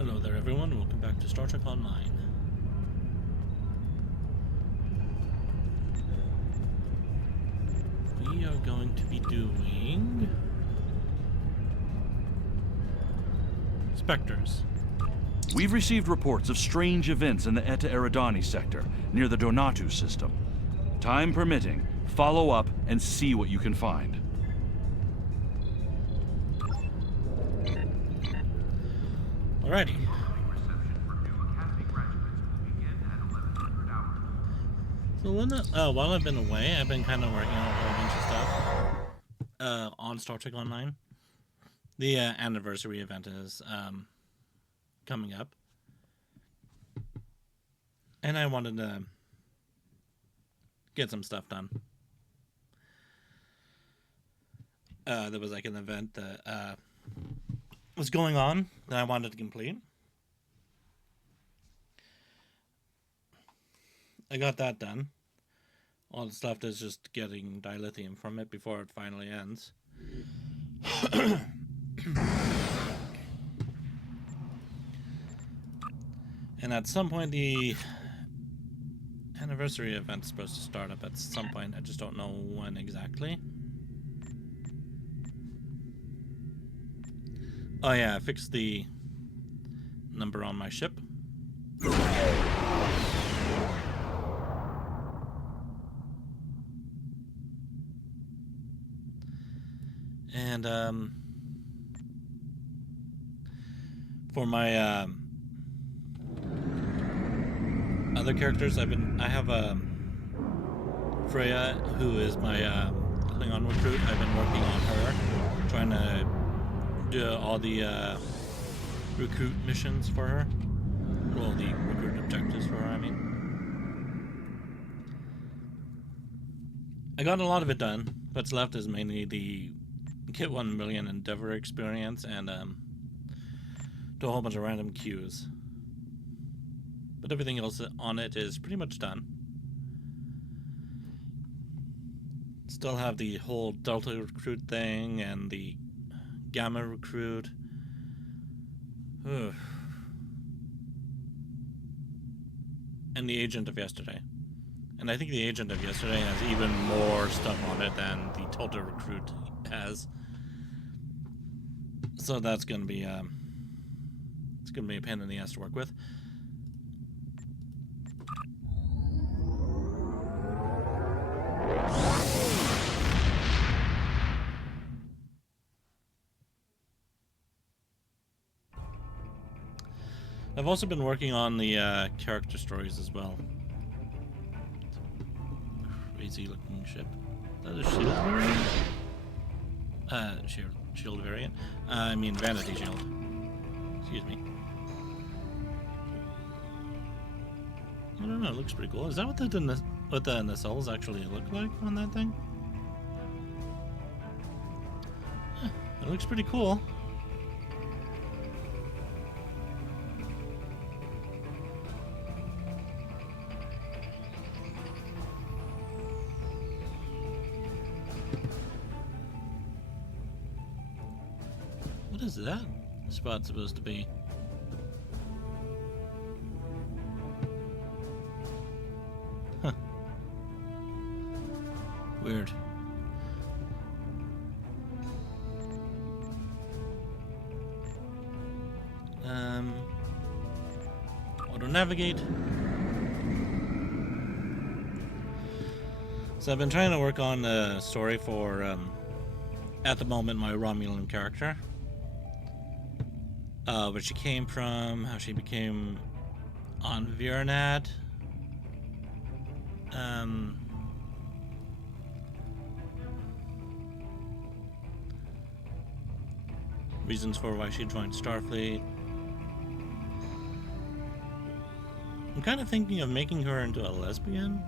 Hello there everyone, welcome back to Star Trek Online. We are going to be doing Spectres. We've received reports of strange events in the Eta Eridani sector, near the Donatu system. Time permitting, follow up and see what you can find. Alrighty. So while I've been away, I've been kind of working on a whole bunch of stuff on Star Trek Online. The anniversary event is coming up, and I wanted to get some stuff done. There was like an event that was going on that I wanted to complete. I got that done. All that's left is just getting dilithium from it before it finally ends. And at some point the anniversary event is supposed to start up at some point. I just don't know when exactly. Oh yeah, I fixed the number on my ship. And for my other characters, I have Freya, who is my Klingon recruit. I've been working on her, trying to do all the recruit missions for her. Well, the recruit objectives for her, I mean. I got a lot of it done. What's left is mainly the get 1 million Endeavor experience and do a whole bunch of random queues. But everything else on it is pretty much done. Still have the whole Delta recruit thing and the Gamma recruit. Ugh. And the Agent of Yesterday. And I think the Agent of Yesterday has even more stuff on it than the Delta recruit has. So that's gonna be it's gonna be a pain in the ass to work with. I've also been working on the character stories as well. Crazy looking ship. Is that a shield variant? Shield variant? I mean vanity shield. Excuse me. I don't know, it looks pretty cool. Is that what the nacelles actually look like on that thing? It looks pretty cool. What is that spot supposed to be? Huh. Weird. Auto navigate. So I've been trying to work on a story for at the moment my Romulan character. Where she came from, how she became on Virnad. Reasons for why she joined Starfleet. I'm kind of thinking of making her into a lesbian.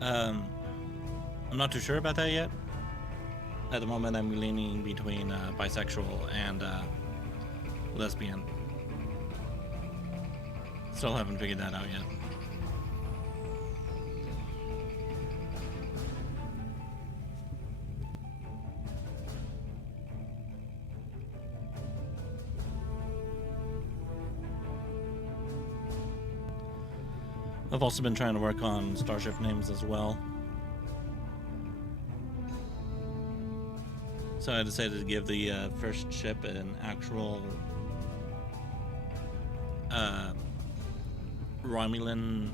I'm not too sure about that yet. At the moment, I'm leaning between bisexual and lesbian. Still haven't figured that out yet. I've also been trying to work on starship names as well. So I decided to give the first ship an actual Romulan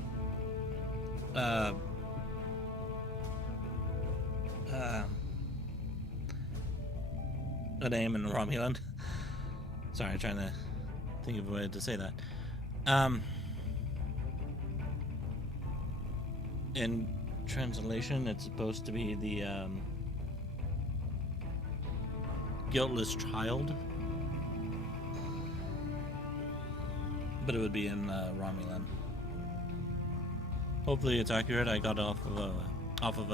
a name in Romulan. Sorry, I'm trying to think of a way to say that. In translation, it's supposed to be the guiltless child, but it would be in Romulan. Hopefully, it's accurate. I got it off of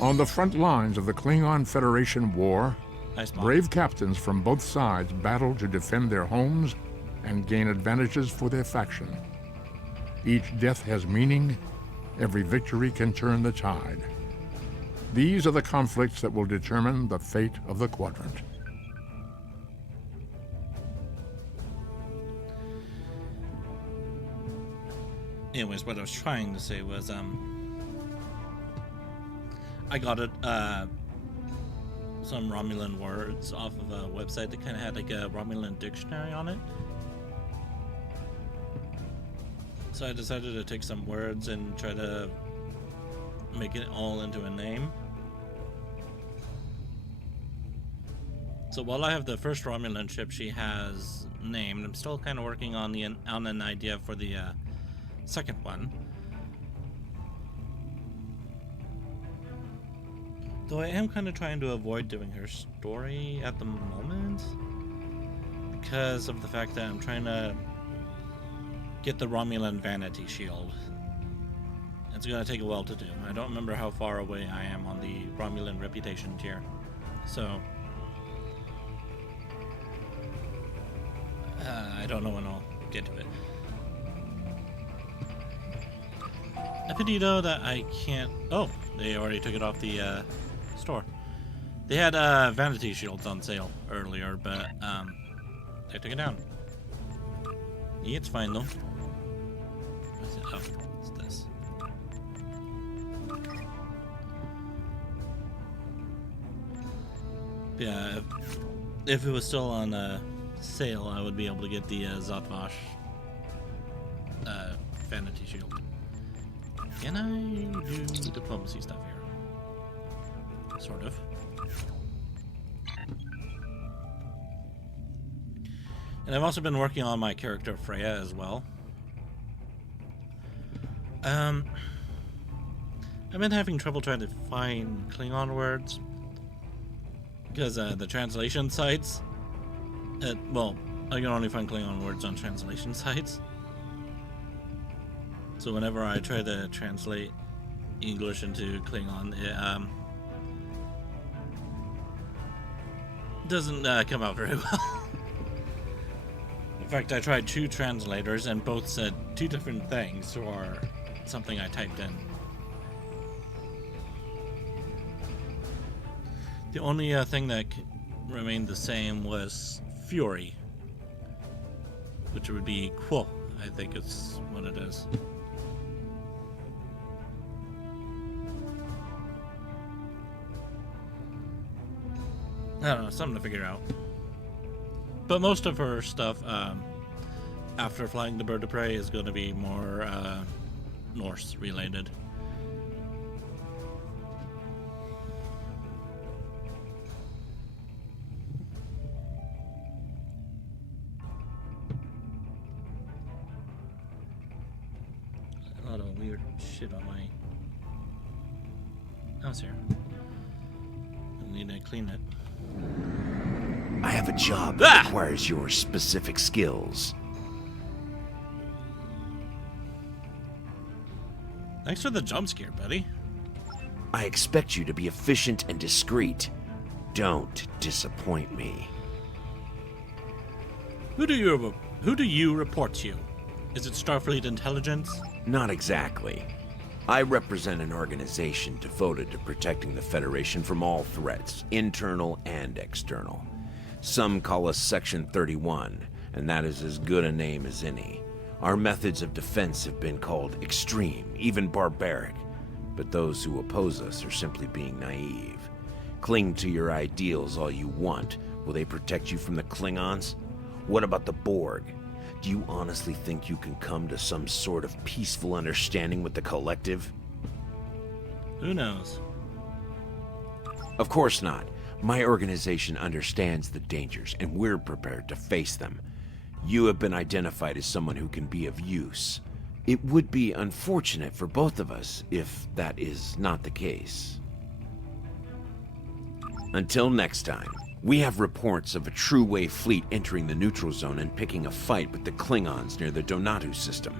On the front lines of the Klingon Federation war, Icebox. brave captains from both sides battle to defend their homes and gain advantages for their faction. Each death has meaning. Every victory can turn the tide. These are the conflicts that will determine the fate of the quadrant. Anyways, what I was trying to say was, I got it, some Romulan words off of a website that kind of had like a Romulan dictionary on it. So I decided to take some words and try to make it all into a name. So while I have the first Romulan ship she has named, I'm still kind of working on an idea for the second one. Though I am kind of trying to avoid doing her story at the moment because of the fact that I'm trying to get the Romulan vanity shield. It's going to take a while to do. I don't remember how far away I am on the Romulan reputation tier. So I don't know when I'll get to it. I pity though that I can't... Oh, they already took it off the store. They had vanity shields on sale earlier, but they took it down. Yeah, it's fine though. What is it? Oh, it's this. Yeah, if it was still on sale, I would be able to get the Zatvash vanity shield. Can I do diplomacy stuff here? Sort of. And I've also been working on my character Freya as well. I've been having trouble trying to find Klingon words because the translation sites. Well, I can only find Klingon words on translation sites. So whenever I try to translate English into Klingon, it doesn't come out very well. In fact, I tried 2 translators and both said 2 different things for something I typed in. The only thing that remained the same was Fury, which would be Quo, I think it's what it is. I don't know, something to figure out. But most of her stuff, after flying the bird of prey, is going to be more Norse related. A lot of weird shit on my house here. I need to clean it. I have a job that requires your specific skills. Thanks for the jump scare, buddy. I expect you to be efficient and discreet. Don't disappoint me. Who do you report to? Is it Starfleet Intelligence? Not exactly. I represent an organization devoted to protecting the Federation from all threats, internal and external. Some call us Section 31, and that is as good a name as any. Our methods of defense have been called extreme, even barbaric. But those who oppose us are simply being naive. Cling to your ideals all you want. Will they protect you from the Klingons? What about the Borg? Do you honestly think you can come to some sort of peaceful understanding with the Collective? Who knows? Of course not. My organization understands the dangers, and we're prepared to face them. You have been identified as someone who can be of use. It would be unfortunate for both of us if that is not the case. Until next time, we have reports of a True Wave fleet entering the neutral zone and picking a fight with the Klingons near the Donatu system.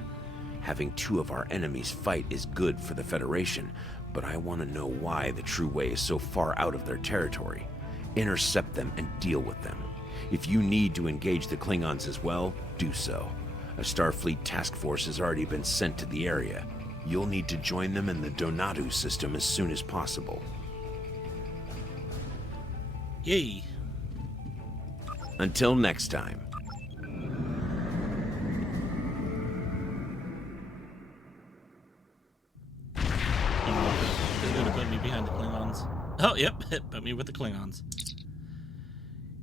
Having two of our enemies fight is good for the Federation, but I want to know why the True Way is so far out of their territory. Intercept them and deal with them. If you need to engage the Klingons as well, do so. A Starfleet task force has already been sent to the area. You'll need to join them in the Donatu system as soon as possible. Yay. Until next time. It's gonna put me behind the Klingons. Oh, yep, it put me with the Klingons.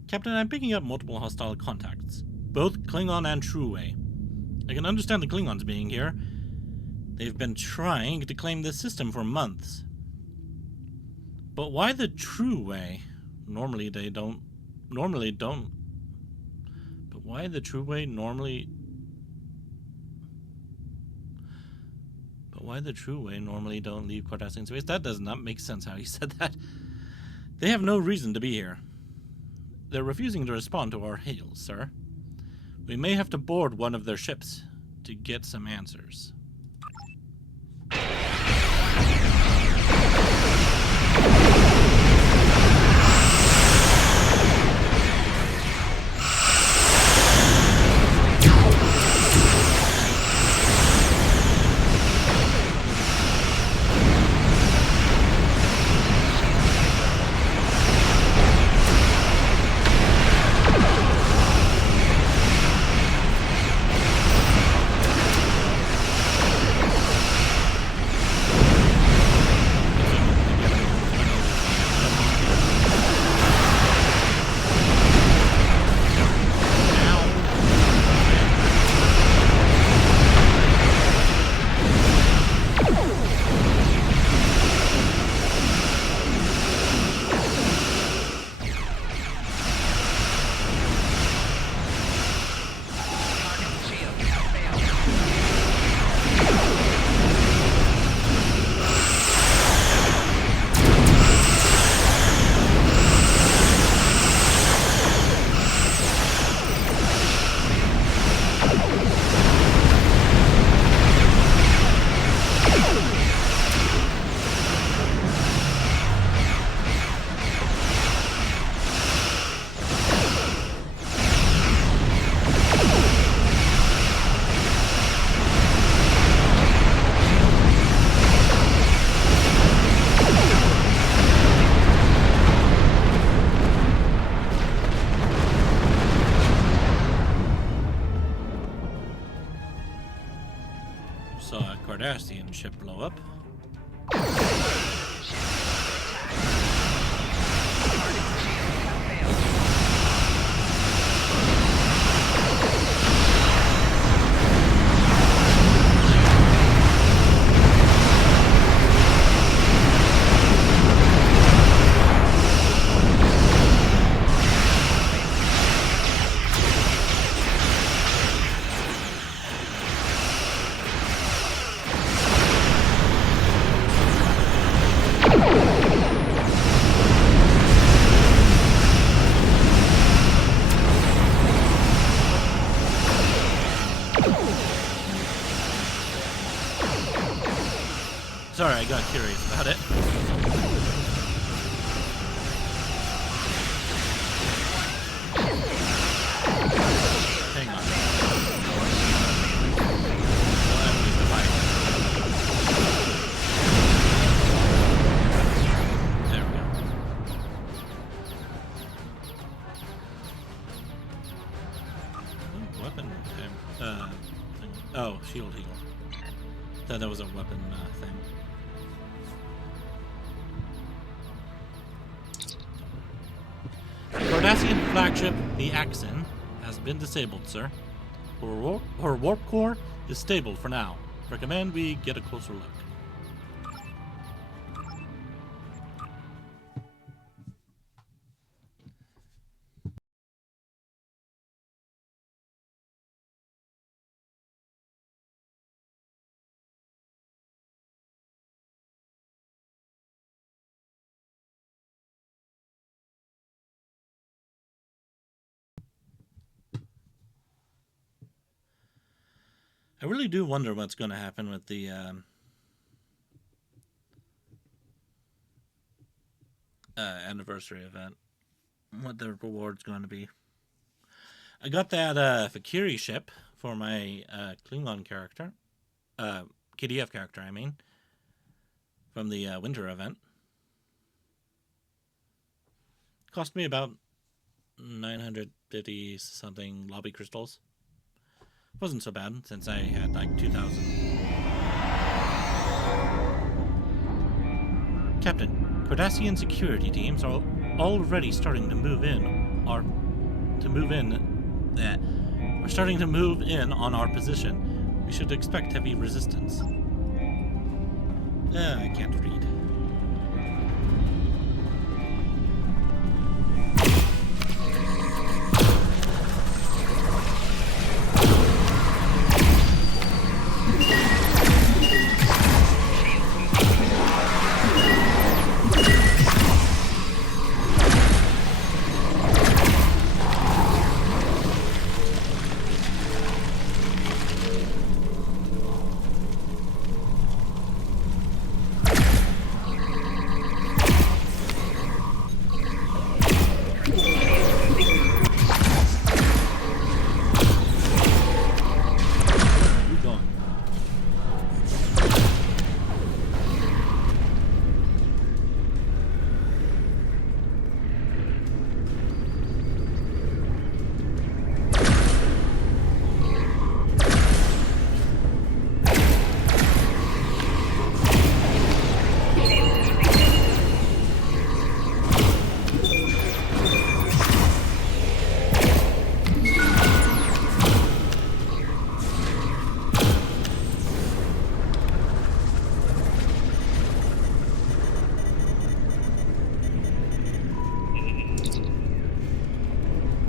Captain, I'm picking up multiple hostile contacts, both Klingon and True Way. I can understand the Klingons being here. They've been trying to claim this system for months. But why the True Way? Normally don't. But why the True Way normally don't leave Cardassian space? That does not make sense how he said that. They have no reason to be here. They're refusing to respond to our hails, sir. We may have to board one of their ships to get some answers. Saw a Cardassian ship blow up. Sorry, I got curious about it. Hang on. There we go. Weapon. shield heal. Thought that was a weapon thing. Cardassian flagship, the Axon, has been disabled, sir. Her warp core is stable for now. Recommend we get a closer look. I really do wonder what's going to happen with the anniversary event. What the reward's going to be. I got that Fakiri ship for my Klingon character. KDF character, I mean. From the winter event. Cost me about 950 something lobby crystals. Wasn't so bad since I had like 2,000. Captain, Cardassian security teams are already starting to move in. Are starting to move in on our position. We should expect heavy resistance. I can't read.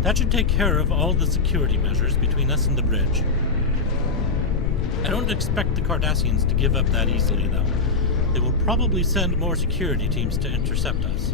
That should take care of all the security measures between us and the bridge. I don't expect the Cardassians to give up that easily, though. They will probably send more security teams to intercept us.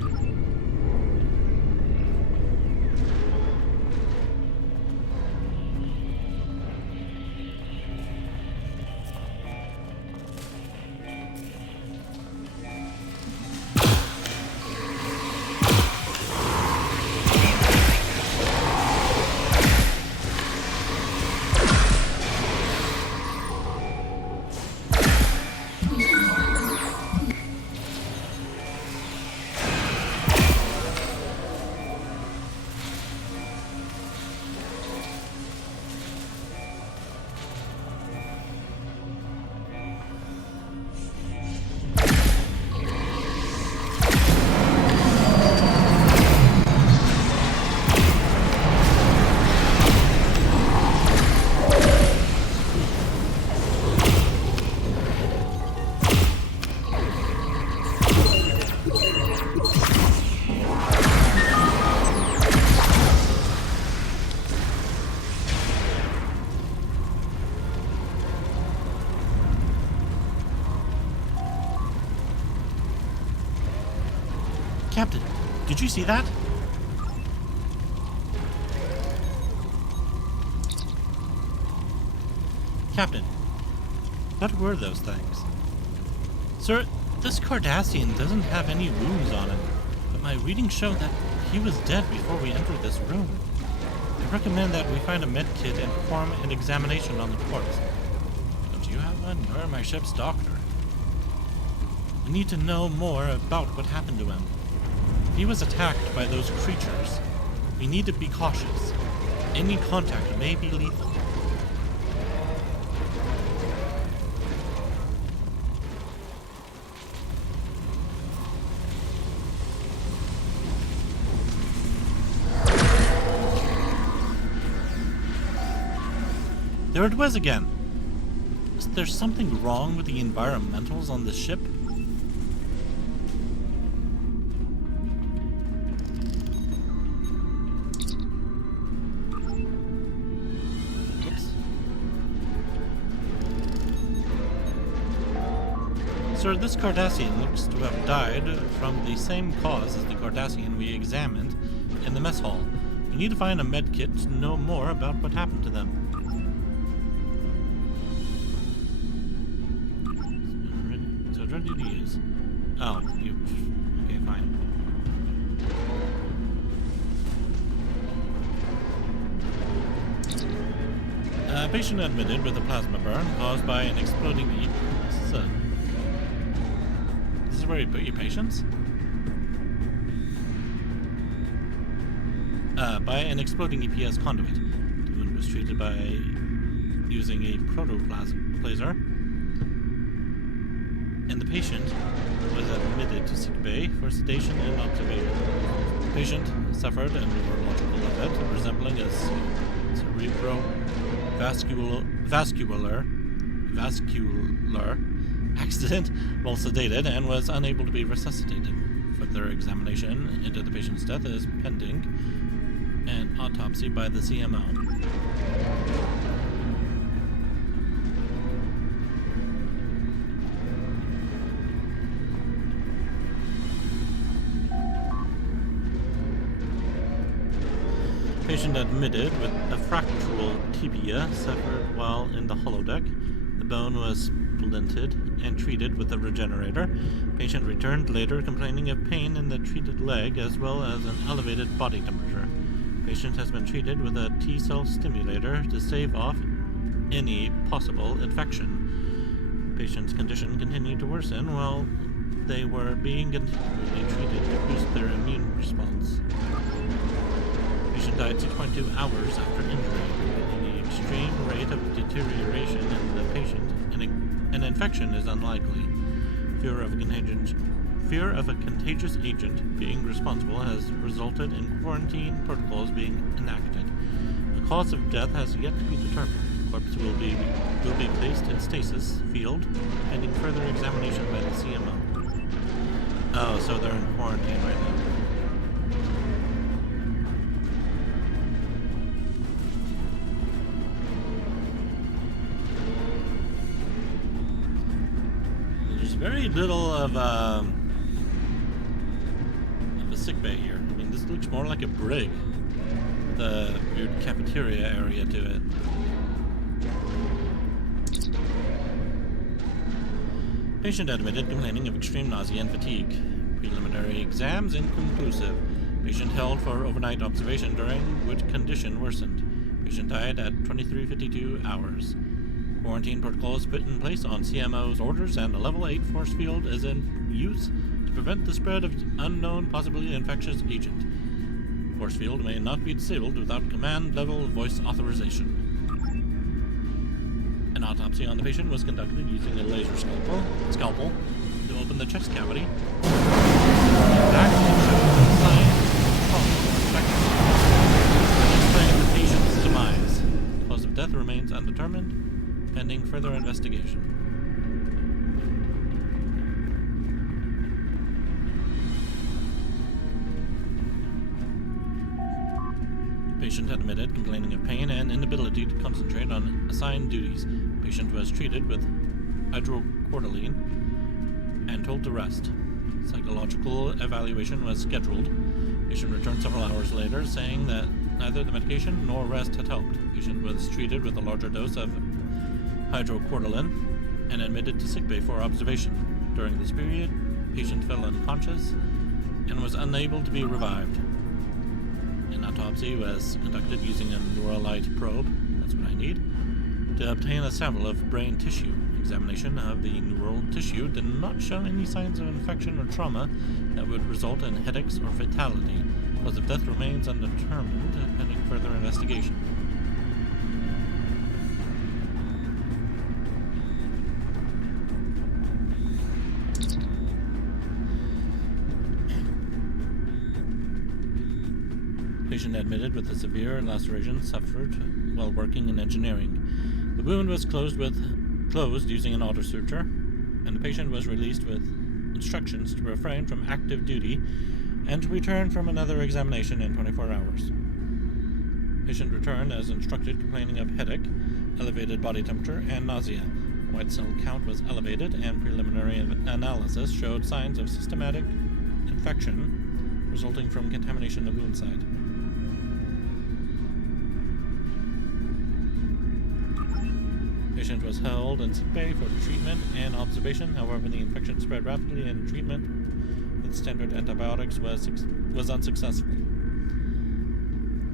Captain, did you see that? Captain, what were those things? Sir, this Cardassian doesn't have any wounds on him, but my readings show that he was dead before we entered this room. I recommend that we find a med kit and perform an examination on the corpse. Don't you have one? You're my ship's doctor. We need to know more about what happened to him. If he was attacked by those creatures, we need to be cautious. Any contact may be lethal. There it was again. Is there something wrong with the environmentals on the ship? Sir, this Cardassian looks to have died from the same cause as the Cardassian we examined in the mess hall. We need to find a med kit to know more about what happened to them. So it's ready to use. Oh, you... Okay, fine. Patient admitted with a plasma burn caused by an exploding... This is where you put your patients? By an exploding EPS conduit. The wound was treated by using a protoplasm and the patient was admitted to sick bay for sedation and observation. The patient suffered a neurological event resembling a cerebrovascular accident while sedated and was unable to be resuscitated. Further examination into the patient's death is pending, and autopsy by the CMO. Patient admitted with a fractural tibia suffered while in the holodeck. The bone was splinted and treated with a regenerator. Patient returned later complaining of pain in the treated leg as well as an elevated body temperature. Patient has been treated with a T-cell stimulator to stave off any possible infection. Patient's condition continued to worsen while they were being continually treated to boost their immune response. Patient died 6.2 hours after injury. The extreme rate of deterioration in the patient and an infection is unlikely. Fear of a contagious agent being responsible has resulted in quarantine protocols being enacted. The cause of death has yet to be determined. Corpse will be placed in stasis field, pending further examination by the CMO. Oh, so they're in quarantine right now. There's very little of a sickbay here. I mean, this looks more like a brig with a weird cafeteria area to it. Patient admitted complaining of extreme nausea and fatigue. Preliminary exams inconclusive. Patient held for overnight observation during which condition worsened. Patient died at 23:52 hours. Quarantine protocols put in place on CMO's orders and a level 8 force field is in use to prevent the spread of unknown, possibly infectious agent. Force field may not be disabled without command-level voice authorization. An autopsy on the patient was conducted using a laser scalpel to open the chest cavity. Explain the patient's demise. The cause of death remains undetermined, pending further investigation. Patient admitted complaining of pain and inability to concentrate on assigned duties. Patient was treated with hydrocortisone and told to rest. Psychological evaluation was scheduled. Patient returned several hours later saying that neither the medication nor rest had helped. Patient was treated with a larger dose of hydrocortisone and admitted to sickbay for observation. During this period, patient fell unconscious and was unable to be revived. An autopsy was conducted using a neurolite probe, that's what I need, to obtain a sample of brain tissue. Examination of the neural tissue did not show any signs of infection or trauma that would result in headaches or fatality. Cause of death remains undetermined, pending further investigation. Patient admitted with a severe laceration suffered while working in engineering. The wound was closed using an auto-suture, and the patient was released with instructions to refrain from active duty and to return from another examination in 24 hours. Patient returned as instructed, complaining of headache, elevated body temperature, and nausea. White cell count was elevated, and preliminary analysis showed signs of systematic infection resulting from contamination of wound site. Patient was held in sick bay for treatment and observation. However, the infection spread rapidly, and treatment with standard antibiotics was unsuccessful.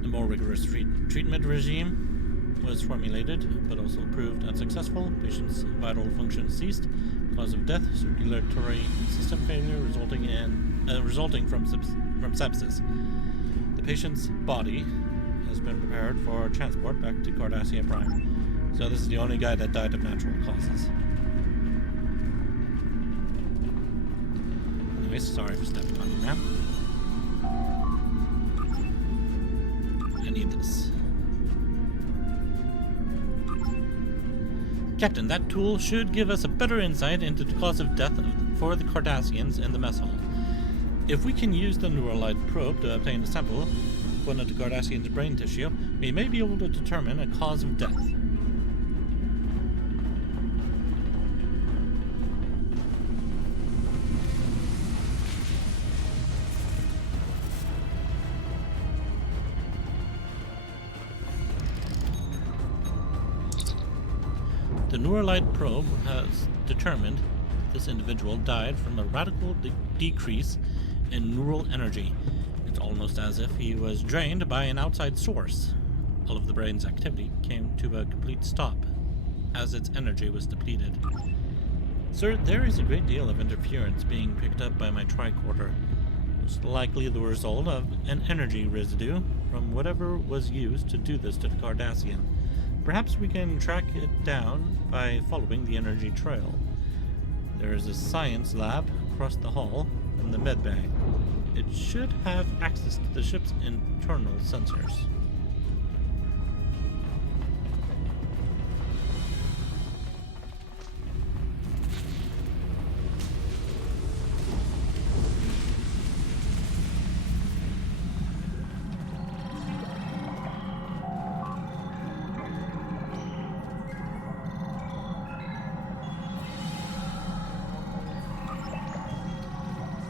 A more rigorous treatment regime was formulated, but also proved unsuccessful. Patient's vital function ceased. Cause of death: circulatory system failure resulting from sepsis. The patient's body has been prepared for transport back to Cardassia Prime. So this is the only guy that died of natural causes. Anyways, sorry for stepping on you, ma'am. I need this. Captain, that tool should give us a better insight into the cause of death for the Cardassians in the mess hall. If we can use the Neuralite probe to obtain a sample of one of the Cardassians' brain tissue, we may be able to determine a cause of death. The Neuralite probe has determined this individual died from a radical decrease in neural energy. It's almost as if he was drained by an outside source. All of the brain's activity came to a complete stop as its energy was depleted. Sir, there is a great deal of interference being picked up by my tricorder. Most likely the result of an energy residue from whatever was used to do this to the Cardassian. Perhaps we can track it down by following the energy trail. There is a science lab across the hall from the medbay. It should have access to the ship's internal sensors.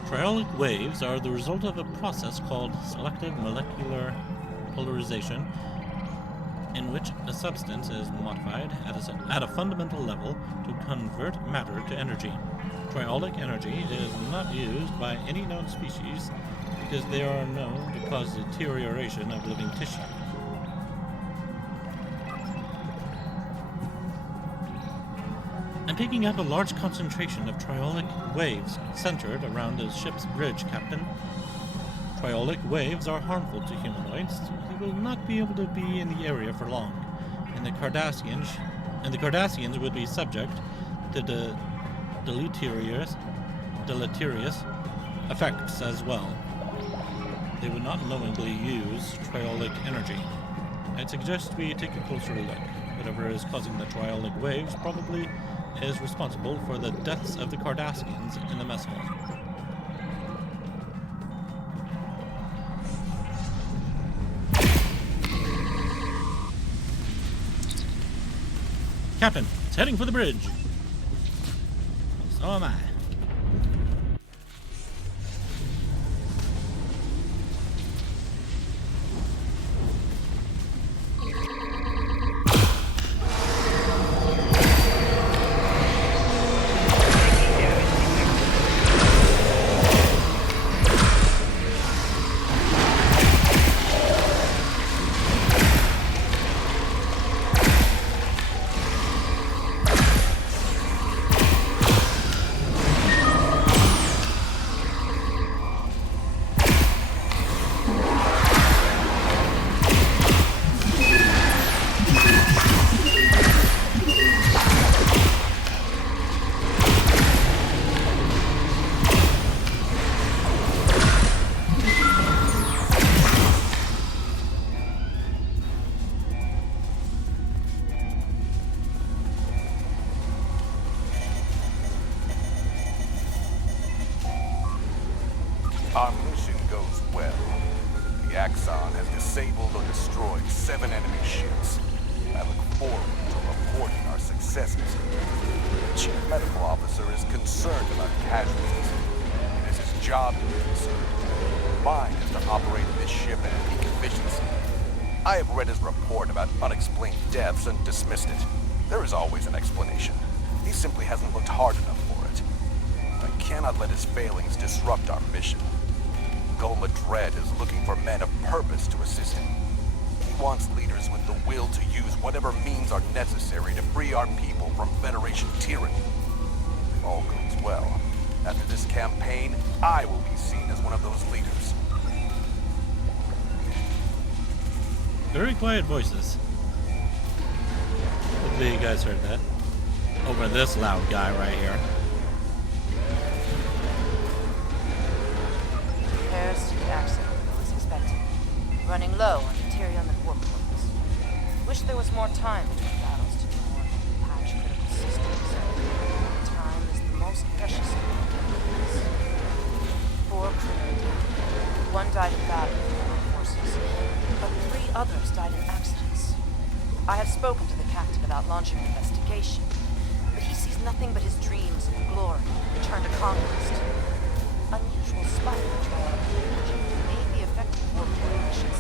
Triolic waves are the result of a process called selective molecular polarization, in which a substance is modified at a fundamental level to convert matter to energy. Triolic energy is not used by any known species because they are known to cause deterioration of living tissue. I'm picking up a large concentration of triolic waves centered around the ship's bridge, Captain. Triolic waves are harmful to humanoids. They will not be able to be in the area for long, and the Cardassians would be subject to the deleterious effects as well. They would not knowingly use triolic energy. I'd suggest we take a closer look. Whatever is causing the triolic waves probably is responsible for the deaths of the Cardassians in the mess hall. Captain, it's heading for the bridge. So am I. Our mission goes well. The Axon has disabled or destroyed 7 enemy ships. I look forward to reporting our successes. The Chief Medical Officer is concerned about casualties. It is his job to be concerned. Mine is to operate this ship at peak efficiency. I have read his report about unexplained deaths and dismissed it. There is always an explanation. He simply hasn't looked hard enough for it. I cannot let his failings disrupt our mission. Gulma Dread is looking for men of purpose to assist him. He wants leaders with the will to use whatever means are necessary to free our people from Federation tyranny. If all goes well, after this campaign, I will be seen as one of those leaders. Very quiet voices. Hopefully you guys heard that. Over this loud guy right here. Repairs to the accident as expected. Running low on material and warp coils. Wish there was more time between battles to do more patch critical systems. Time is the most precious thing in this. 4 crewmen died. 1 died in battle with the armed forces, but 3 others died in accidents. I have spoken to the captain about launching an investigation, but he sees nothing but his dreams of glory, return to conquest. Unusual spike in triology energy may be affecting warp core emissions.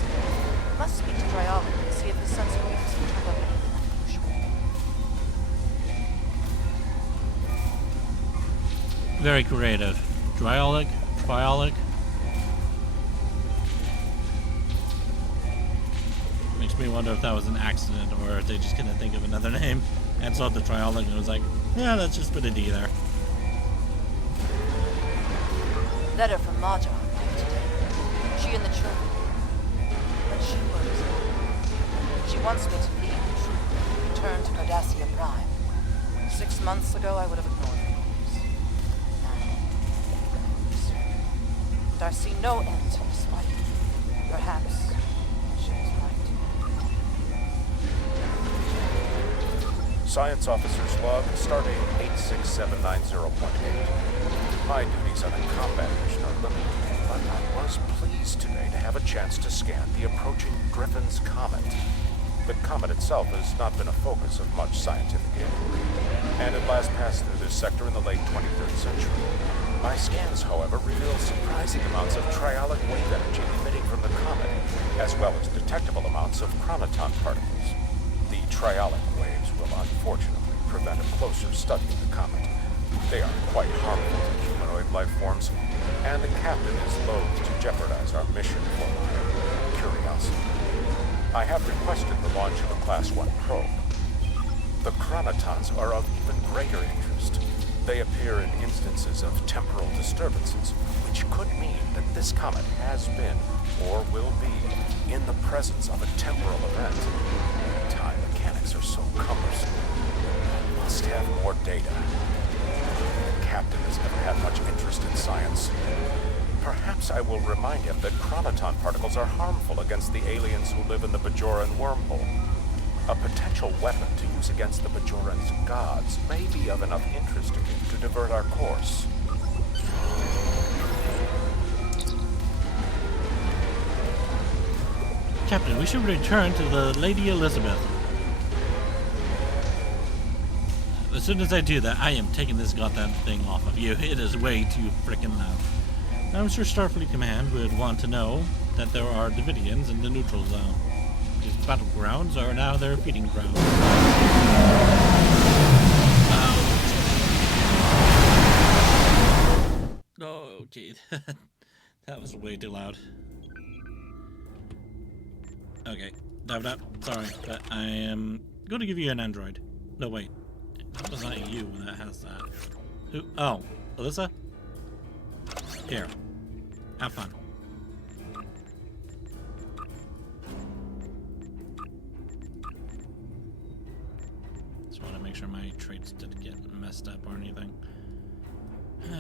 Must speak to triology to see if his sensor waves have turned up anything unusual. Very creative. Triolic. Makes me wonder if that was an accident or if they just couldn't think of another name and saw the triolic and was like, yeah, let's just put a D there. Letter from Maja arrived today. She and the children. But she worries me. She wants me to leave the troop and return to Cardassia Prime. 6 months ago, I would have ignored her orders. Now, and I see no end to this fight. Perhaps she is right. Science Officer's Log, Stardate 86790.8. My duties on a combat mission are limited, but I was pleased today to have a chance to scan the approaching Griffin's Comet. The comet itself has not been a focus of much scientific inquiry, and it last passed through this sector in the late 23rd century. My scans, however, reveal surprising amounts of triolic wave energy emitting from the comet, as well as detectable amounts of chronoton particles. The triolic waves will unfortunately prevent a closer study of the comet. They are quite harmful to humanoid life forms, and the captain is loath to jeopardize our mission for my curiosity. I have requested the launch of a Class 1 probe. The chronotons are of even greater interest. They appear in instances of temporal disturbances, which could mean that this comet has been, or will be, in the presence of a temporal event. Time mechanics are so cumbersome. I must have more data. The captain has never had much interest in science. Perhaps I will remind him that chronoton particles are harmful against the aliens who live in the Bajoran wormhole. A potential weapon to use against the Bajoran's gods may be of enough interest to him to divert our course. Captain, we should return to the Lady Elizabeth. As soon as I do that, I am taking this goddamn thing off of you. It is way too freaking loud. I'm sure Starfleet Command would want to know that there are Davidians in the neutral zone. These battlegrounds are now their feeding grounds. Oh, okay. That was way too loud. Okay, sorry, but I am going to give you an android. No, wait. That was not you that has that. Who? Oh, Alyssa? Here. Have fun. Just want to make sure my traits didn't get messed up or anything.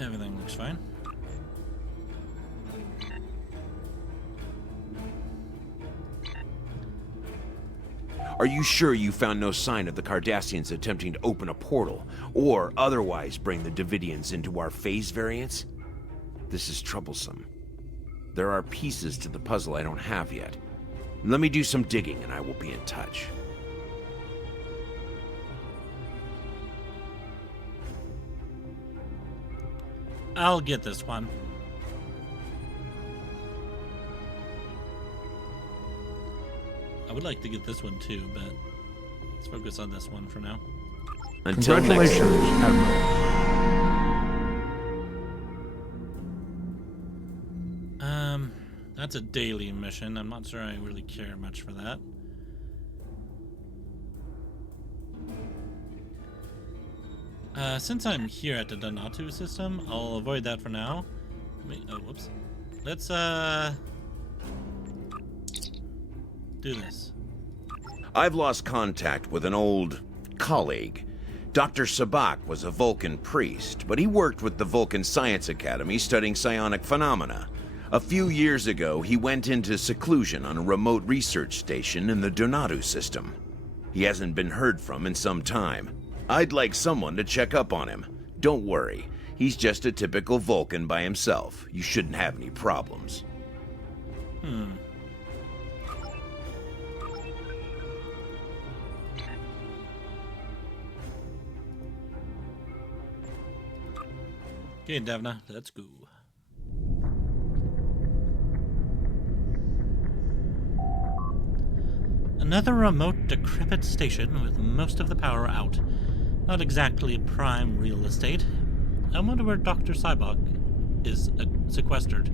Everything looks fine. Are you sure you found no sign of the Cardassians attempting to open a portal, or otherwise bring the Davidians into our phase variants? This is troublesome. There are pieces to the puzzle I don't have yet. Let me do some digging and I will be in touch. I'll get this one. I would like to get this one too, but let's focus on this one for now. Until next Congratulations, time. Admiral. That's a daily mission. I'm not sure I really care much for that. Since I'm here at the Donato system, I'll avoid that for now. Oh, whoops. Let's, do this. I've lost contact with an old colleague. Dr. Sabak was a Vulcan priest, but he worked with the Vulcan Science Academy studying psionic phenomena. A few years ago, he went into seclusion on a remote research station in the Donato system. He hasn't been heard from in some time. I'd like someone to check up on him. Don't worry, he's just a typical Vulcan by himself. You shouldn't have any problems. Okay, Devna, let's go. Another remote, decrepit station with most of the power out. Not exactly prime real estate. I wonder where Dr. Cybok is sequestered.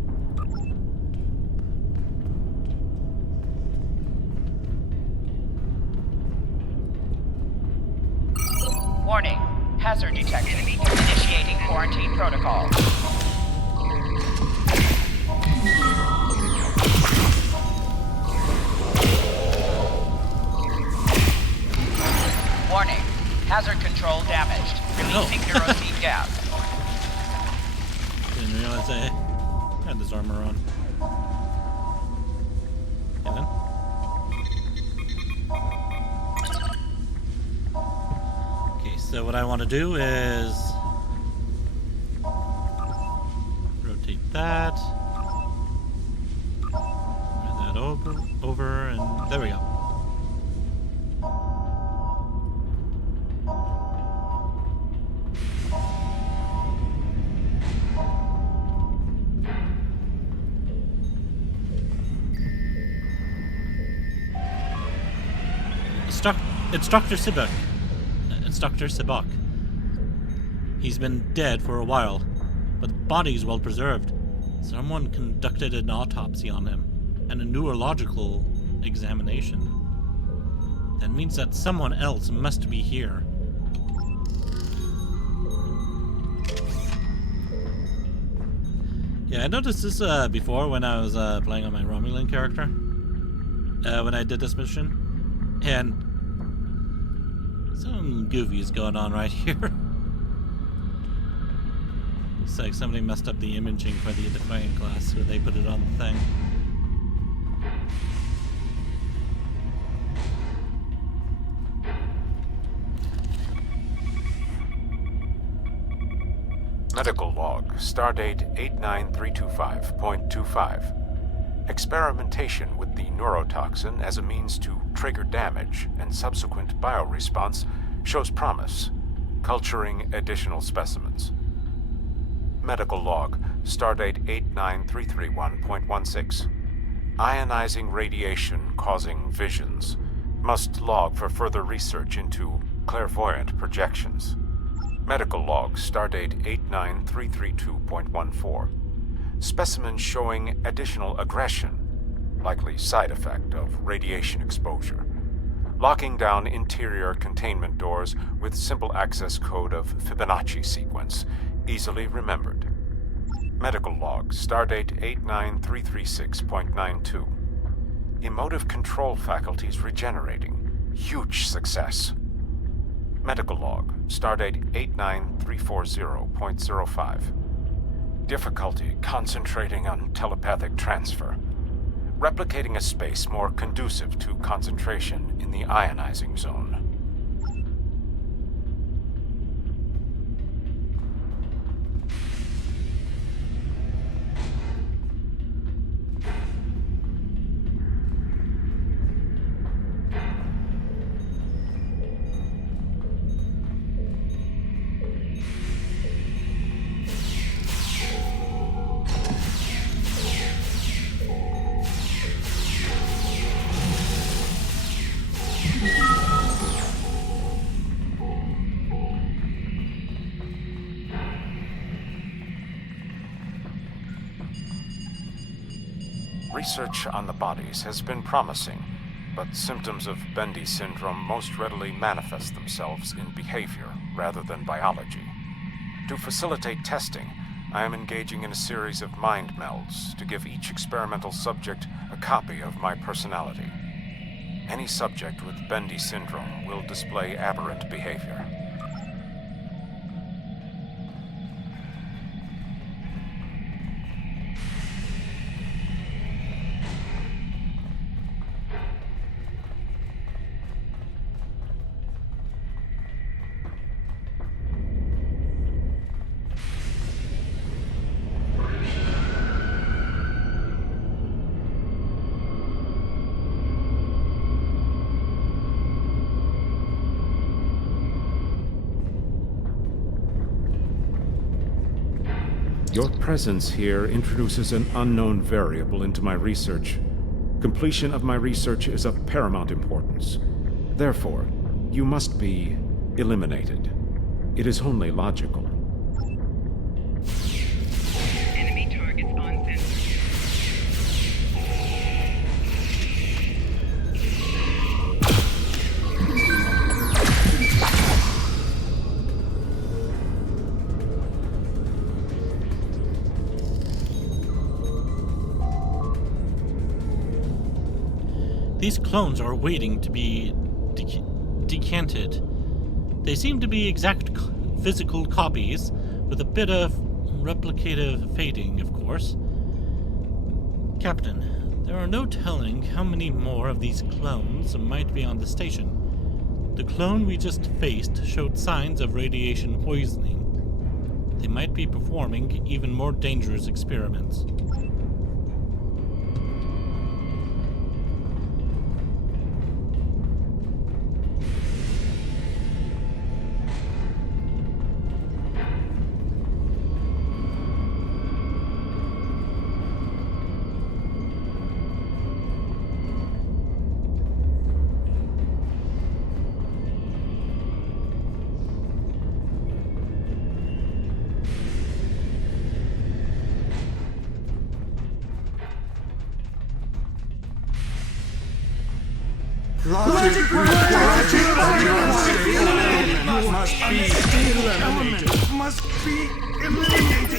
Warning. Hazard detected. Initiating quarantine protocol. Warning. Hazard control damaged. Releasing neuroseed gas. Didn't realize I had this armor on. Okay, then. Okay, so what I want to do is rotate that. Move that over, and there we go. It's Dr. Sibok. It's Dr. Sibok. He's been dead for a while, but the body is well preserved. Someone conducted an autopsy on him and a neurological examination. That means that someone else must be here. Yeah, I noticed this before when I was playing on my Romulan character. When I did this mission. And some goofies going on right here. Looks like somebody messed up the imaging for the Defiant class, so they put it on the thing. Medical log, stardate 89325.25. Experimentation with the neurotoxin as a means to trigger damage and subsequent bioresponse shows promise. Culturing additional specimens. Medical log, stardate 89331.16. Ionizing radiation causing visions. Must log for further research into clairvoyant projections. Medical log, stardate 89332.14. Specimen showing additional aggression, likely side effect of radiation exposure. Locking down interior containment doors with simple access code of Fibonacci sequence, easily remembered. Medical log, stardate 89336.92. Emotive control faculties regenerating, huge success. Medical log, stardate 89340.05. Difficulty concentrating on telepathic transfer. Replicating a space more conducive to concentration in the ionizing zone. Research on the bodies has been promising, but symptoms of Bendy syndrome most readily manifest themselves in behavior rather than biology. To facilitate testing, I am engaging in a series of mind melds to give each experimental subject a copy of my personality. Any subject with Bendy syndrome will display aberrant behavior. Your presence here introduces an unknown variable into my research. Completion of my research is of paramount importance. Therefore, you must be eliminated. It is only logical. Enemy targets on sensor. These clones are waiting to be decanted. They seem to be exact physical copies, with a bit of replicative fading, of course. Captain, there are no telling how many more of these clones might be on the station. The clone we just faced showed signs of radiation poisoning. They might be performing even more dangerous experiments. Logic must be eliminated.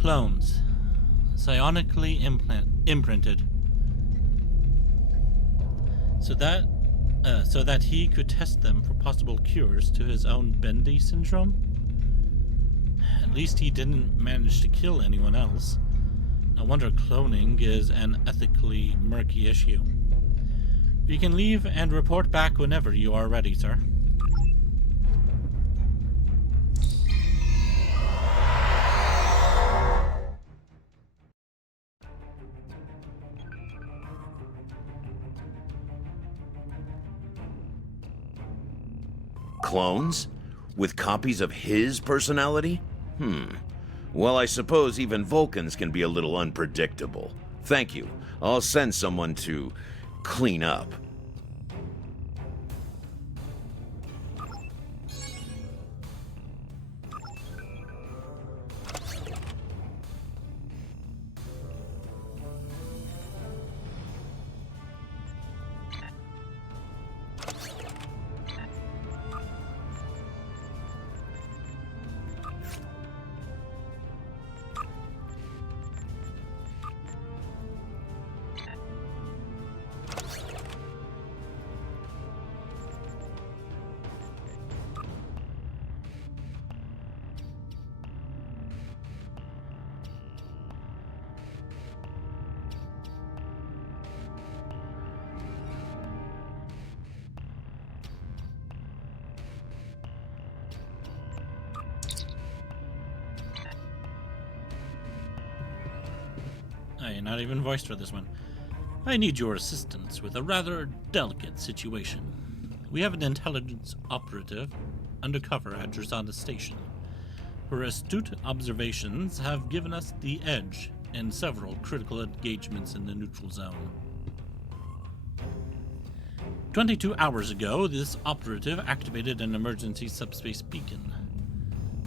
Clones. Psionically imprinted. So that he could test them for possible cures to his own Bendy syndrome? At least he didn't manage to kill anyone else. No wonder cloning is an ethically murky issue. You can leave and report back whenever you are ready, sir. Clones? With copies of his personality? Well, I suppose even Vulcans can be a little unpredictable. Thank you. I'll send someone to clean up. Not even voiced for this one. I need your assistance with a rather delicate situation. We have an intelligence operative undercover at Drazana Station Her astute observations have given us the edge in several critical engagements in the neutral zone. 22 hours ago, this operative activated an emergency subspace beacon.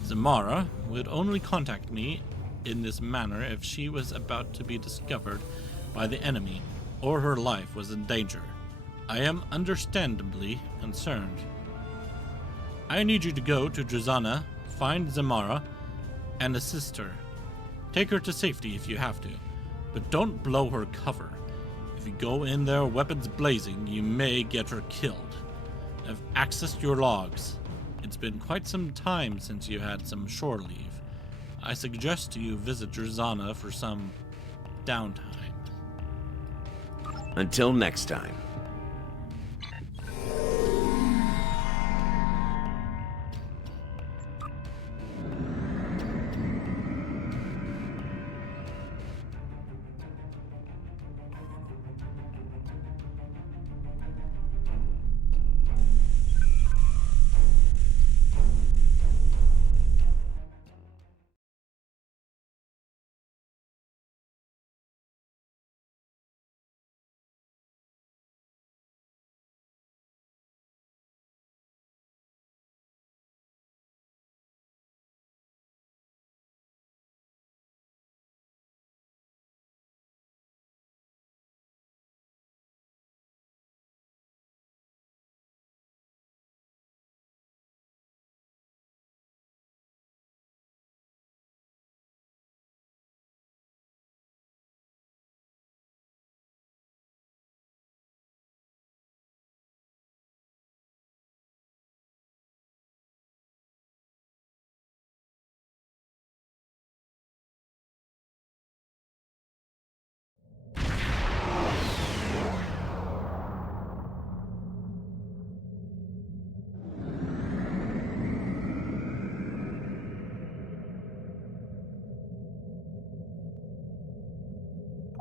Zamara would only contact me in this manner if she was about to be discovered by the enemy or her life was in danger. I am understandably concerned. I need you to go to Drazana, find Zamara, and assist her. Take her to safety if you have to, but don't blow her cover. If you go in there weapons blazing, you may get her killed. I've accessed your logs. It's been quite some time since you had some shore leave. I suggest you visit Drazana for some downtime. Until next time.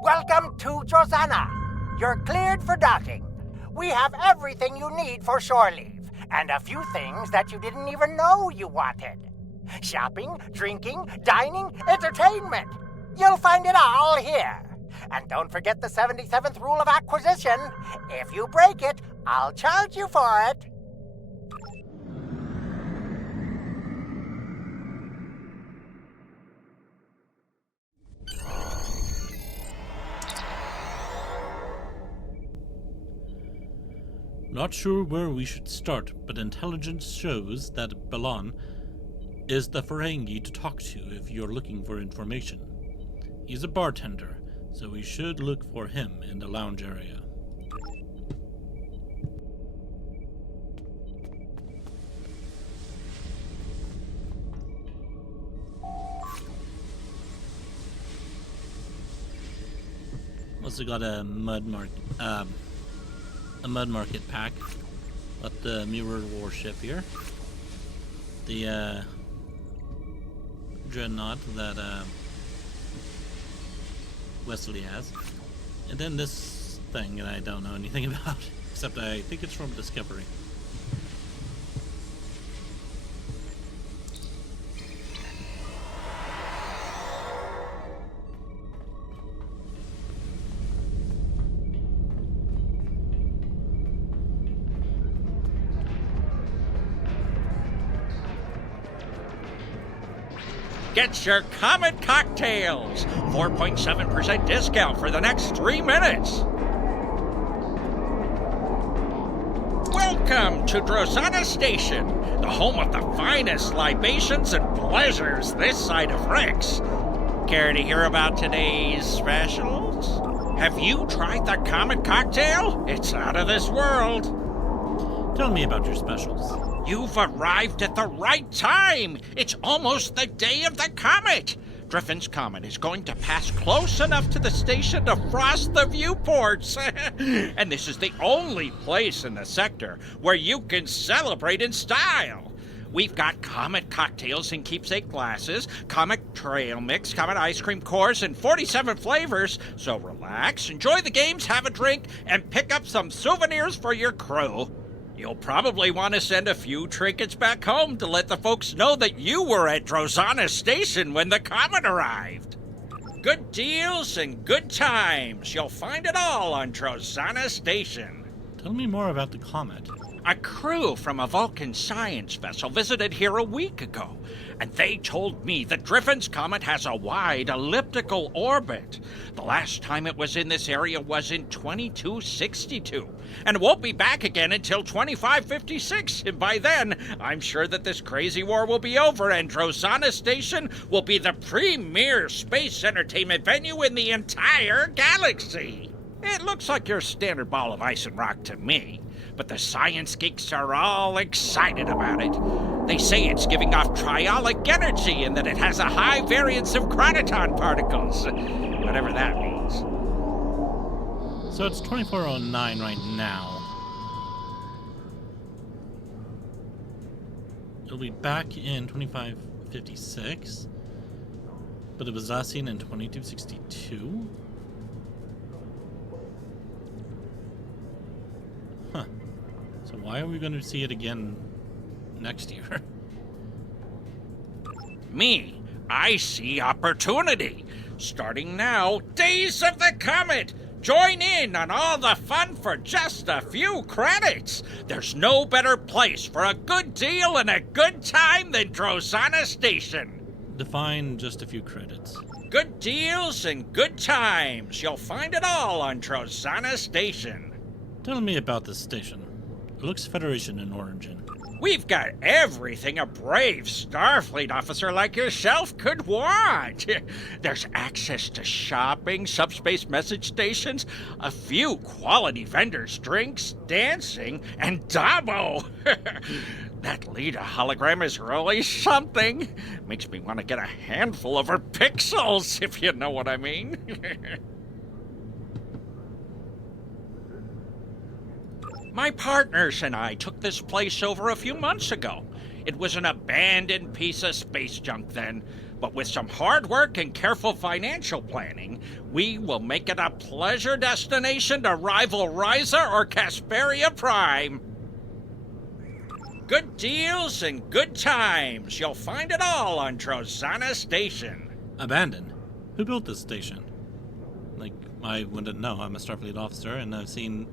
Welcome to Drazana. You're cleared for docking. We have everything you need for shore leave, and a few things that you didn't even know you wanted. Shopping, drinking, dining, entertainment. You'll find it all here. And don't forget the 77th rule of acquisition. If you break it, I'll charge you for it. Not sure where we should start, but intelligence shows that Balan is the Ferengi to talk to if you're looking for information. He's a bartender, so we should look for him in the lounge area. Also got a mud market pack. Got the mirror warship here. The dreadnought that Wesley has. And then this thing that I don't know anything about, except I think it's from Discovery. Get your Comet cocktails! 4.7% discount for the next 3 minutes. Welcome to Drazana Station, the home of the finest libations and pleasures this side of Rex. Care to hear about today's specials? Have you tried the Comet cocktail? It's out of this world. Tell me about your specials. You've arrived at the right time! It's almost the day of the comet! Griffin's Comet is going to pass close enough to the station to frost the viewports! And this is the only place in the sector where you can celebrate in style! We've got Comet cocktails in keepsake glasses, Comet trail mix, Comet ice cream cores, and 47 flavors, so relax, enjoy the games, have a drink, and pick up some souvenirs for your crew. You'll probably want to send a few trinkets back home to let the folks know that you were at Drozana Station when the comet arrived. Good deals and good times. You'll find it all on Drozana Station. Tell me more about the comet. A crew from a Vulcan science vessel visited here a week ago, and they told me that Griffin's Comet has a wide elliptical orbit. The last time it was in this area was in 2262, and it won't be back again until 2556, and by then, I'm sure that this crazy war will be over and Drozana Station will be the premier space entertainment venue in the entire galaxy. It looks like your standard ball of ice and rock to me, but the science geeks are all excited about it. They say it's giving off triolic energy and that it has a high variance of chronoton particles, whatever that means. So it's 2409 right now. It'll be back in 2556, but it was last seen in 2262. Huh. So why are we going to see it again next year? Me, I see opportunity. Starting now, Days of the Comet. Join in on all the fun for just a few credits. There's no better place for a good deal and a good time than Drozana Station. Define just a few credits. Good deals and good times. You'll find it all on Drozana Station. Tell me about this station. It looks Federation in origin. We've got everything a brave Starfleet officer like yourself could want. There's access to shopping, subspace message stations, a few quality vendors, drinks, dancing, and Dabo. That Lita hologram is really something. Makes me want to get a handful of her pixels, if you know what I mean. My partners and I took this place over a few months ago. It was an abandoned piece of space junk then, but with some hard work and careful financial planning, we will make it a pleasure destination to rival Risa or Casperia Prime. Good deals and good times. You'll find it all on Drozana Station. Abandoned? Who built this station? Like, I wouldn't know. I'm a Starfleet officer, and I've seen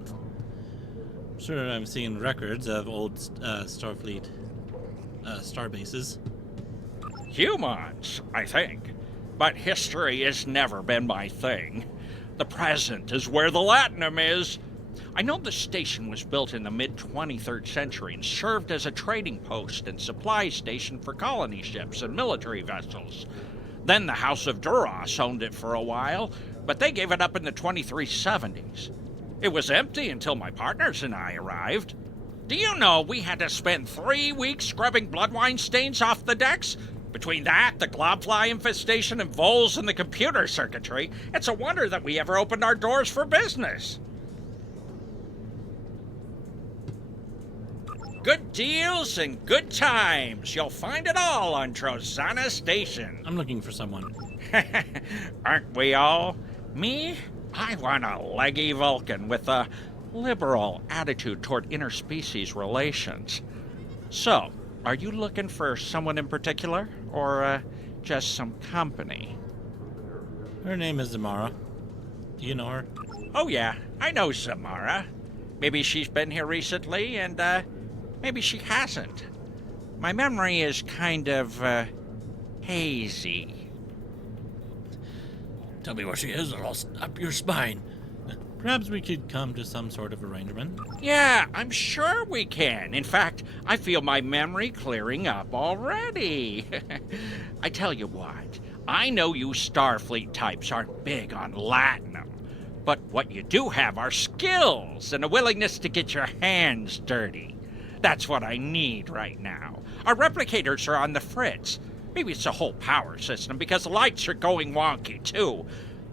records of old Starfleet star bases. Humans, I think. But history has never been my thing. The present is where the Latinum is. I know the station was built in the mid-23rd century and served as a trading post and supply station for colony ships and military vessels. Then the House of Duras owned it for a while, but they gave it up in the 2370s. It was empty until my partners and I arrived. Do you know we had to spend 3 weeks scrubbing bloodwine stains off the decks? Between that, the globfly infestation, and voles in the computer circuitry, it's a wonder that we ever opened our doors for business. Good deals and good times. You'll find it all on Drozana Station. I'm looking for someone. Aren't we all? Me? I want a leggy Vulcan with a liberal attitude toward interspecies relations. So, are you looking for someone in particular, or just some company? Her name is Zamara. Do you know her? Oh yeah, I know Zamara. Maybe she's been here recently, and maybe she hasn't. My memory is kind of hazy. Tell me where she is, or I'll snap your spine. Perhaps we could come to some sort of arrangement. Yeah, I'm sure we can. In fact, I feel my memory clearing up already. I tell you what, I know you Starfleet types aren't big on Latinum, but what you do have are skills and a willingness to get your hands dirty. That's what I need right now. Our replicators are on the fritz. Maybe it's the whole power system, because the lights are going wonky, too.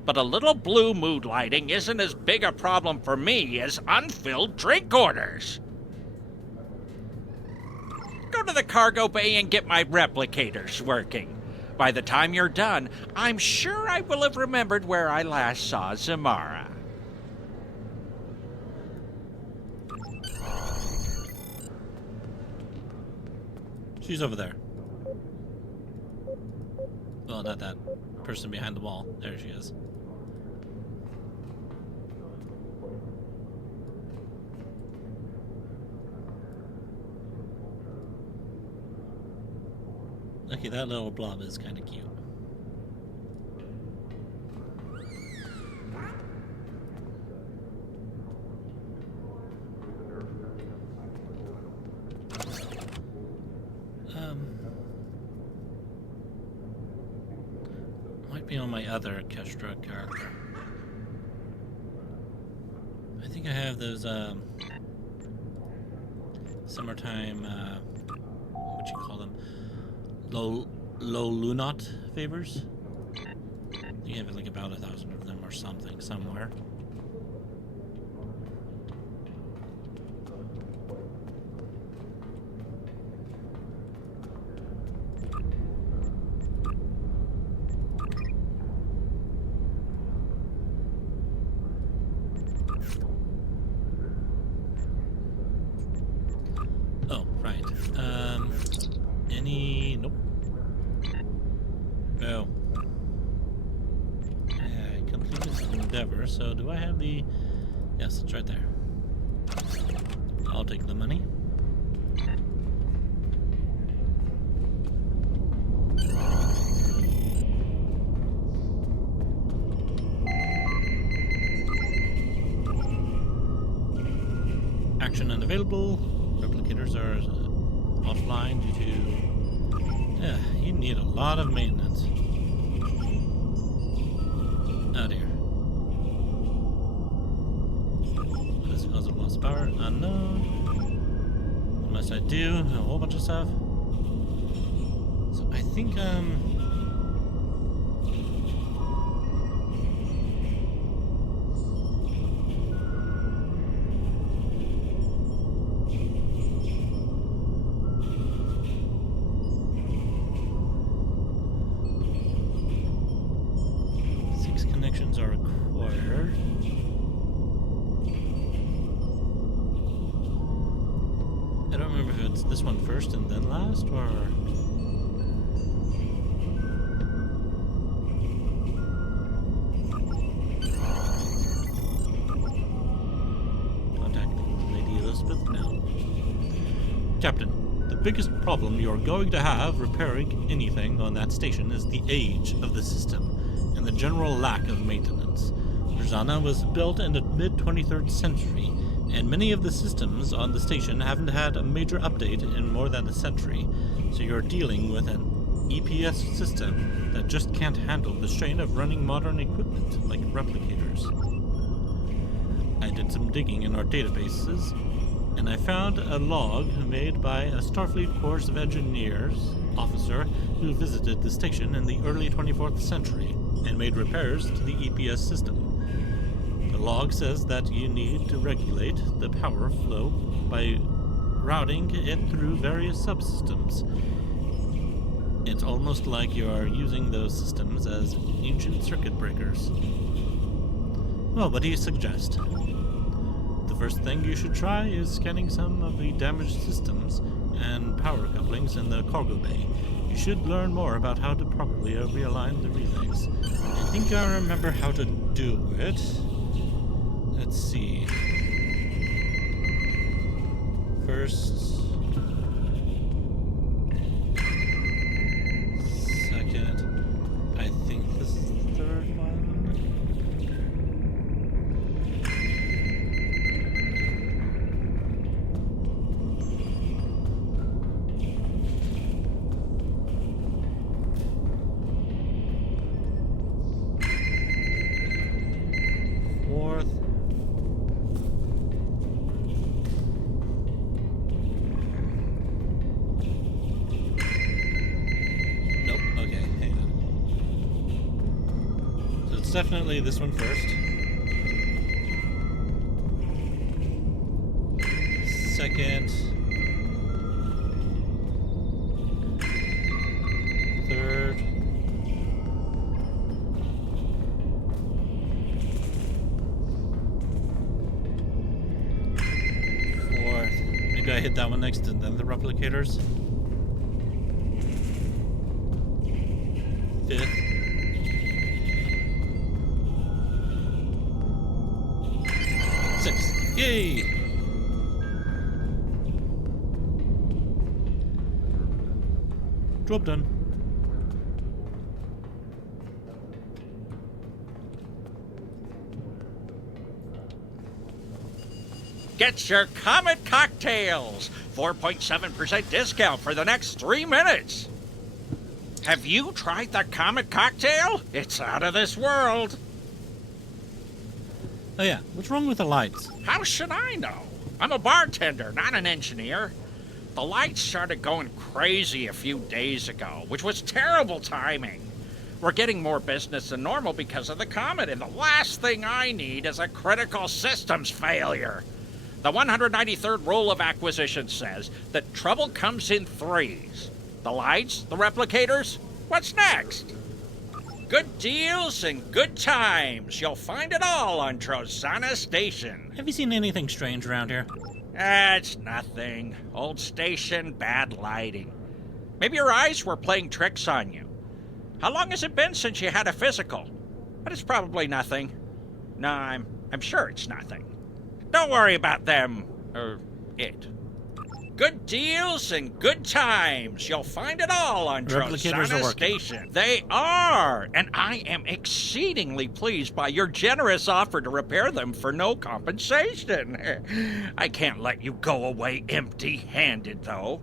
But a little blue mood lighting isn't as big a problem for me as unfilled drink orders. Go to the cargo bay and get my replicators working. By the time you're done, I'm sure I will have remembered where I last saw Zamara. She's over there. Well, not that person behind the wall. There she is. Okay, that little blob is kind of cute. Might be on my other Kestra character. I think I have those summertime what you call them? Low Lunat favors. You have like about 1,000 of them or something somewhere. Oh, right. Nope. Oh. I completed the endeavor, so do I have the... Yes, it's right there. I'll take the money. Action unavailable. Replicators are offline due to... Yeah, you need a lot of maintenance. Oh dear. What is the cause of loss of power? Unknown. What must I do? A whole bunch of stuff. So I think, 6 connections are required. I don't remember if it's this one first and then last, or... Contact Lady Elizabeth now. Captain, the biggest problem you're going to have repairing anything on that station is the age of the system and the general lack of maintenance. Rosanna was built in the mid-23rd century, and many of the systems on the station haven't had a major update in more than a century, so you're dealing with an EPS system that just can't handle the strain of running modern equipment like replicators. I did some digging in our databases, and I found a log made by a Starfleet Corps of Engineers officer who visited the station in the early 24th century and made repairs to the EPS system. The log says that you need to regulate the power flow by routing it through various subsystems. It's almost like you are using those systems as ancient circuit breakers. Well, what do you suggest? The first thing you should try is scanning some of the damaged systems and power couplings in the cargo bay. You should learn more about how to properly realign the relays. I think I remember how to do it. Let's see. First... Second... I think this is the third one. Fourth. Nope, okay, hang on. So it's definitely this one first. Second. Third. Fourth. Maybe I hit that one next and then the replicators. Yay! Job done. Get your Comet cocktails! 4.7% discount for the next 3 minutes. Have you tried the Comet cocktail? It's out of this world. Oh yeah, what's wrong with the lights? How should I know? I'm a bartender, not an engineer. The lights started going crazy a few days ago, which was terrible timing. We're getting more business than normal because of the comet, and the last thing I need is a critical systems failure. The 193rd rule of acquisition says that trouble comes in threes. The lights, the replicators, what's next? Good deals and good times. You'll find it all on Drozana Station. Have you seen anything strange around here? It's nothing. Old station, bad lighting. Maybe your eyes were playing tricks on you. How long has it been since you had a physical? But it's probably nothing. No, I'm sure it's nothing. Don't worry about them, or it. Good deals and good times. You'll find it all on Replicators are Drozana working. Station. They are, and I am exceedingly pleased by your generous offer to repair them for no compensation. I can't let you go away empty-handed, though.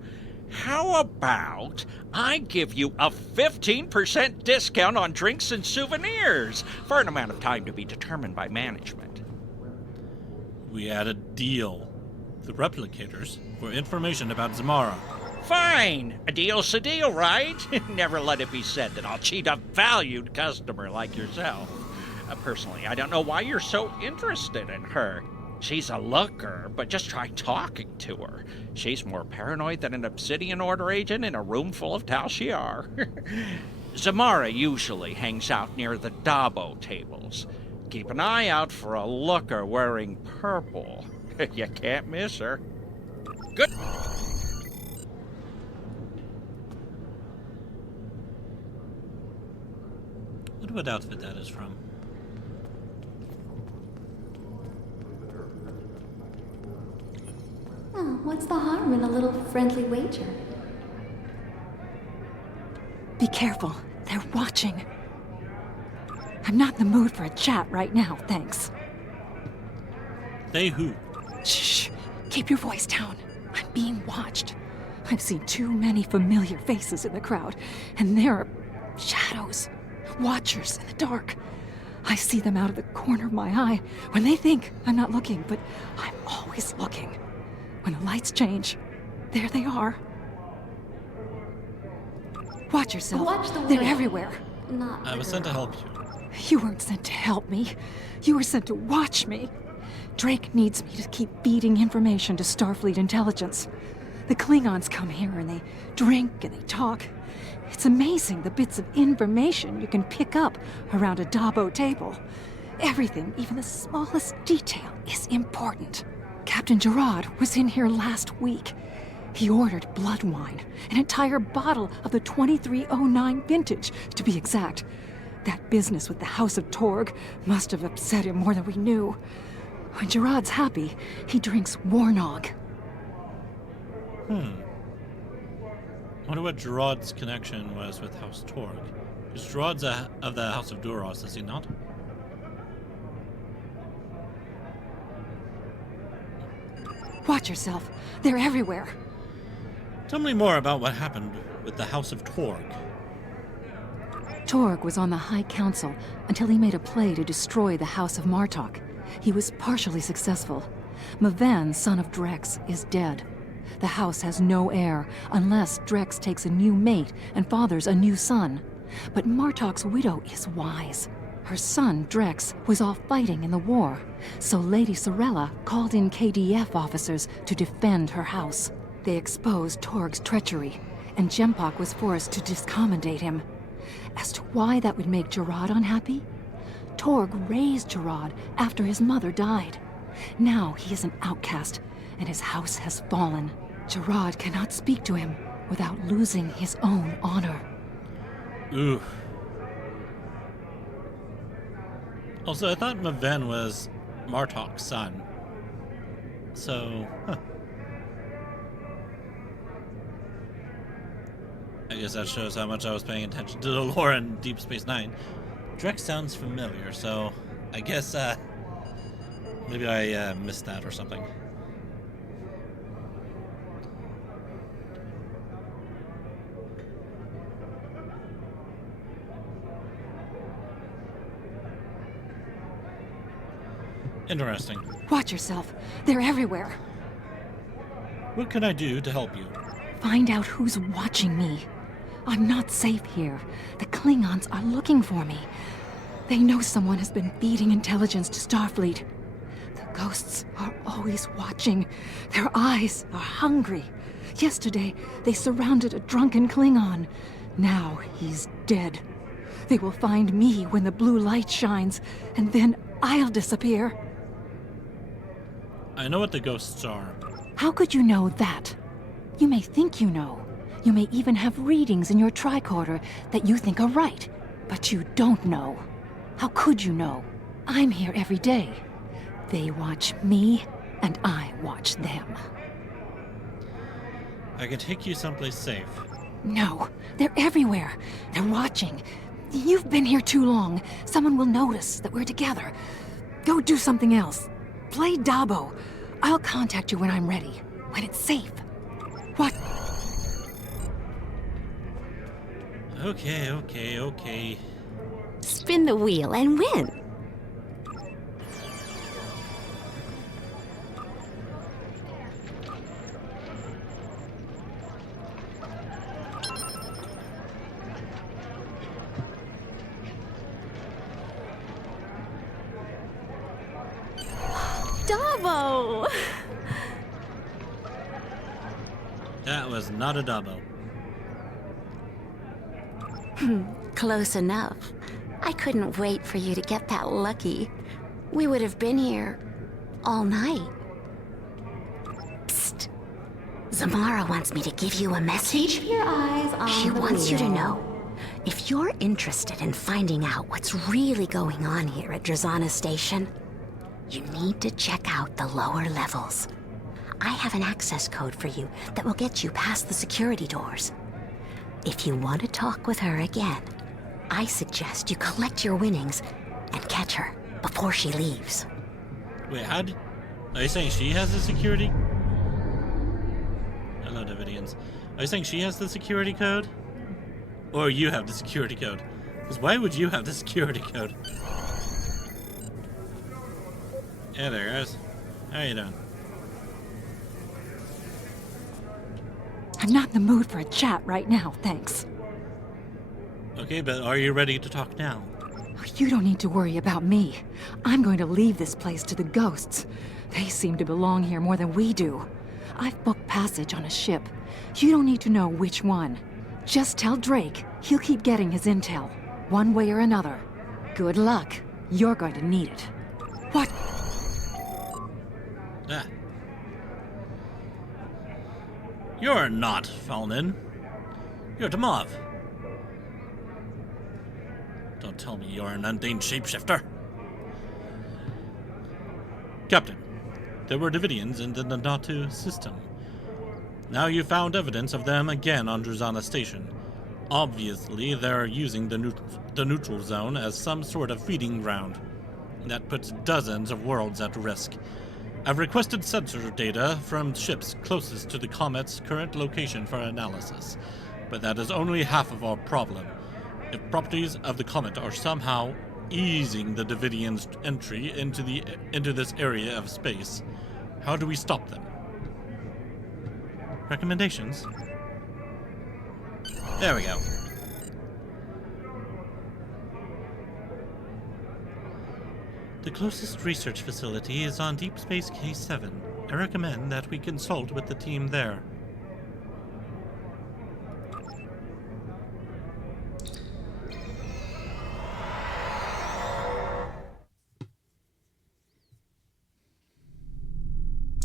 How about I give you a 15% discount on drinks and souvenirs for an amount of time to be determined by management? We had a deal. The replicators for information about Zamara. Fine. A deal's a deal, right? Never let it be said that I'll cheat a valued customer like yourself. Personally, I don't know why you're so interested in her. She's a looker, but just try talking to her. She's more paranoid than an Obsidian Order agent in a room full of Tal Shiar. Zamara usually hangs out near the Dabo tables. Keep an eye out for a looker wearing purple. You can't miss her. Good. What outfit that is from? Oh, what's the harm in a little friendly wager? Be careful. They're watching. I'm not in the mood for a chat right now, thanks. They who? Shh. Keep your voice down. I'm being watched. I've seen too many familiar faces in the crowd, and there are shadows. Watchers in the dark. I see them out of the corner of my eye when they think I'm not looking, but I'm always looking. When the lights change, there they are. Watch yourself. Watch the They're way. everywhere. Not I was sent to help you. You weren't sent to help me. You were sent to watch me. Drake needs me to keep feeding information to Starfleet intelligence. The Klingons come here and they drink and they talk. It's amazing the bits of information you can pick up around a Dabo table. Everything, even the smallest detail, is important. Captain Gerard was in here last week. He ordered blood wine, an entire bottle of the 2309 vintage, to be exact. That business with the House of Torg must have upset him more than we knew. When Gerard's happy, he drinks Warnog. Wonder what Gerard's connection was with House Torg. Because Gerard's of the House of Duros, is he not? Watch yourself. They're everywhere. Tell me more about what happened with the House of Torg. Torg was on the High Council until he made a play to destroy the House of Martok. He was partially successful. Maven, son of Drex, is dead. The house has no heir unless Drex takes a new mate and fathers a new son. But Martok's widow is wise. Her son, Drex, was off fighting in the war, so Lady Sorella called in KDF officers to defend her house. They exposed Torg's treachery, and Jempok was forced to discommendate him. As to why that would make Gerard unhappy? Torg raised Gerard after his mother died. Now he is an outcast, and his house has fallen. Gerard cannot speak to him without losing his own honor. Ooh. Also, I thought Maven was Martok's son. So, I guess that shows how much I was paying attention to the lore in Deep Space Nine. Drex sounds familiar, so I guess maybe I missed that or something. Interesting. Watch yourself. They're everywhere. What can I do to help you? Find out who's watching me. I'm not safe here. The Klingons are looking for me. They know someone has been feeding intelligence to Starfleet. The ghosts are always watching. Their eyes are hungry. Yesterday, they surrounded a drunken Klingon. Now he's dead. They will find me when the blue light shines, and then I'll disappear. I know what the ghosts are. How could you know that? You may think you know. You may even have readings in your tricorder that you think are right, but you don't know. How could you know? I'm here every day. They watch me, and I watch them. I can take you someplace safe. No, they're everywhere. They're watching. You've been here too long. Someone will notice that we're together. Go do something else. Play Dabo. I'll contact you when I'm ready, when it's safe. What? Okay. Spin the wheel and win. Dabo! That was not a Dabo. Close enough. I couldn't wait for you to get that lucky. We would have been here all night. Psst. Zamara wants me to give you a message. Keep your eyes on She the wants you to wheel. know, if you're interested in finding out what's really going on here at Drazana Station, you need to check out the lower levels. I have an access code for you that will get you past the security doors. If you want to talk with her again, I suggest you collect your winnings and catch her before she leaves. Wait, are you saying she has the security? Hello, Davidians. Are you saying she has the security code? Or you have the security code? Because why would you have the security code? Yeah, there, guys. How you doing? I'm not in the mood for a chat right now, thanks. Okay, but are you ready to talk now? You don't need to worry about me. I'm going to leave this place to the ghosts. They seem to belong here more than we do. I've booked passage on a ship. You don't need to know which one. Just tell Drake he'll keep getting his intel, one way or another. Good luck. You're going to need it. What? Ah. You're not Falnin. You're Demov. Don't tell me you're an undane shapeshifter. Captain, there were Davidians in the Donatu system. Now you found evidence of them again on Drazana Station. Obviously, they're using the neutral zone as some sort of feeding ground. That puts dozens of worlds at risk. I've requested sensor data from ships closest to the comet's current location for analysis, but that is only half of our problem. If properties of the comet are somehow easing the Davidians' entry into this area of space, how do we stop them? Recommendations? There we go. The closest research facility is on Deep Space K7. I recommend that we consult with the team there.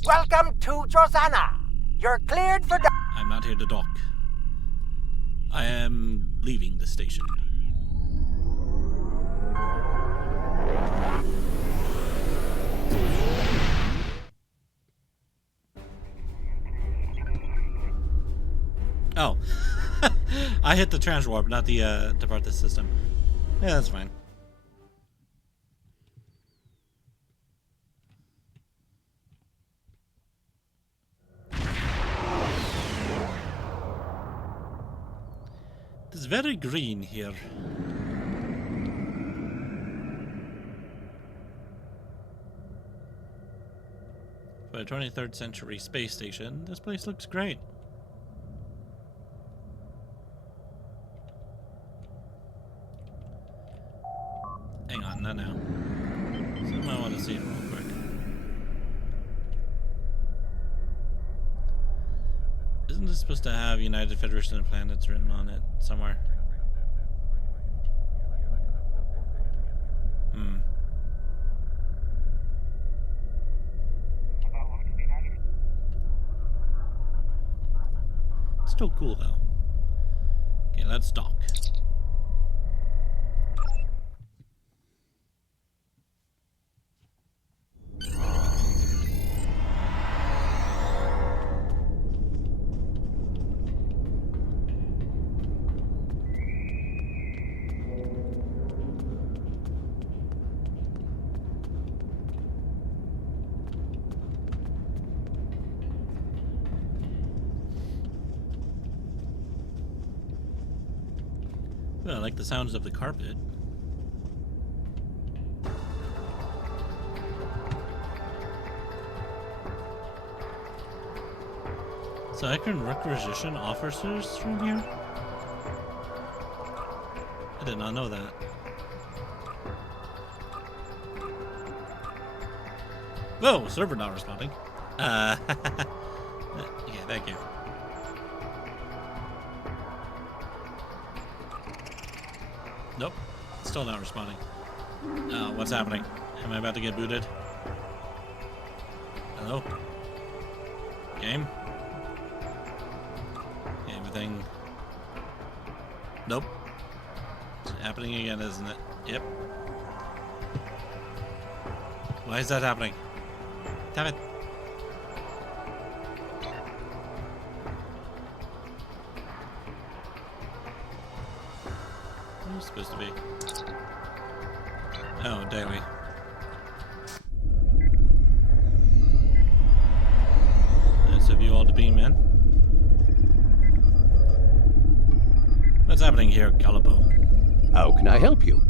Welcome to Josana. You're cleared for I'm not here to dock. I am leaving the station. I hit the transwarp, not the depart the system. Yeah, that's fine. It's very green here. For a 23rd century space station, this place looks great. Hang on, not now. Something I want to see real quick. Isn't this supposed to have United Federation of Planets written on it somewhere? Still cool though. Okay, let's dock. Well, I like the sounds of the carpet. So I can requisition officers from here? I did not know that. Whoa, server not responding. Yeah, thank you. Nope, still not responding. What's happening? Am I about to get booted? Hello? Game? Everything. Nope. It's happening again, isn't it? Yep. Why is that happening? Damn it. Where's it supposed to be? Oh, daily. Nice of you all to beam in. What's happening here, Calipo? How can I help you?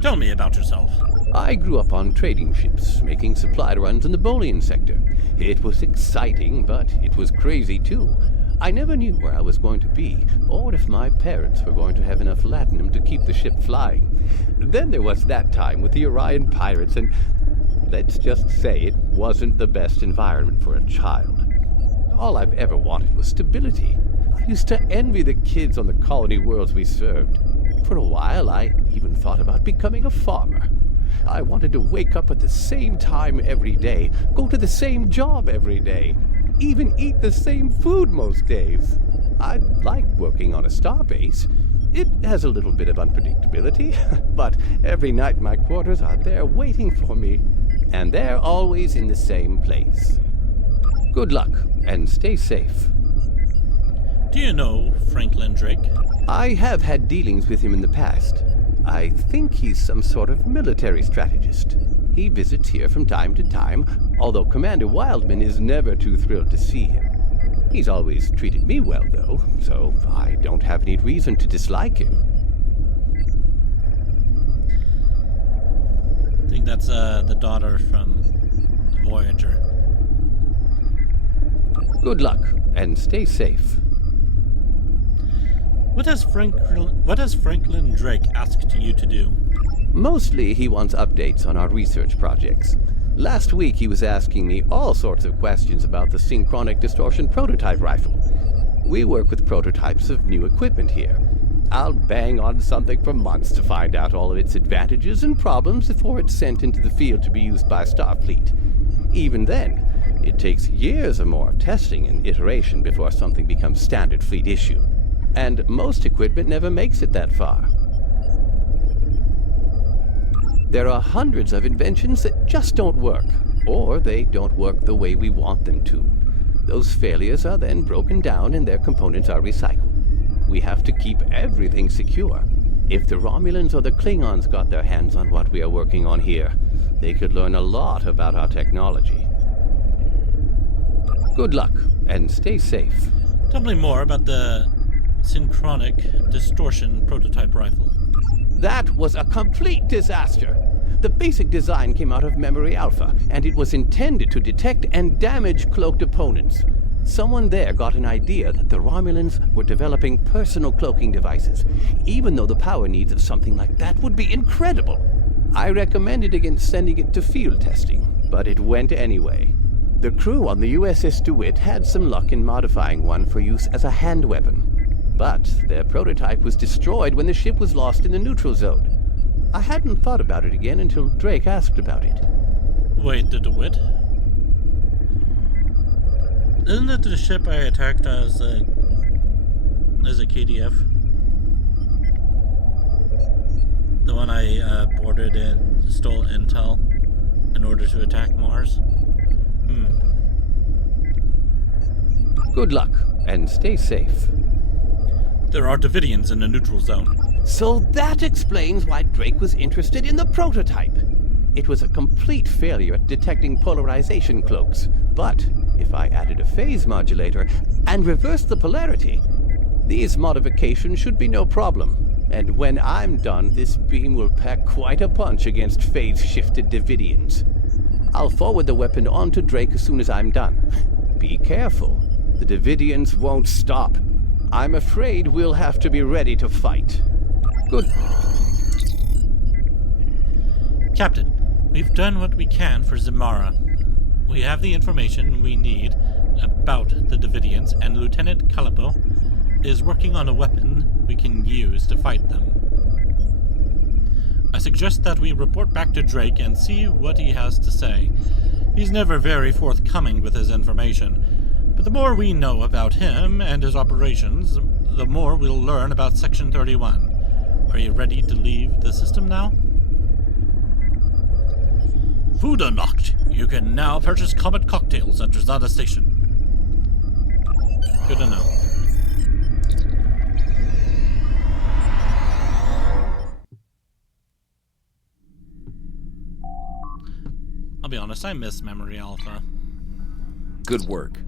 Tell me about yourself. I grew up on trading ships, making supply runs in the Bolian sector. It was exciting, but it was crazy too. I never knew where I was going to be, or if my parents were going to have enough latinum to keep the ship flying. Then there was that time with the Orion pirates, and let's just say it wasn't the best environment for a child. All I've ever wanted was stability. I used to envy the kids on the colony worlds we served. For a while, I even thought about becoming a farmer. I wanted to wake up at the same time every day, go to the same job every day, even eat the same food most days. I like working on a starbase. It has a little bit of unpredictability, but every night my quarters are there waiting for me, and they're always in the same place. Good luck, and stay safe. Do you know Franklin Drake? I have had dealings with him in the past. I think he's some sort of military strategist. He visits here from time to time, although Commander Wildman is never too thrilled to see him. He's always treated me well, though, so I don't have any reason to dislike him. I think that's the daughter from Voyager. Good luck, and stay safe. What has Franklin Drake asked you to do? Mostly he wants updates on our research projects. Last week he was asking me all sorts of questions about the synchronic distortion prototype rifle. We work with prototypes of new equipment here. I'll bang on something for months to find out all of its advantages and problems before it's sent into the field to be used by Starfleet. Even then, it takes years or more of testing and iteration before something becomes standard fleet issue. And most equipment never makes it that far. There are hundreds of inventions that just don't work, or they don't work the way we want them to. Those failures are then broken down and their components are recycled. We have to keep everything secure. If the Romulans or the Klingons got their hands on what we are working on here, they could learn a lot about our technology. Good luck, and stay safe. Tell me more about the synchronic distortion prototype rifle. That was a complete disaster. The basic design came out of Memory Alpha, and it was intended to detect and damage cloaked opponents. Someone there got an idea that the Romulans were developing personal cloaking devices, even though the power needs of something like that would be incredible. I recommended against sending it to field testing, but it went anyway. The crew on the USS DeWitt had some luck in modifying one for use as a hand weapon. But their prototype was destroyed when the ship was lost in the neutral zone. I hadn't thought about it again until Drake asked about it. Wait, the DeWitt? Isn't it the ship I attacked as a KDF? The one I boarded and stole intel in order to attack Mars? Good luck, and stay safe. There are Davidians in the neutral zone. So that explains why Drake was interested in the prototype. It was a complete failure at detecting polarization cloaks. But if I added a phase modulator and reversed the polarity, these modifications should be no problem. And when I'm done, this beam will pack quite a punch against phase-shifted Davidians. I'll forward the weapon on to Drake as soon as I'm done. Be careful. The Davidians won't stop. I'm afraid we'll have to be ready to fight. Good. Captain, we've done what we can for Zamara. We have the information we need about the Davidians, and Lieutenant Calipo is working on a weapon we can use to fight them. I suggest that we report back to Drake and see what he has to say. He's never very forthcoming with his information, but the more we know about him and his operations, the more we'll learn about Section 31. Are you ready to leave the system now? Food unlocked. You can now purchase Comet cocktails at Drazana Station. Good to know. I'll be honest, I miss Memory Alpha. Good work.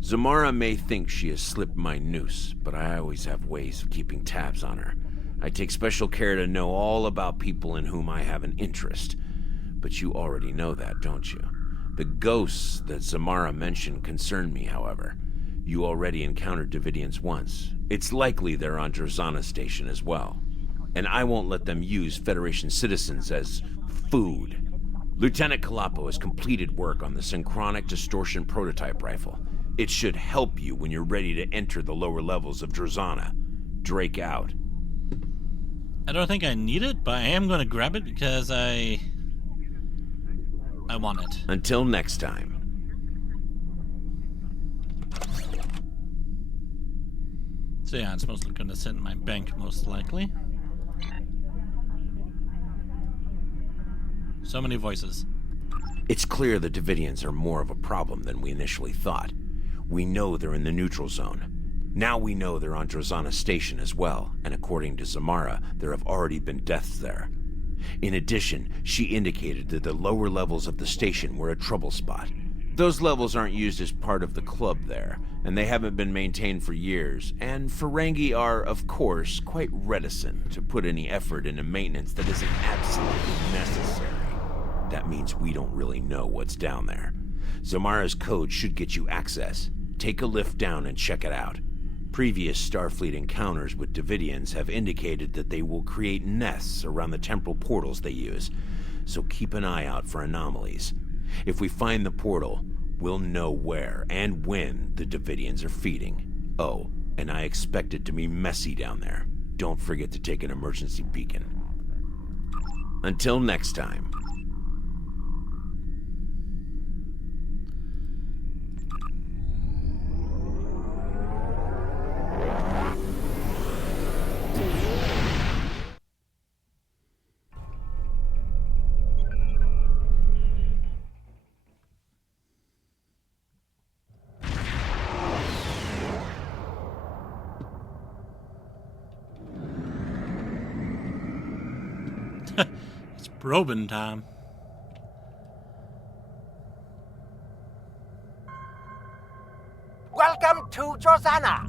Zamara may think she has slipped my noose, but I always have ways of keeping tabs on her. I take special care to know all about people in whom I have an interest. But you already know that, don't you? The ghosts that Zamara mentioned concern me, however. You already encountered Davidians once. It's likely they're on Drazana Station as well. And I won't let them use Federation citizens as food. Lieutenant Calapo has completed work on the synchronic distortion prototype rifle. It should help you when you're ready to enter the lower levels of Drazana. Drake out. I don't think I need it, but I am going to grab it because I want it. Until next time. So yeah, it's mostly going to sit in my bank, most likely. So many voices. It's clear the Davidians are more of a problem than we initially thought. We know they're in the neutral zone. Now we know they're on Drazana Station as well, and according to Zamara, there have already been deaths there. In addition, she indicated that the lower levels of the station were a trouble spot. Those levels aren't used as part of the club there, and they haven't been maintained for years, and Ferengi are, of course, quite reticent to put any effort into maintenance that isn't absolutely necessary. That means we don't really know what's down there. Zamara's code should get you access. Take a lift down and check it out. Previous Starfleet encounters with Davidians have indicated that they will create nests around the temporal portals they use, so keep an eye out for anomalies. If we find the portal, we'll know where and when the Davidians are feeding. Oh, and I expect it to be messy down there. Don't forget to take an emergency beacon. Until next time. It's probing time. Welcome to Drozana.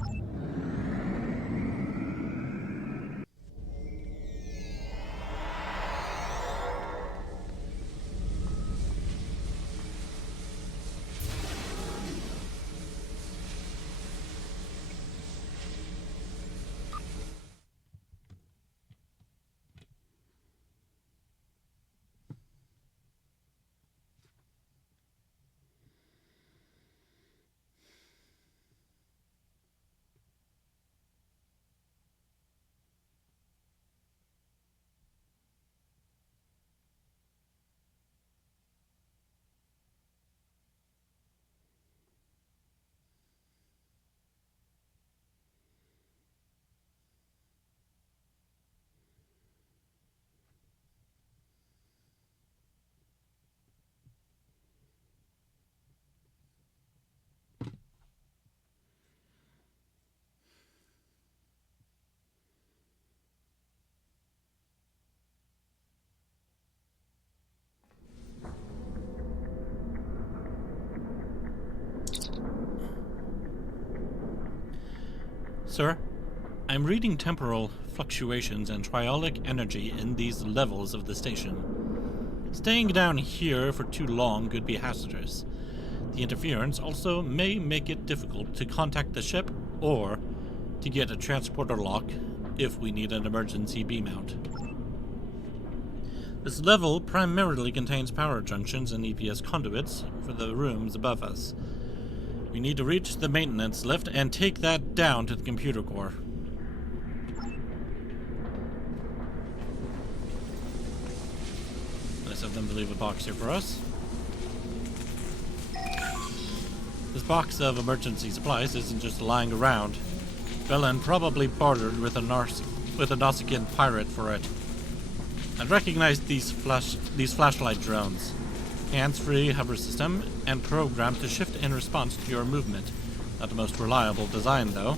Sir, I'm reading temporal fluctuations and triolic energy in these levels of the station. Staying down here for too long could be hazardous. The interference also may make it difficult to contact the ship or to get a transporter lock if we need an emergency B-mount. This level primarily contains power junctions and EPS conduits for the rooms above us. We need to reach the maintenance lift and take that down to the computer core. Let's have them leave a box here for us. This box of emergency supplies isn't just lying around. Belen probably bartered with a Nausicaan pirate for it. I'd recognize these flashlight drones. Hands-free hover system and programmed to shift in response to your movement. Not the most reliable design, though.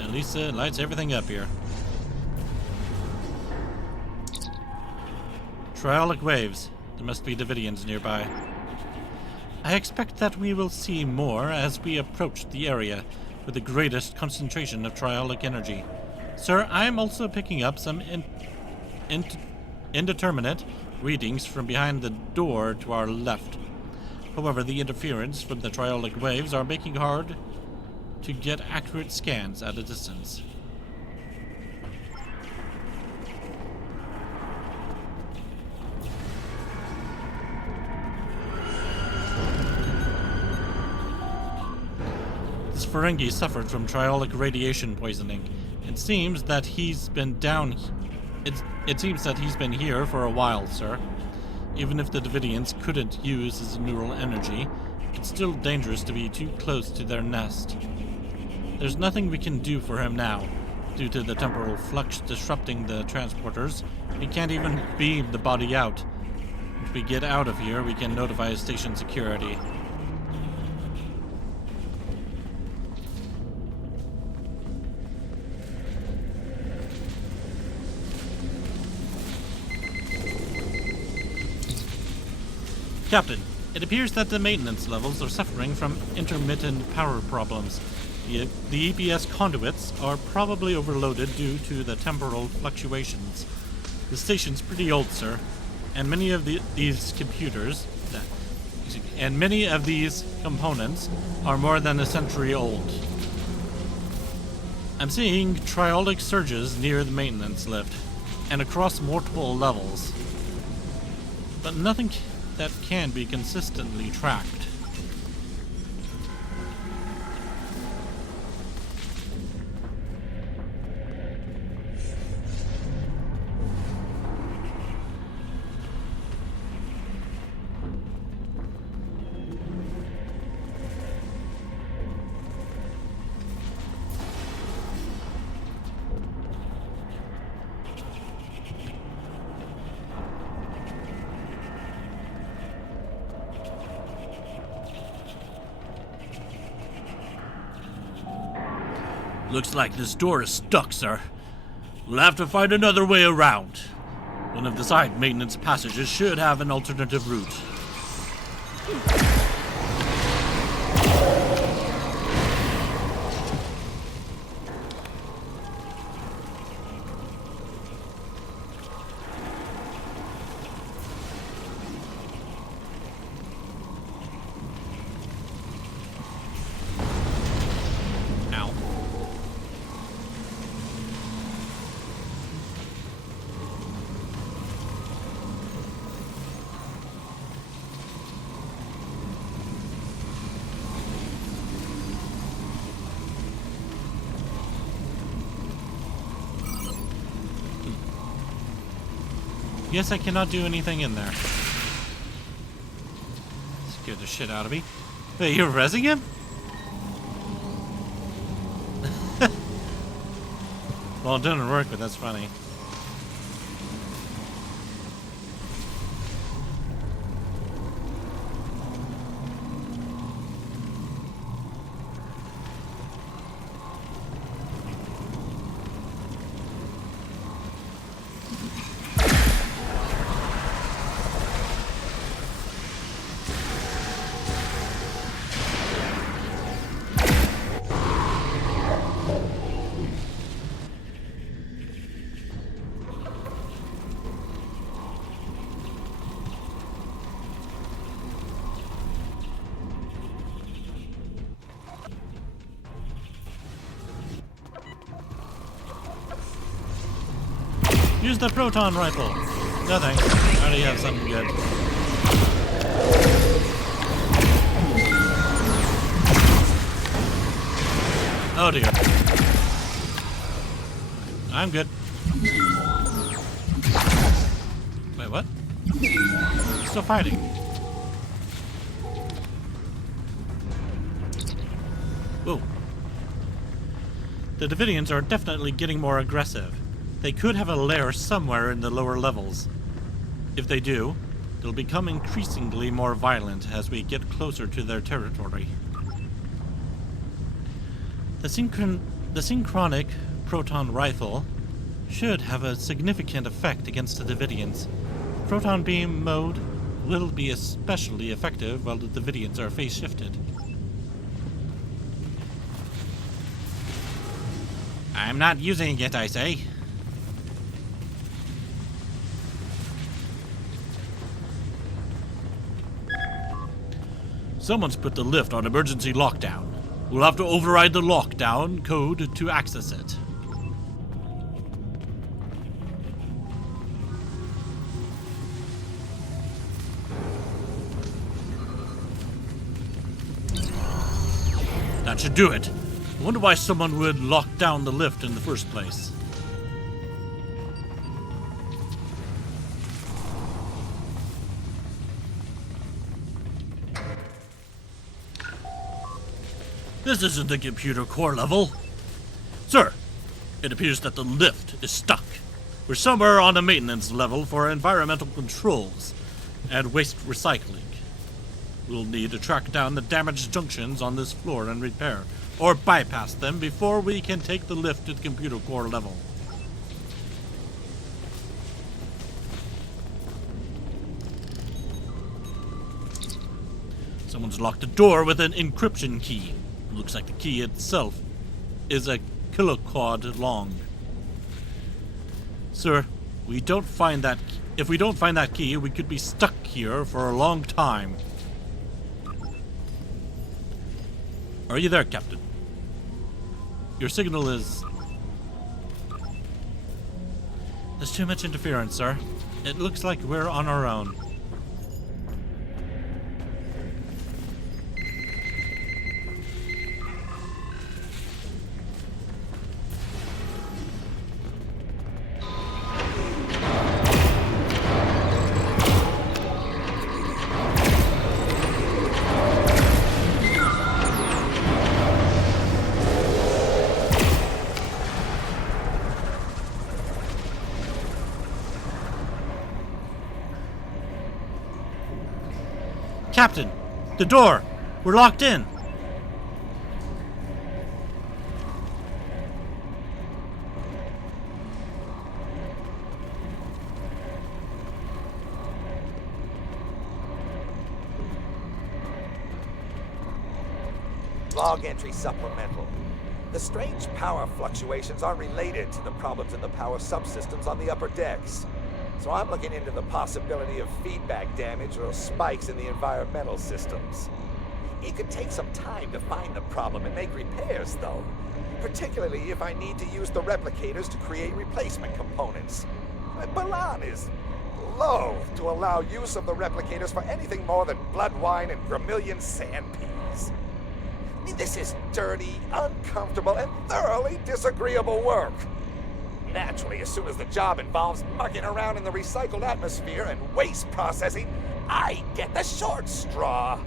At least it lights everything up here. Triolic waves. There must be Davidians nearby. I expect that we will see more as we approach the area with the greatest concentration of triolic energy. Sir, I am also picking up some indeterminate readings from behind the door to our left. However, the interference from the triolic waves are making it hard to get accurate scans at a distance. This Ferengi suffered from triolic radiation poisoning. It seems that he's been here for a while, sir. Even if the Davidians couldn't use his neural energy, it's still dangerous to be too close to their nest. There's nothing we can do for him now. Due to the temporal flux disrupting the transporters, we can't even beam the body out. If we get out of here, we can notify station security. Captain, it appears that the maintenance levels are suffering from intermittent power problems. The EPS conduits are probably overloaded due to the temporal fluctuations. The station's pretty old, sir, and many of these components are more than a century old. I'm seeing triolic surges near the maintenance lift and across multiple levels, but nothing that can be consistently tracked. Looks like this door is stuck, sir. We'll have to find another way around. One of the side maintenance passages should have an alternative route. Yes, I cannot do anything in there. Scared the shit out of me. Wait, you're rezzing him? Well, it didn't work, but that's funny. Use the proton rifle. No thanks. I already have something good. Oh dear. I'm good. Wait, what? Still fighting. Whoa. The Davidians are definitely getting more aggressive. They could have a lair somewhere in the lower levels. If they do, they'll become increasingly more violent as we get closer to their territory. The synchronic proton rifle should have a significant effect against the Davidians. Proton beam mode will be especially effective while the Davidians are phase shifted. I'm not using it, I say. Someone's put the lift on emergency lockdown. We'll have to override the lockdown code to access it. That should do it. I wonder why someone would lock down the lift in the first place. This isn't the computer core level. Sir, it appears that the lift is stuck. We're somewhere on the maintenance level for environmental controls and waste recycling. We'll need to track down the damaged junctions on this floor and repair, or bypass them before we can take the lift to the computer core level. Someone's locked the door with an encryption key. Looks like the key itself is a kiloquad long. Sir, if we don't find that key, we could be stuck here for a long time. Are you there, Captain? Your signal is... There's too much interference, sir. It looks like we're on our own. Captain, the door! We're locked in! Log entry supplemental. The strange power fluctuations are related to the problems in the power subsystems on the upper decks. So I'm looking into the possibility of feedback damage or spikes in the environmental systems. It could take some time to find the problem and make repairs, though. Particularly if I need to use the replicators to create replacement components. Balan is loath to allow use of the replicators for anything more than blood wine and Gramillion sandpeas. This is dirty, uncomfortable, and thoroughly disagreeable work. Naturally, as soon as the job involves mucking around in the recycled atmosphere and waste processing, I get the short straw.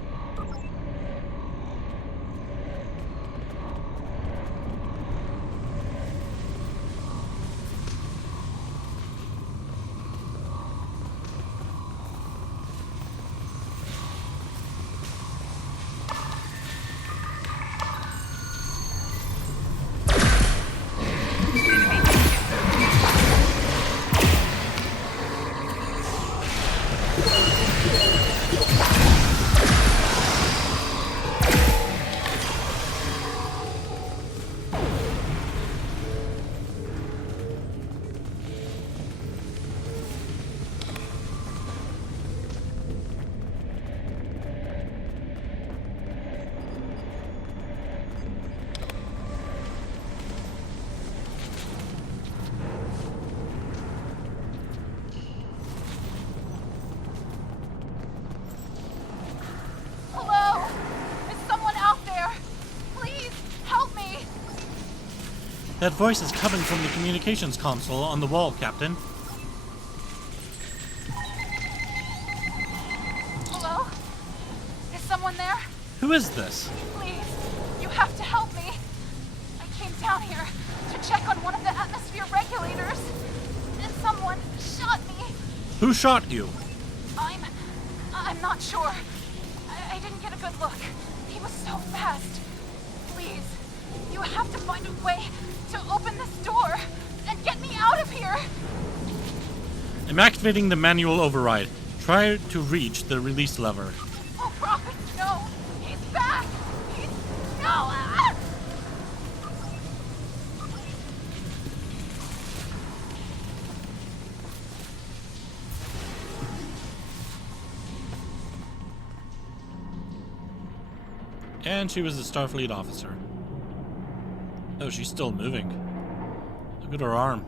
That voice is coming from the communications console on the wall, Captain. Hello? Is someone there? Who is this? Please, you have to help me. I came down here to check on one of the atmosphere regulators, and someone shot me. Who shot you? I'm not sure. I didn't get a good look. He was so fast. Please, you have to find a way to open this door and get me out of here. I'm activating the manual override. Try to reach the release lever. Oh, Prophet, no! He's back! No! Ah! And she was a Starfleet officer. Oh, she's still moving. Look at her arm.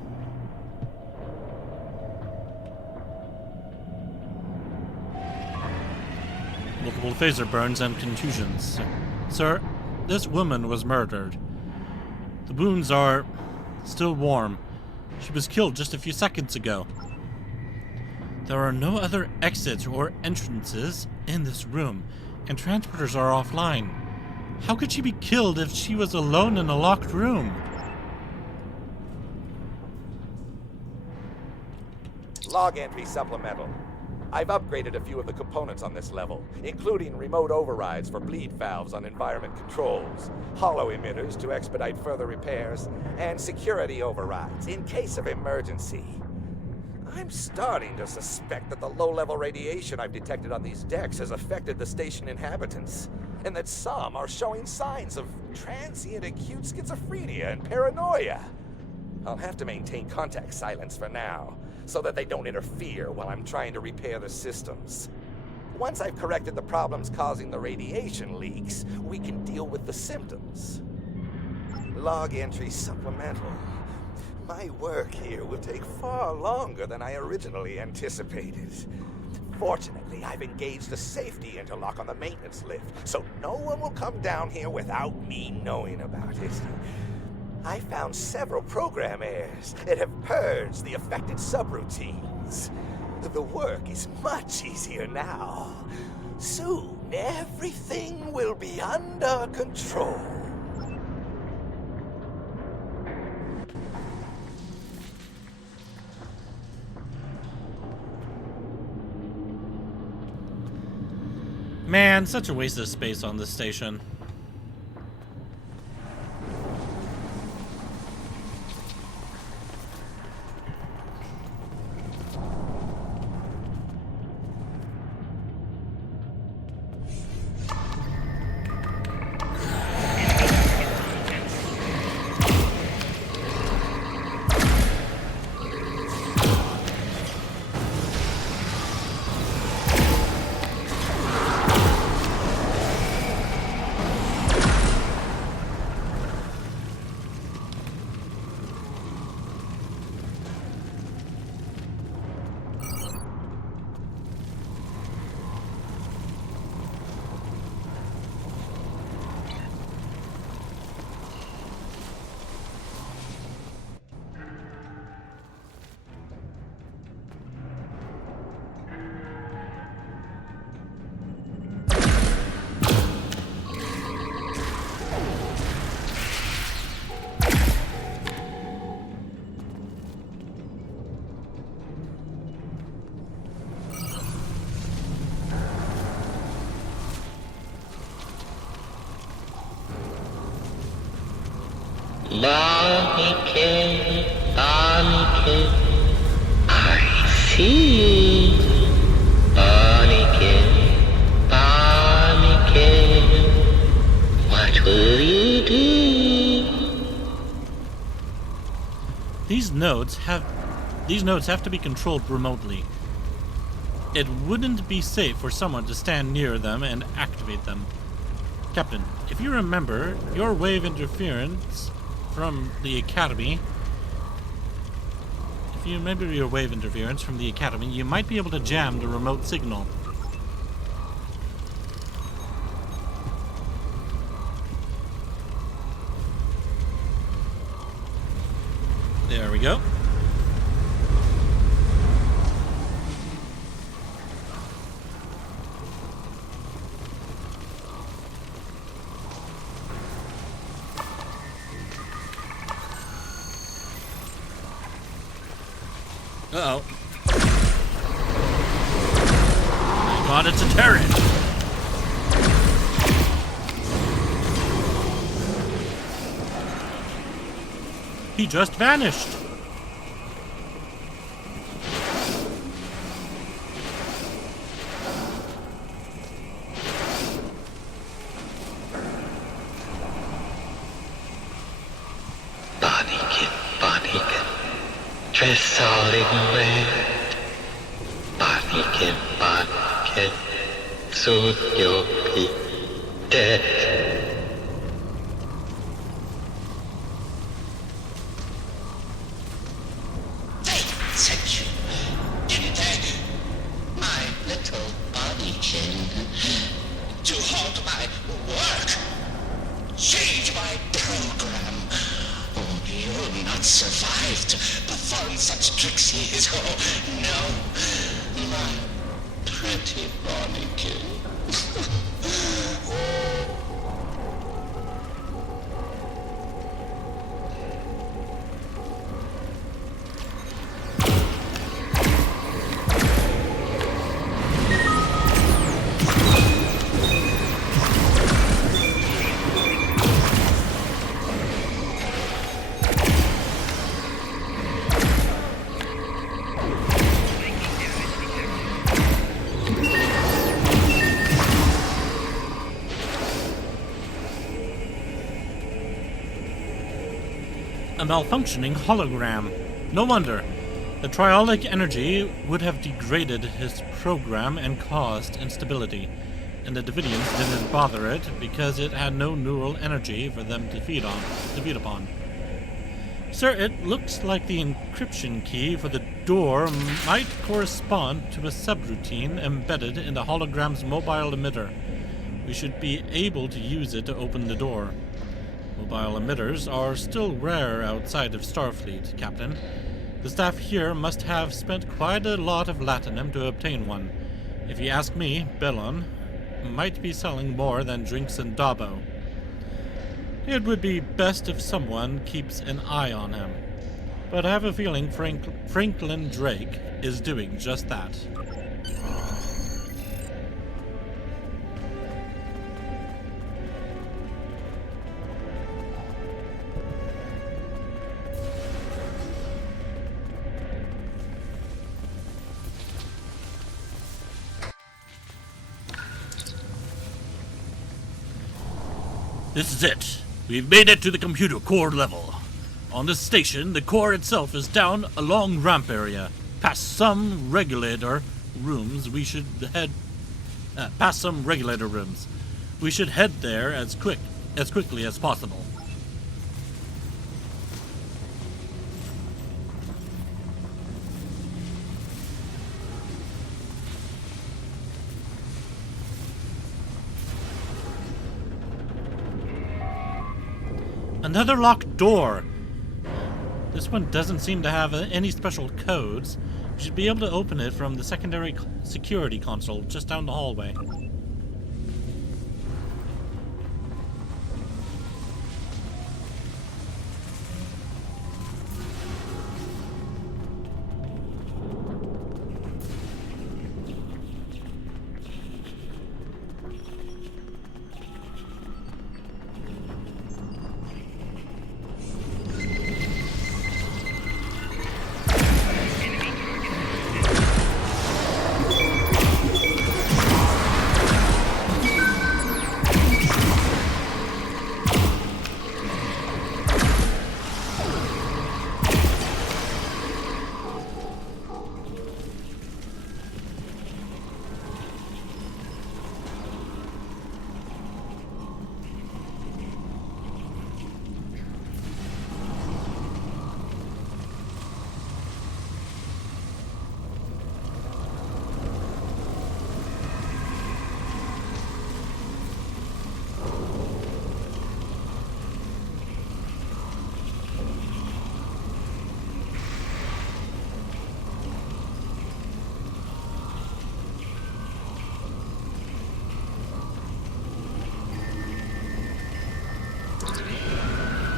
Multiple phaser burns and contusions. Sir, this woman was murdered. The wounds are still warm. She was killed just a few seconds ago. There are no other exits or entrances in this room, and transporters are offline. How could she be killed if she was alone in a locked room? Log entry supplemental. I've upgraded a few of the components on this level, including remote overrides for bleed valves on environment controls, hollow emitters to expedite further repairs, and security overrides in case of emergency. I'm starting to suspect that the low-level radiation I've detected on these decks has affected the station inhabitants, and that some are showing signs of transient acute schizophrenia and paranoia. I'll have to maintain contact silence for now, so that they don't interfere while I'm trying to repair the systems. Once I've corrected the problems causing the radiation leaks, we can deal with the symptoms. Log entry supplemental. My work here will take far longer than I originally anticipated. Fortunately, I've engaged a safety interlock on the maintenance lift, so no one will come down here without me knowing about it. I found several program errors that have purged the affected subroutines. The work is much easier now. Soon, everything will be under control. Man, such a waste of space on this station. Barney, I see you. Barney, what will you do? These nodes have to be controlled remotely. It wouldn't be safe for someone to stand near them and activate them. Captain, if you remember your wave interference from the Academy, you might be able to jam the remote signal. There we go. Uh-oh. My god, it's a turret! He just vanished! Barney, dress all in red. Barney, soon you'll be dead. They sent you dead, my little Barneykin, to halt my work, change my program. Only you'll not survive to perform such trixies. Oh, no, my pretty Barneykin. A malfunctioning hologram. No wonder. The triolic energy would have degraded his program and caused instability, and the Davidians didn't bother it because it had no neural energy for them to feed upon. Sir, it looks like the encryption key for the door might correspond to a subroutine embedded in the hologram's mobile emitter. We should be able to use it to open the door. Mobile emitters are still rare outside of Starfleet, Captain. The staff here must have spent quite a lot of latinum to obtain one. If you ask me, Bellon might be selling more than drinks and Dabo. It would be best if someone keeps an eye on him. But I have a feeling Franklin Drake is doing just that. This is it. We've made it to the computer core level. On this station, the core itself is down a long ramp area. Past some regulator rooms, we should head there as quickly as possible. Another locked door. This one doesn't seem to have any special codes. We should be able to open it from the secondary security console just down the hallway.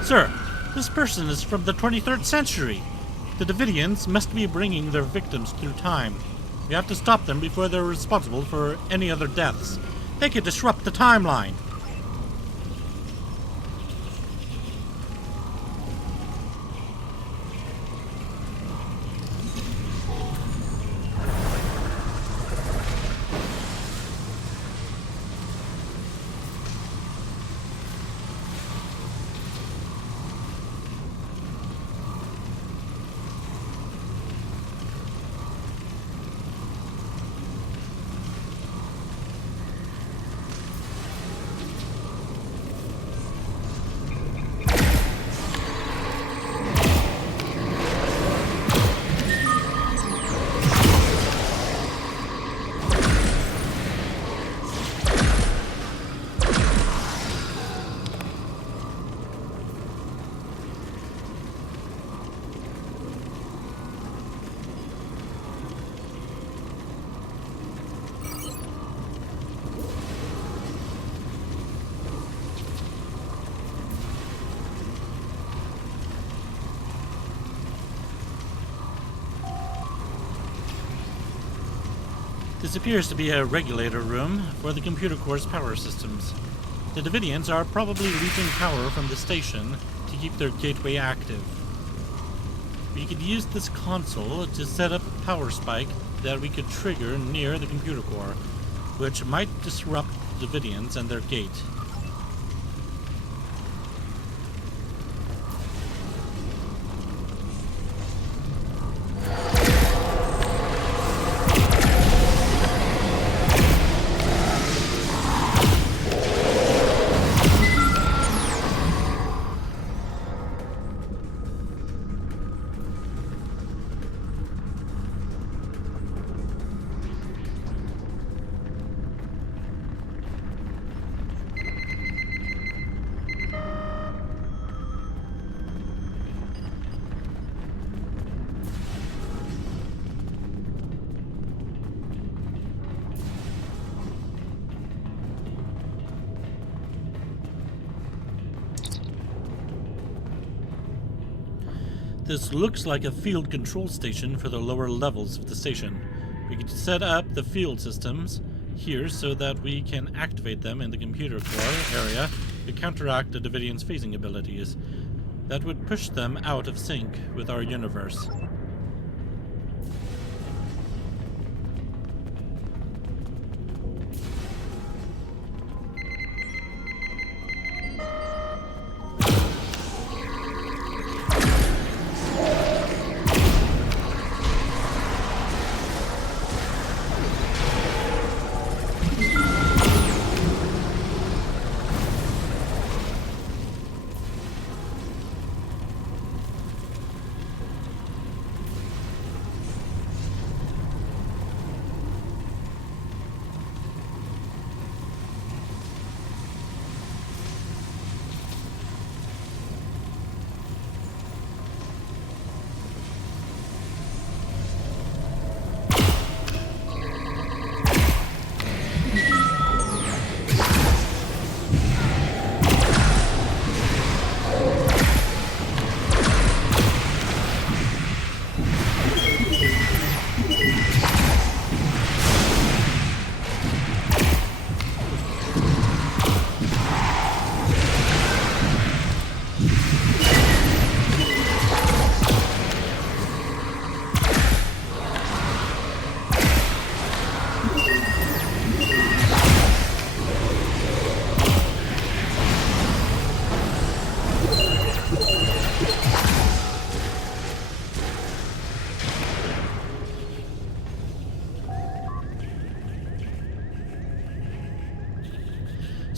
Sir, this person is from the 23rd century. The Davidians must be bringing their victims through time. We have to stop them before they're responsible for any other deaths. They could disrupt the timeline. This appears to be a regulator room for the computer core's power systems. The Davidians are probably leeching power from the station to keep their gateway active. We could use this console to set up a power spike that we could trigger near the computer core, which might disrupt the Davidians and their gate. This looks like a field control station for the lower levels of the station. We could set up the field systems here so that we can activate them in the computer core area to counteract the Davidians' phasing abilities. That would push them out of sync with our universe.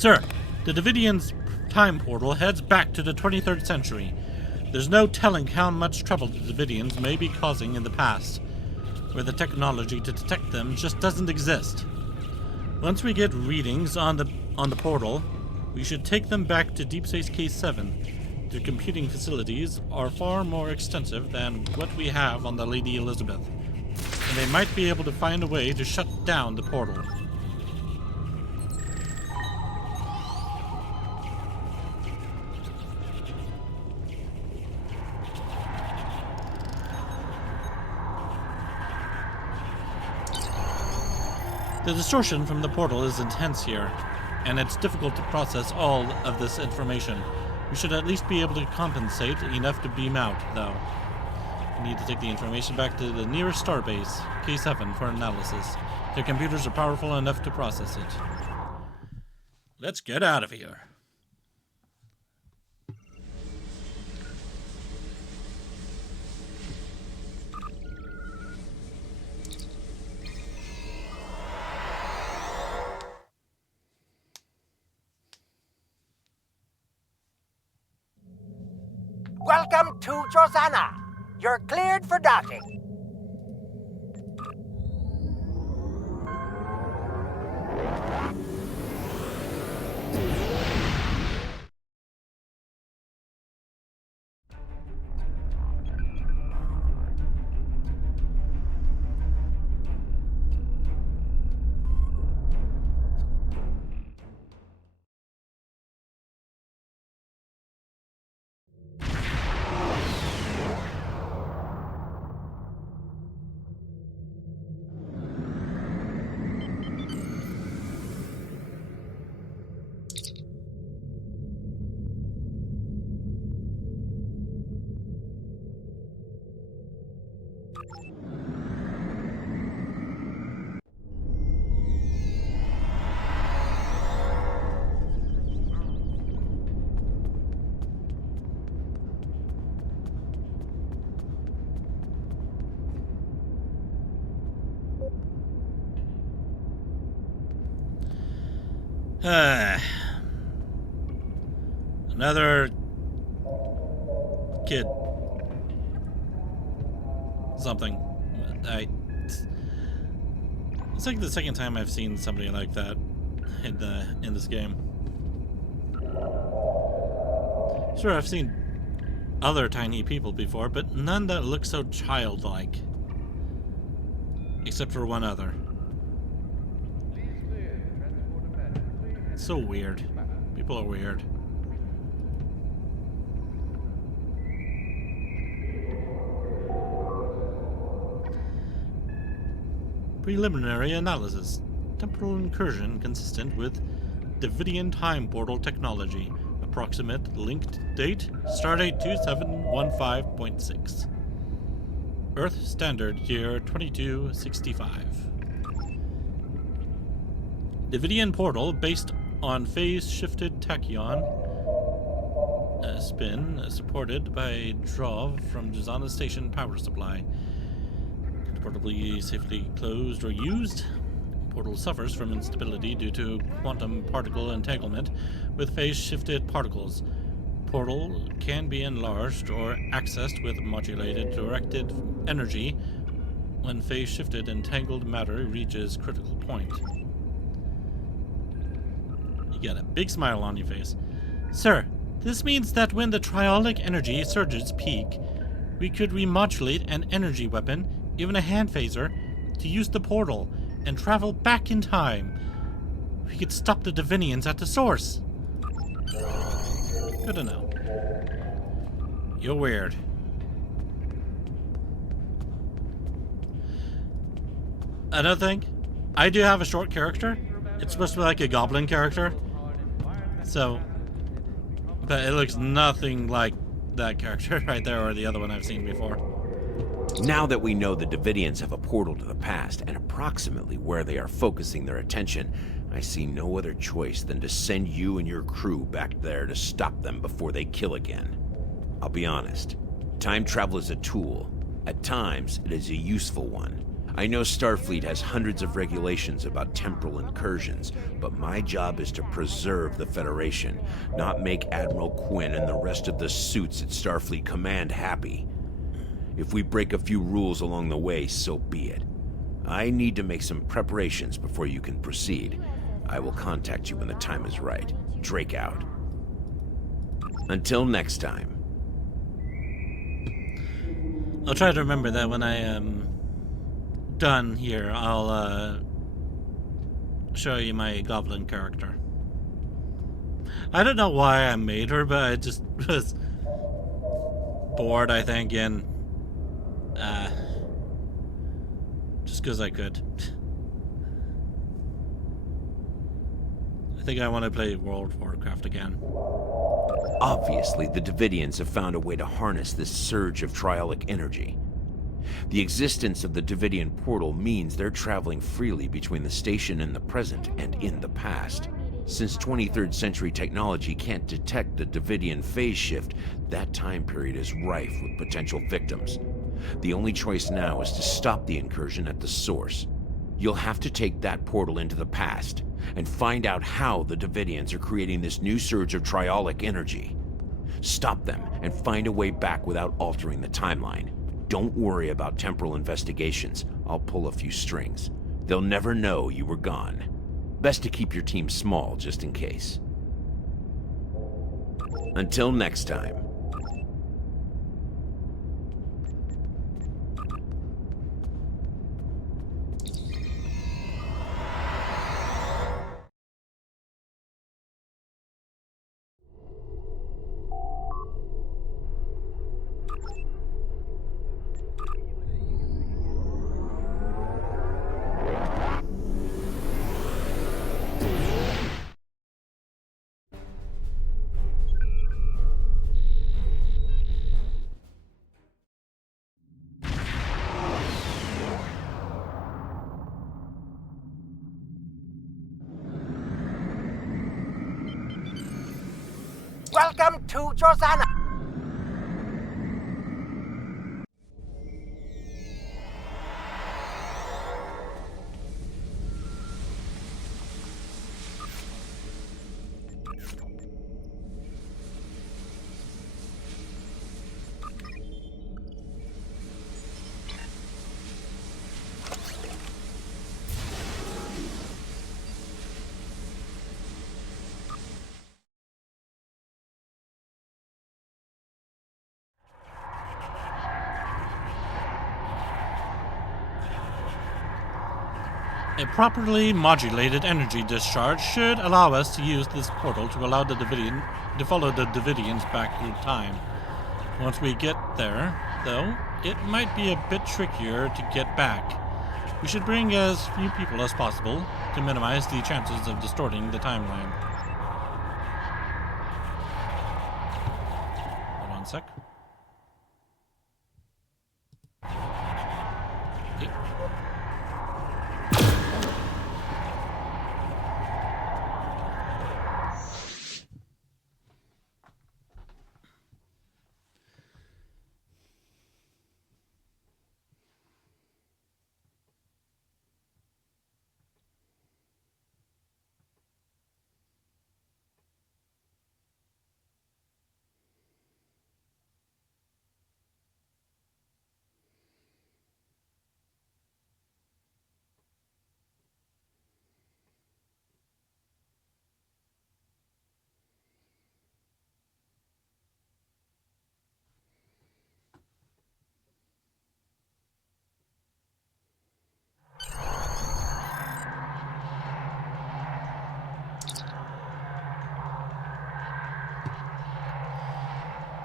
Sir, the Davidians' time portal heads back to the 23rd century. There's no telling how much trouble the Davidians may be causing in the past, where the technology to detect them just doesn't exist. Once we get readings on the portal, we should take them back to Deep Space K7. Their computing facilities are far more extensive than what we have on the Lady Elizabeth, and they might be able to find a way to shut down the portal. The distortion from the portal is intense here, and it's difficult to process all of this information. We should at least be able to compensate enough to beam out, though. We need to take the information back to the nearest starbase, K7, for analysis. Their computers are powerful enough to process it. Let's get out of here. Welcome to Josana. You're cleared for docking. Another kid. Something. It's like the second time I've seen somebody like that in this game. Sure, I've seen other tiny people before, but none that look so childlike. Except for one other. It's so weird. People are weird. Preliminary analysis. Temporal incursion consistent with Davidian time portal technology. Approximate linked date, stardate 2715.6. Earth standard year 2265. Davidian portal based on phase-shifted tachyon spin supported by draw from Jazana Station power supply. Portably safely closed or used. Portal suffers from instability due to quantum particle entanglement with phase-shifted particles. Portal can be enlarged or accessed with modulated directed energy when phase-shifted entangled matter reaches critical point. You got a big smile on your face. Sir, this means that when the triolic energy surges peak, we could remodulate an energy weapon, even a hand phaser, to use the portal and travel back in time. We could stop the Divinians at the source. Good to know. You're weird. Another thing, I do have a short character. It's supposed to be like a goblin character. So, but it looks nothing like that character right there or the other one I've seen before. Now that we know the Davidians have a portal to the past and approximately where they are focusing their attention, I see no other choice than to send you and your crew back there to stop them before they kill again. I'll be honest, time travel is a tool. At times, it is a useful one. I know Starfleet has hundreds of regulations about temporal incursions, but my job is to preserve the Federation, not make Admiral Quinn and the rest of the suits at Starfleet Command happy. If we break a few rules along the way, so be it. I need to make some preparations before you can proceed. I will contact you when the time is right. Drake out. Until next time. I'll try to remember that when I am done here. I'll show you my goblin character. I don't know why I made her, but I just was bored, I think, and just because I could. I think I want to play World of Warcraft again. Obviously, the Davidians have found a way to harness this surge of triolic energy. The existence of the Davidian portal means they're traveling freely between the station in the present and in the past. Since 23rd century technology can't detect the Davidian phase shift, that time period is rife with potential victims. The only choice now is to stop the incursion at the source. You'll have to take that portal into the past and find out how the Davidians are creating this new surge of triolic energy. Stop them and find a way back without altering the timeline. Don't worry about temporal investigations. I'll pull a few strings. They'll never know you were gone. Best to keep your team small just in case. Until next time. Welcome to Josana. A properly modulated energy discharge should allow us to use this portal to allow the Davidian to follow the Davidians back through time. Once we get there, though, it might be a bit trickier to get back. We should bring as few people as possible to minimize the chances of distorting the timeline. Hold on a sec. Okay.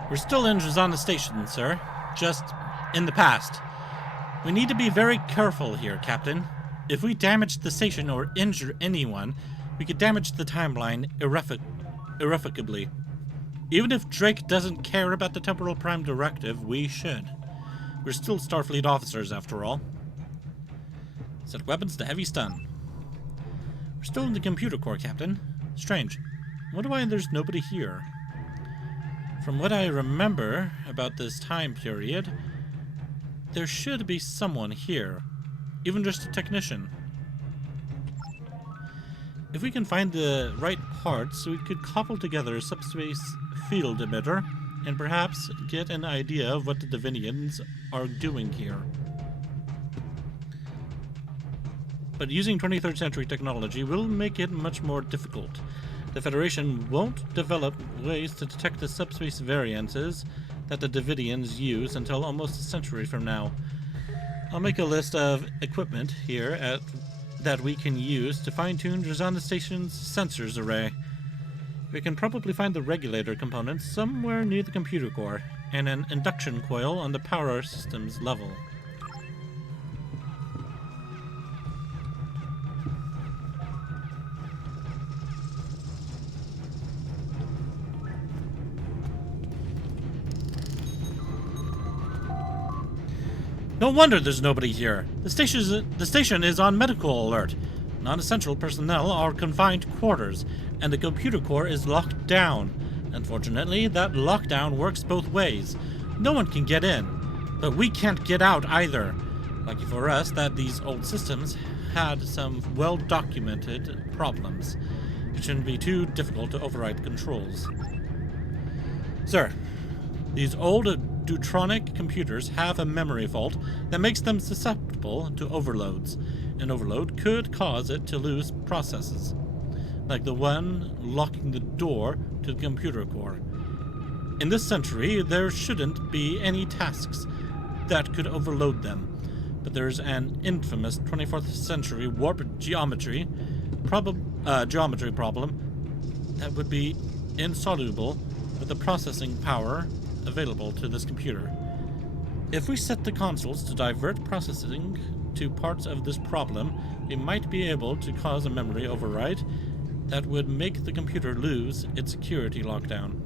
We're still in Josana Station, sir. Just in the past. We need to be very careful here, Captain. If we damage the station or injure anyone, we could damage the timeline irrevocably. Even if Drake doesn't care about the Temporal Prime Directive, we should. We're still Starfleet officers, after all. Set weapons to heavy stun. We're still in the computer core, Captain. Strange. I wonder why there's nobody here. From what I remember about this time period, there should be someone here. Even just a technician. If we can find the right parts, we could cobble together a subspace field emitter and perhaps get an idea of what the Davidians are doing here. But using 23rd century technology will make it much more difficult. The Federation won't develop ways to detect the subspace variances that the Davidians use until almost a century from now. I'll make a list of equipment here that we can use to fine-tune Josana Station's sensors array. We can probably find the regulator components somewhere near the computer core, and an induction coil on the power systems level. No wonder there's nobody here. The station is on medical alert. Non-essential personnel are confined to quarters, and the computer core is locked down. Unfortunately, that lockdown works both ways. No one can get in, but we can't get out either. Lucky for us that these old systems had some well-documented problems. It shouldn't be too difficult to override controls. Sir, these old Deutronic computers have a memory fault that makes them susceptible to overloads. An overload could cause it to lose processes, like the one locking the door to the computer core. In this century, there shouldn't be any tasks that could overload them, but there's an infamous 24th century warp geometry problem that would be insoluble with the processing power available to this computer. If we set the consoles to divert processing to parts of this problem, we might be able to cause a memory override that would make the computer lose its security lockdown.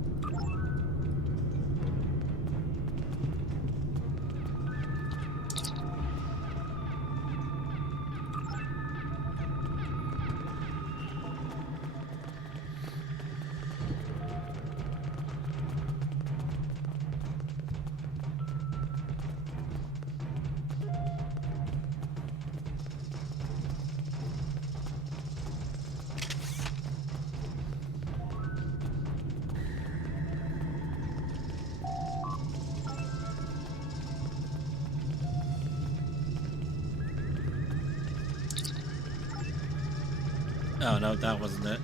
Oh no, that wasn't it.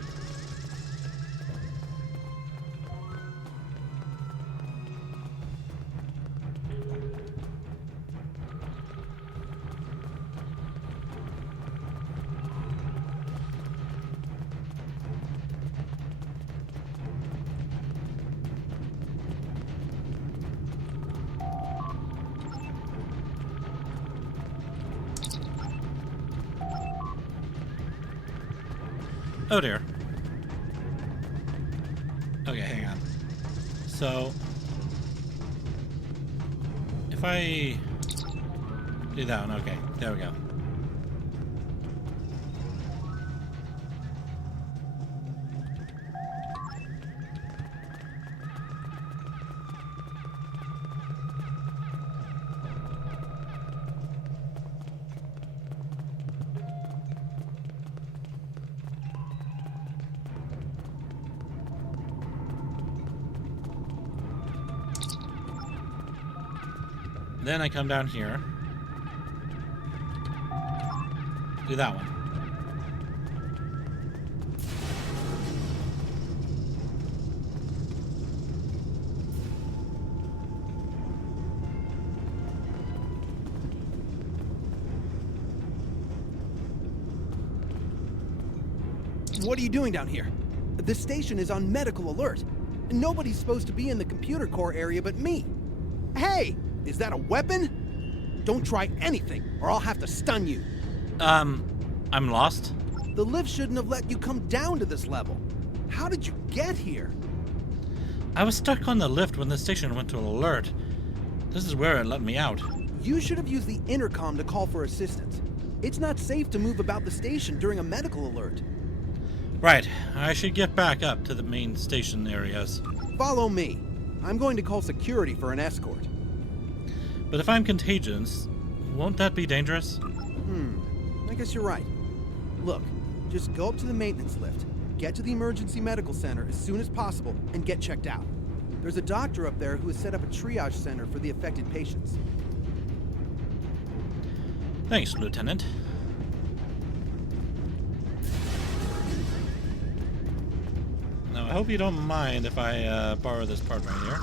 Oh dear. Okay, hang on. So, if I do that one, okay, there we go. Then I come down here. Do that one. What are you doing down here? The station is on medical alert. Nobody's supposed to be in the computer core area but me. Hey! Is that a weapon? Don't try anything, or I'll have to stun you. I'm lost. The lift shouldn't have let you come down to this level. How did you get here? I was stuck on the lift when the station went to alert. This is where it let me out. You should have used the intercom to call for assistance. It's not safe to move about the station during a medical alert. Right. I should get back up to the main station areas. Follow me. I'm going to call security for an escort. But if I'm contagious, won't that be dangerous? I guess you're right. Look, just go up to the maintenance lift, get to the emergency medical center as soon as possible, and get checked out. There's a doctor up there who has set up a triage center for the affected patients. Thanks, Lieutenant. Now, I hope you don't mind if I borrow this part right here.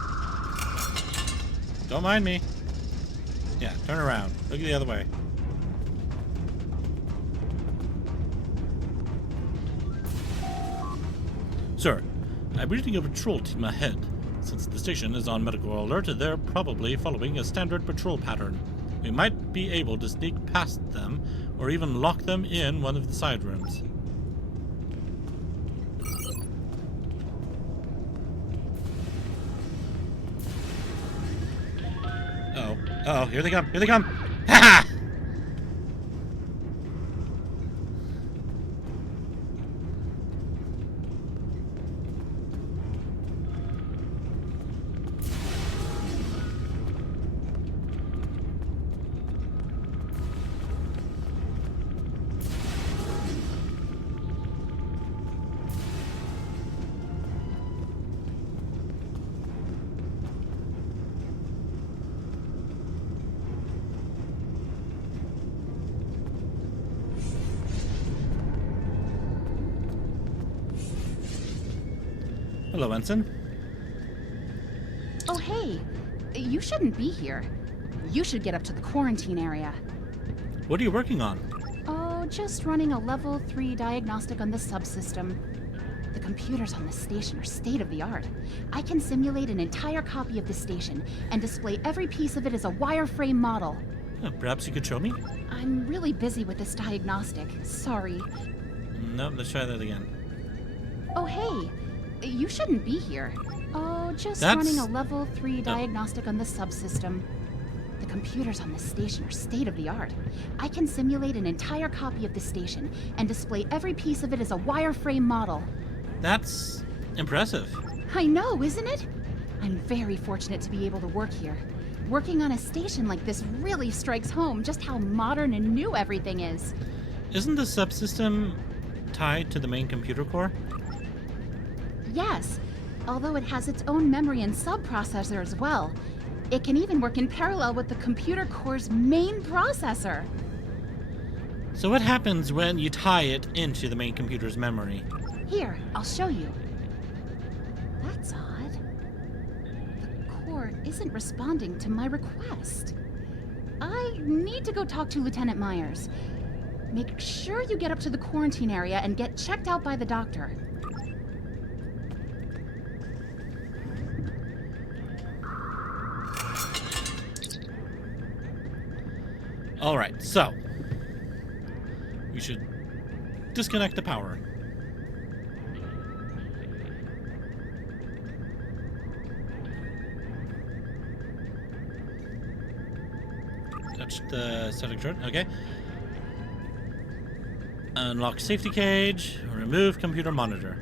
Don't mind me. Yeah, turn around. Look the other way. Sir, I'm reading a patrol team ahead. Since the station is on medical alert, they're probably following a standard patrol pattern. We might be able to sneak past them, or even lock them in one of the side rooms. Oh, here they come, here they come! Ha! Hello, Ensign. Oh, hey. You shouldn't be here. You should get up to the quarantine area. What are you working on? Oh, just running a level 3 diagnostic on the subsystem. The computers on the station are state-of-the-art. I can simulate an entire copy of the station and display every piece of it as a wireframe model. Perhaps you could show me? I'm really busy with this diagnostic. Sorry. No, let's try that again. Oh, hey. You shouldn't be here. Oh, just That's... running a level 3 diagnostic on the subsystem. The computers on the station are state-of-the-art. I can simulate an entire copy of the station and display every piece of it as a wireframe model. That's impressive. I know, isn't it? I'm very fortunate to be able to work here. Working on a station like this really strikes home just how modern and new everything is. Isn't the subsystem tied to the main computer core? Yes, although it has its own memory and subprocessor as well. It can even work in parallel with the computer core's main processor. So what happens when you tie it into the main computer's memory? Here, I'll show you. That's odd. The core isn't responding to my request. I need to go talk to Lieutenant Myers. Make sure you get up to the quarantine area and get checked out by the doctor. Alright, so we should disconnect the power. Touch the static chart, okay. Unlock safety cage, remove computer monitor.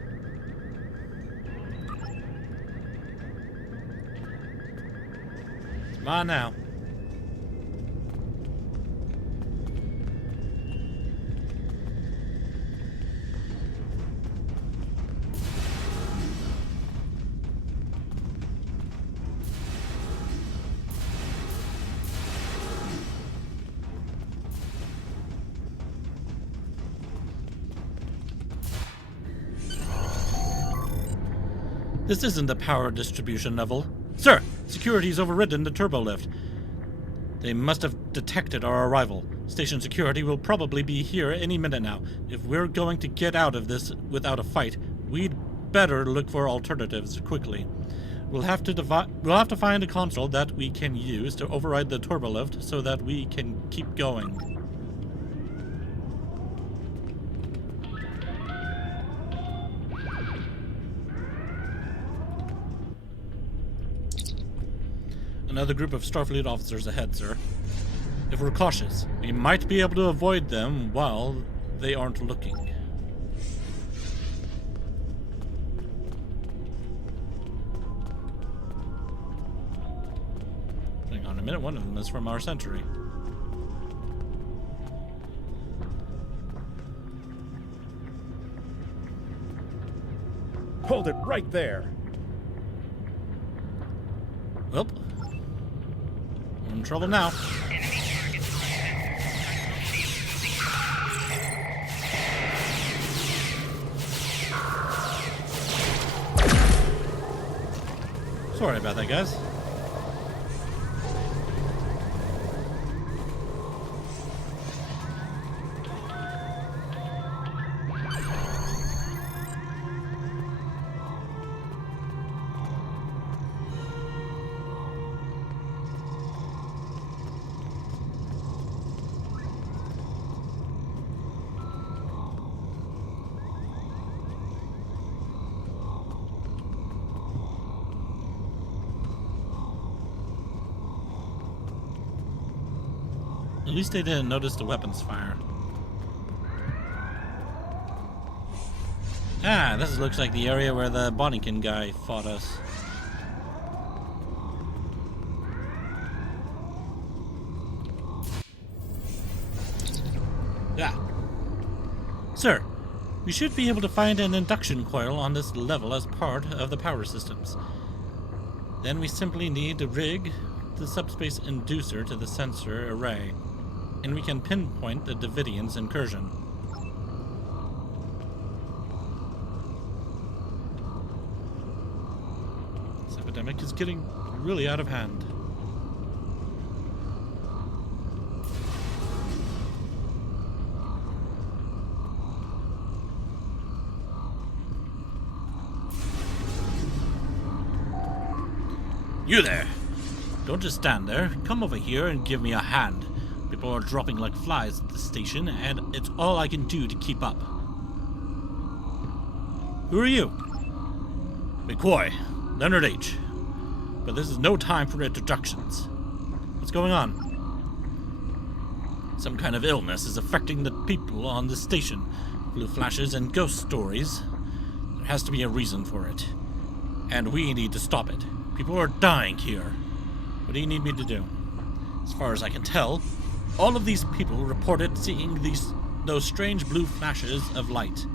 Come on now. This isn't the power distribution level. Sir, security's overridden the turbo lift. They must have detected our arrival. Station security will probably be here any minute now. If we're going to get out of this without a fight, we'd better look for alternatives quickly. We'll have to find a console that we can use to override the turbo lift so that we can keep going. Another group of Starfleet officers ahead, sir. If we're cautious, we might be able to avoid them while they aren't looking. Hang on a minute, one of them is from our century. Hold it right there! Well, we're in trouble now. Sorry about that, guys. At least they didn't notice the weapons fire. Ah, this looks like the area where the Bonnikin guy fought us. Yeah. Sir, we should be able to find an induction coil on this level as part of the power systems. Then we simply need to rig the subspace inducer to the sensor array, and we can pinpoint the Davidian's incursion. This epidemic is getting really out of hand. You there! Don't just stand there. Come over here and give me a hand. People are dropping like flies at the station, and it's all I can do to keep up. Who are you? McCoy, Leonard H. But this is no time for introductions. What's going on? Some kind of illness is affecting the people on the station. Blue flashes and ghost stories. There has to be a reason for it. And we need to stop it. People are dying here. What do you need me to do? As far as I can tell, all of these people reported seeing those strange blue flashes of light.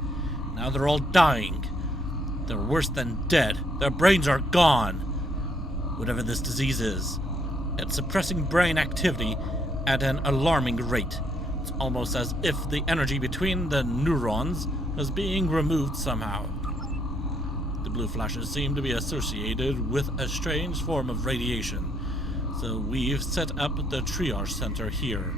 Now they're all dying. They're worse than dead. Their brains are gone. Whatever this disease is, it's suppressing brain activity at an alarming rate. It's almost as if the energy between the neurons was being removed somehow. The blue flashes seem to be associated with a strange form of radiation. So we've set up the triage center here.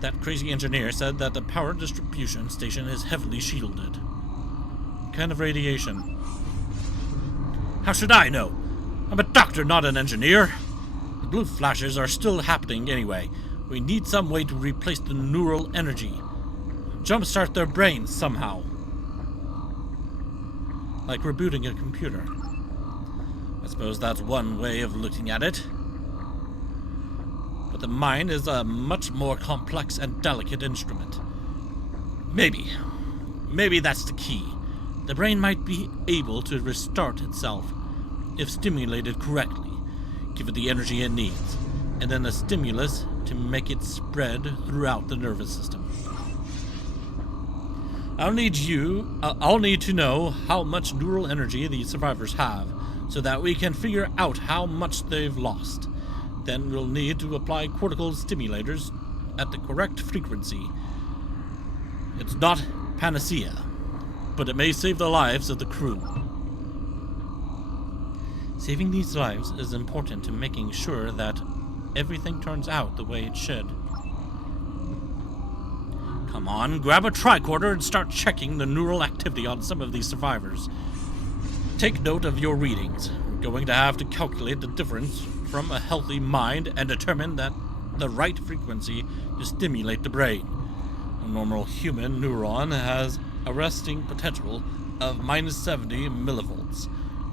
That crazy engineer said that the power distribution station is heavily shielded. What kind of radiation? How should I know? I'm a doctor, not an engineer. The blue flashes are still happening anyway. We need some way to replace the neural energy. Jumpstart their brains somehow. Like rebooting a computer. I suppose that's one way of looking at it. But the mind is a much more complex and delicate instrument. Maybe that's the key. The brain might be able to restart itself if stimulated correctly, give it the energy it needs, and then a stimulus to make it spread throughout the nervous system. I'll need to know how much neural energy these survivors have, so that we can figure out how much they've lost. Then we'll need to apply cortical stimulators at the correct frequency. It's not panacea, but it may save the lives of the crew. Saving these lives is important to making sure that everything turns out the way it should. Come on, grab a tricorder and start checking the neural activity on some of these survivors. Take note of your readings. We're going to have to calculate the difference from a healthy mind and determine that the right frequency to stimulate the brain. A normal human neuron has a resting potential of -70 millivolts.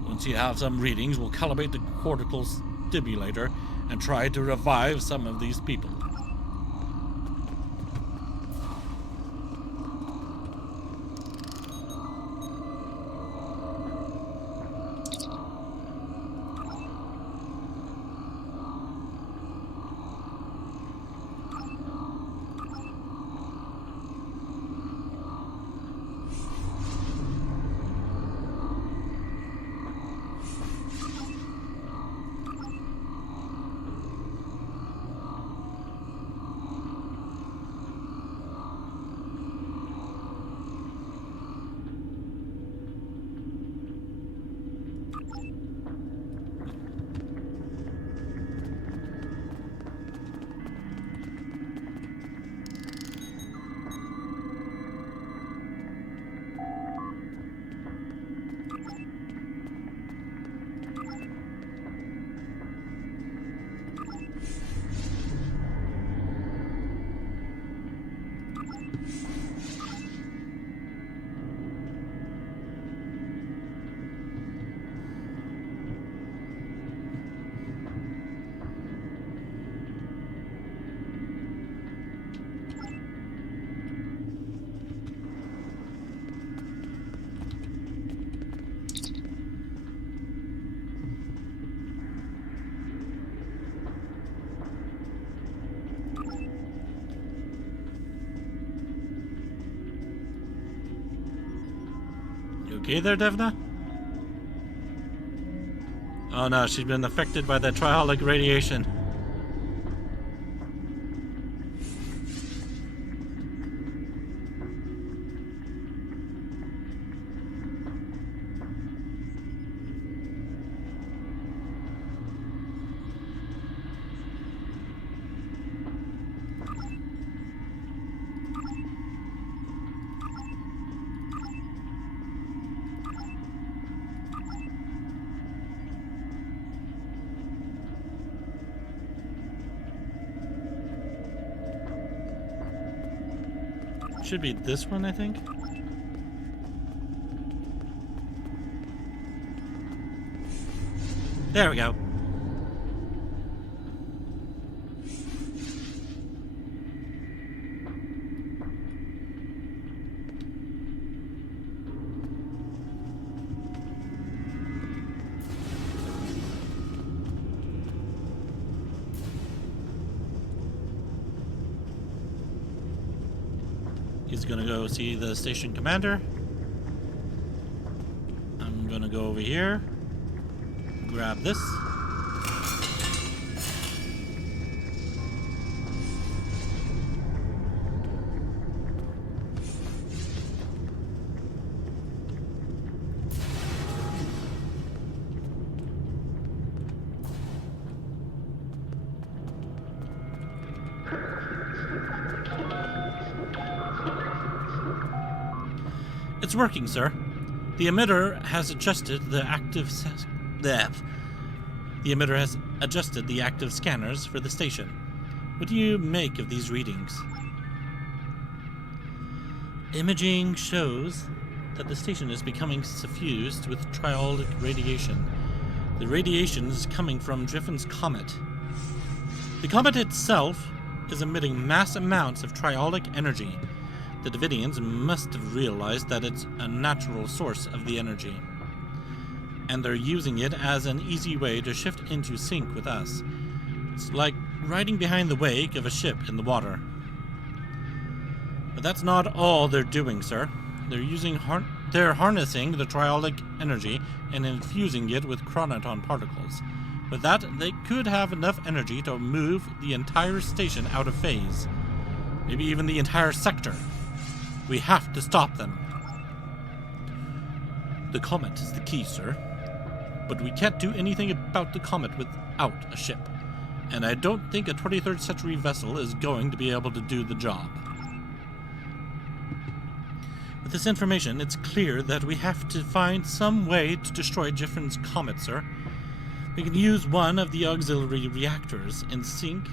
Once you have some readings, we'll calibrate the cortical stimulator and try to revive some of these people. okay there, Devna? Oh no, she's been affected by the triholic radiation. Should be this one, I think. There we go. He's gonna go see the station commander. I'm gonna go over here, grab this. It's working, sir. The emitter has adjusted the active scanners for the station. What do you make of these readings? Imaging shows that the station is becoming suffused with triholic radiation. The radiation is coming from Driffin's comet. The comet itself is emitting mass amounts of triholic energy. The Davidians must have realized that it's a natural source of the energy, and they're using it as an easy way to shift into sync with us. It's like riding behind the wake of a ship in the water. But that's not all they're doing, sir. They're harnessing the triholic energy and infusing it with chronoton particles. With that, they could have enough energy to move the entire station out of phase. Maybe even the entire sector. We have to stop them. The comet is the key, sir. But we can't do anything about the comet without a ship. And I don't think a 23rd century vessel is going to be able to do the job. With this information, it's clear that we have to find some way to destroy Driffin's comet, sir. We can use one of the auxiliary reactors in sync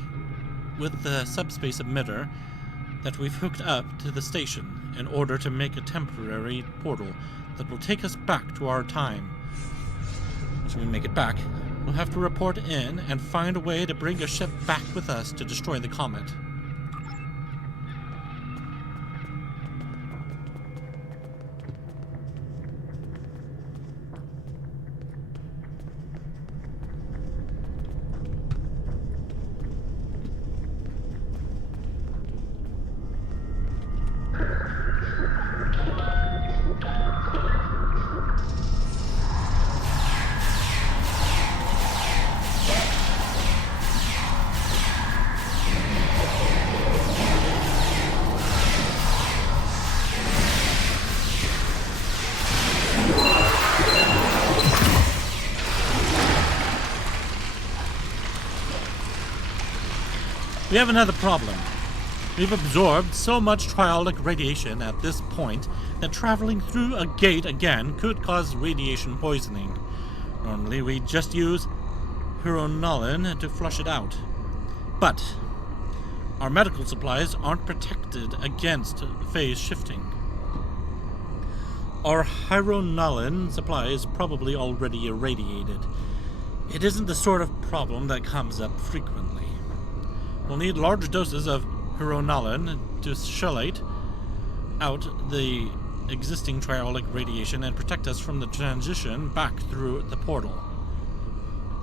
with the subspace emitter that we've hooked up to the station in order to make a temporary portal that will take us back to our time. Once we make it back, we'll have to report in and find a way to bring a ship back with us to destroy the comet. We have another problem. We've absorbed so much triholic radiation at this point that traveling through a gate again could cause radiation poisoning. Normally we just use huronolin to flush it out. But our medical supplies aren't protected against phase shifting. Our huronolin supply is probably already irradiated. It isn't the sort of problem that comes up frequently. We'll need large doses of huronolin to chelate out the existing triholic radiation and protect us from the transition back through the portal.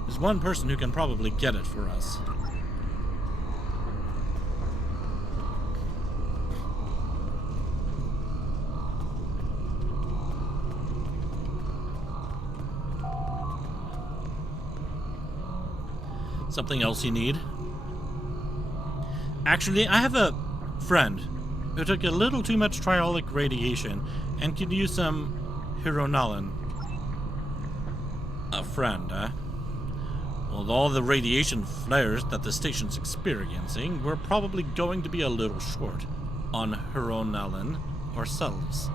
There's one person who can probably get it for us. Something else you need? Actually, I have a friend who took a little too much triolic radiation and could use some Hironalin. A friend, eh? With all the radiation flares that the station's experiencing, we're probably going to be a little short on Hironalin ourselves.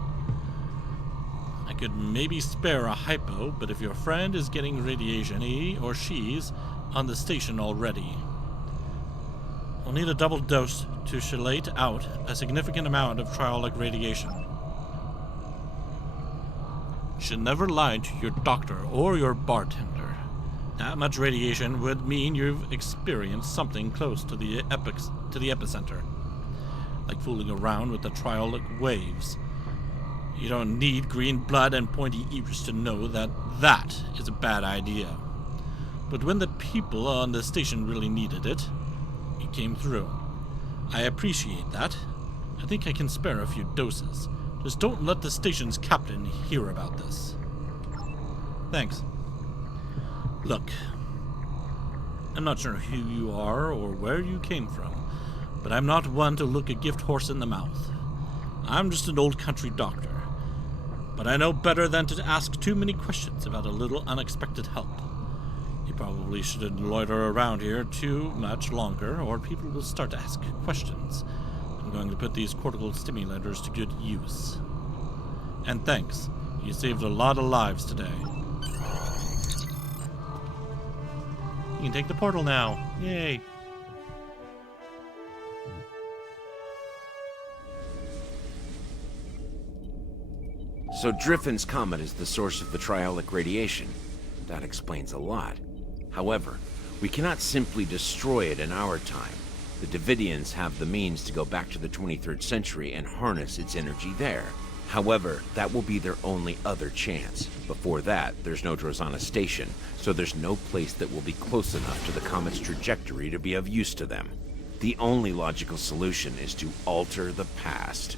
I could maybe spare a hypo, but if your friend is getting radiation, he or she's on the station already. We'll need a double dose to chelate out a significant amount of triolic radiation. You should never lie to your doctor or your bartender. That much radiation would mean you've experienced something close to the epicenter. Like fooling around with the triolic waves. You don't need green blood and pointy ears to know that that is a bad idea. But when the people on the station really needed it, it came through. I appreciate that. I think I can spare a few doses. Just don't let the station's captain hear about this. Thanks. Look, I'm not sure who you are or where you came from, but I'm not one to look a gift horse in the mouth. I'm just an old country doctor, but I know better than to ask too many questions about a little unexpected help. You probably shouldn't loiter around here too much longer, or people will start to ask questions. I'm going to put these cortical stimulators to good use. And thanks, you saved a lot of lives today. You can take the portal now. Yay. So Driffin's comet is the source of the triolic radiation. That explains a lot. However, we cannot simply destroy it in our time. The Davidians have the means to go back to the 23rd century and harness its energy there. However, that will be their only other chance. Before that, there's no Drozana station, so there's no place that will be close enough to the comet's trajectory to be of use to them. The only logical solution is to alter the past.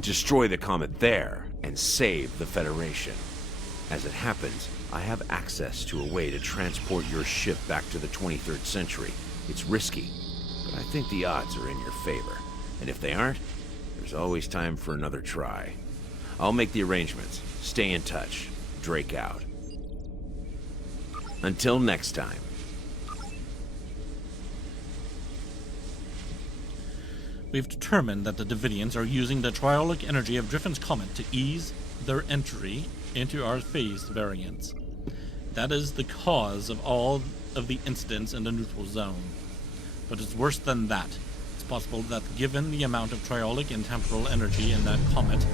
Destroy the comet there, and save the Federation. As it happens, I have access to a way to transport your ship back to the 23rd century. It's risky, but I think the odds are in your favor. And if they aren't, there's always time for another try. I'll make the arrangements. Stay in touch. Drake out. Until next time. We've determined that the Davidians are using the triolic energy of Driffin's comet to ease their entry into our phased variants. That is the cause of all of the incidents in the neutral zone. But it's worse than that. It's possible that given the amount of triolic and temporal energy in that comet,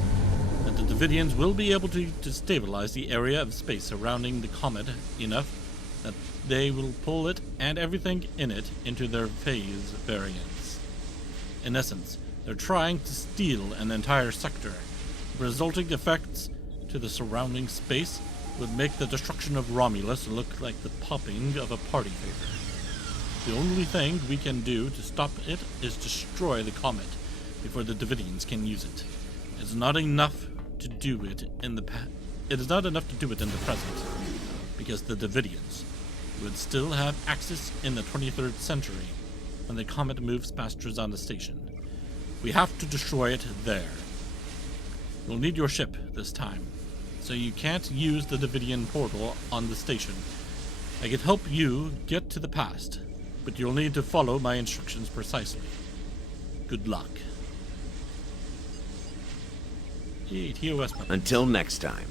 that the Davidians will be able to destabilize the area of space surrounding the comet enough that they will pull it and everything in it into their phase variants. In essence, they're trying to steal an entire sector. The resulting effects to the surrounding space would make the destruction of Romulus look like the popping of a party favor. The only thing we can do to stop it is destroy the comet before the Davidians can use it. It's not enough to do it in the It is not enough to do it in the present, because the Davidians would still have access in the 23rd century when the comet moves past Drozana station. We have to destroy it there. You'll need your ship this time, so you can't use the Davidian portal on the station. I can help you get to the past, but you'll need to follow my instructions precisely. Good luck. Yay, TOS button. Until next time.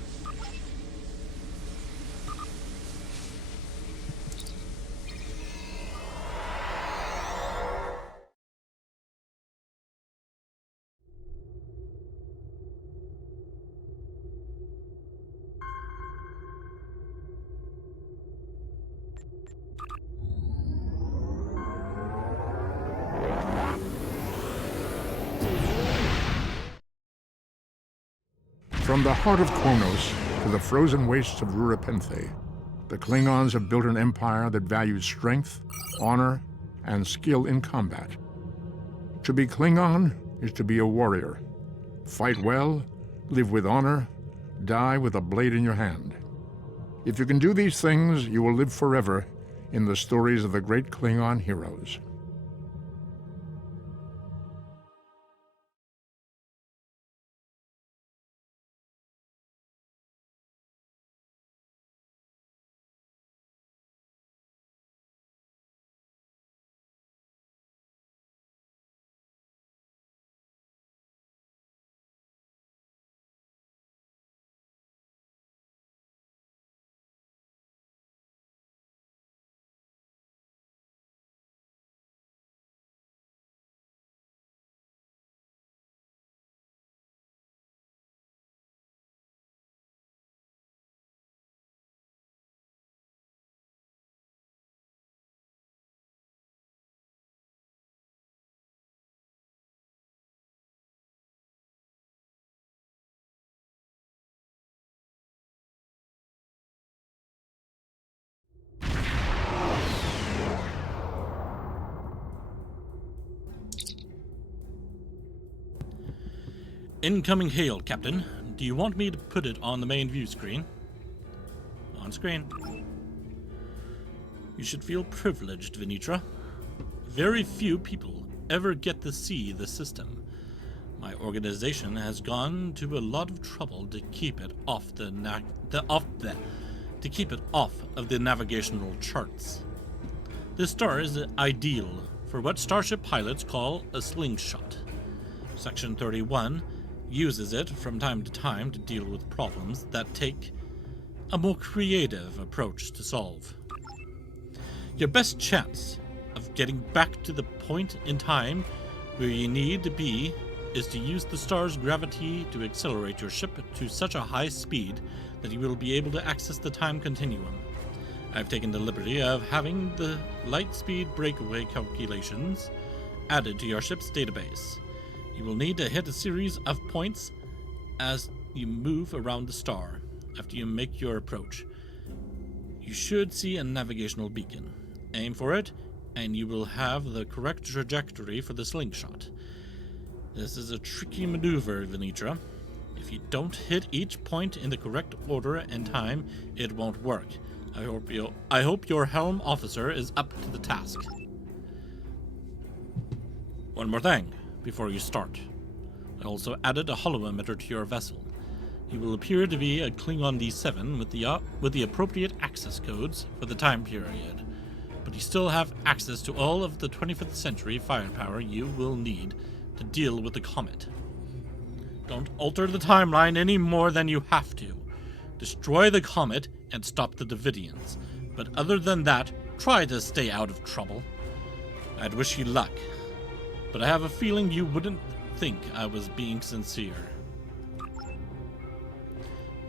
From the heart of Kronos to the frozen wastes of Rurapenthe, the Klingons have built an empire that values strength, honor, and skill in combat. To be Klingon is to be a warrior. Fight well, live with honor, die with a blade in your hand. If you can do these things, you will live forever in the stories of the great Klingon heroes. Incoming hail, Captain. Do you want me to put it on the main view screen? On screen. You should feel privileged, Venetra. Very few people ever get to see the system. My organization has gone to a lot of trouble to keep it off to keep it off of the navigational charts. This star is ideal for what starship pilots call a slingshot. Section 31 uses it from time to time to deal with problems that take a more creative approach to solve. Your best chance of getting back to the point in time where you need to be is to use the star's gravity to accelerate your ship to such a high speed that you will be able to access the time continuum. I've taken the liberty of having the light speed breakaway calculations added to your ship's database. You will need to hit a series of points as you move around the star after you make your approach. You should see a navigational beacon. Aim for it, and you will have the correct trajectory for the slingshot. This is a tricky maneuver, Venetra. If you don't hit each point in the correct order and time, it won't work. I hope your helm officer is up to the task. One more thing before you start. I also added a holo emitter to your vessel. He will appear to be a Klingon D7 with the appropriate access codes for the time period, but you still have access to all of the 25th century firepower you will need to deal with the comet. Don't alter the timeline any more than you have to. Destroy the comet and stop the Davidians, but other than that, try to stay out of trouble. I'd wish you luck, but I have a feeling you wouldn't think I was being sincere.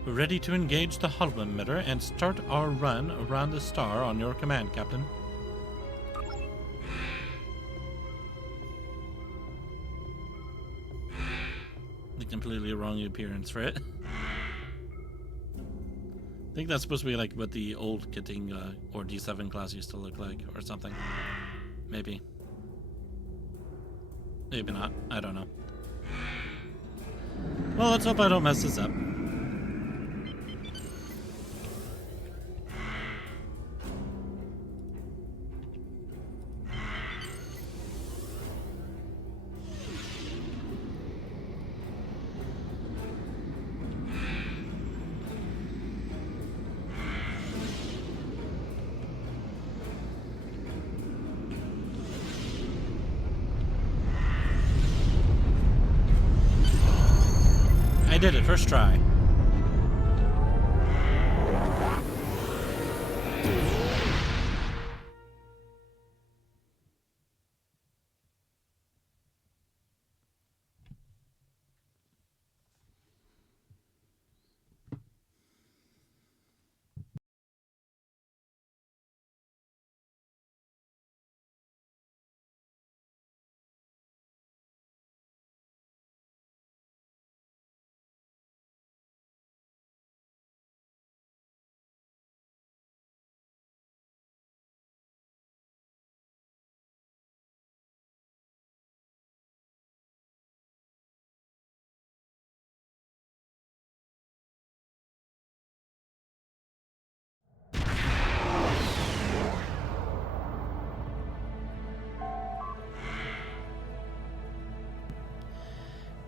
We're ready to engage the holo emitter and start our run around the star on your command, Captain. The completely wrong appearance for it. I think that's supposed to be like what the old Kitting or D7 class used to look like, or something. Maybe. Maybe not. I don't know. Well, let's hope I don't mess this up. I did it, first try.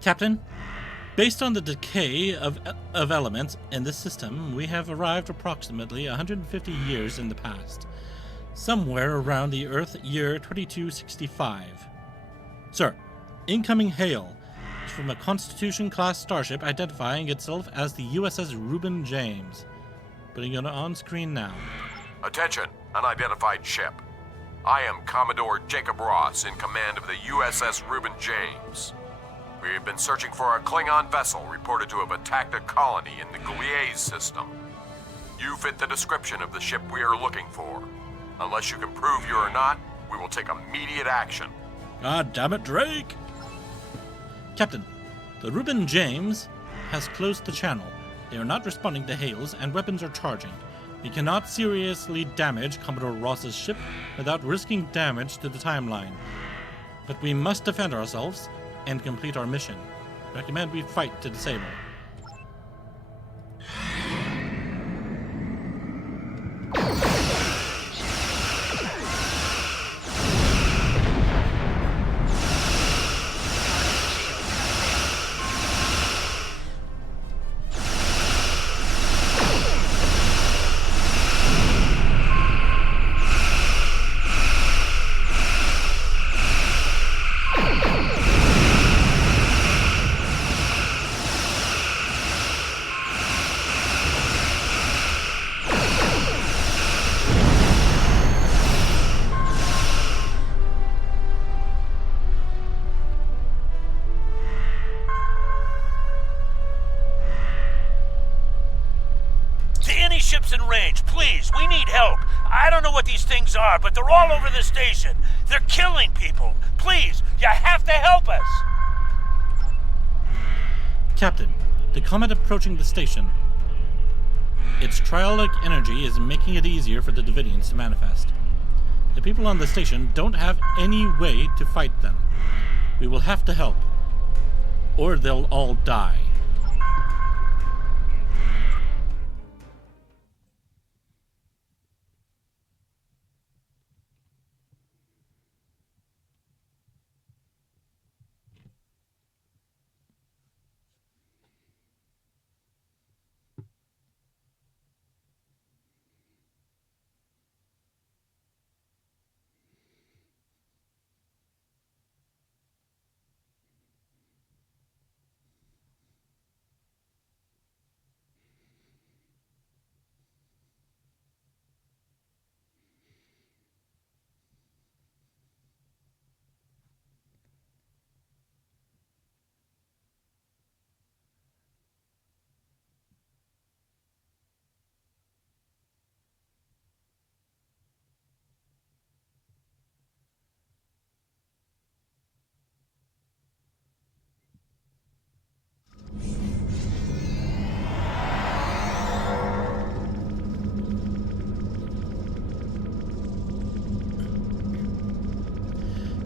Captain, based on the decay of elements in this system, we have arrived approximately 150 years in the past, somewhere around the Earth year 2265. Sir, incoming hail is from a Constitution-class starship identifying itself as the USS Reuben James. Putting it on screen now. Attention, unidentified ship. I am Commodore Jacob Ross in command of the USS Reuben James. We have been searching for a Klingon vessel reported to have attacked a colony in the Gliese system. You fit the description of the ship we are looking for. Unless you can prove you are not, we will take immediate action. God damn it, Drake! Captain, the Reuben James has closed the channel. They are not responding to hails, and weapons are charging. We cannot seriously damage Commodore Ross's ship without risking damage to the timeline. But we must defend ourselves and complete our mission. Recommend we fight to disable. Ships in range, please. We need help. I don't know what these things are, but they're all over the station. They're killing people. Please, you have to help us. Captain, the comet approaching the station. Its triolic energy is making it easier for the Davidians to manifest. The people on the station don't have any way to fight them. We will have to help, or they'll all die.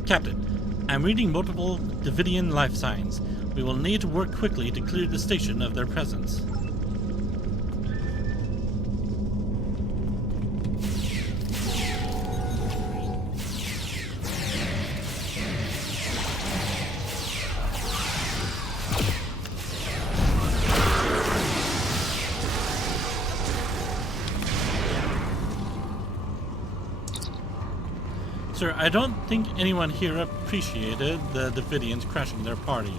Captain, I'm reading multiple Davidian life signs. We will need to work quickly to clear the station of their presence. Sir, I don't think anyone here appreciated the Davidians crashing their party.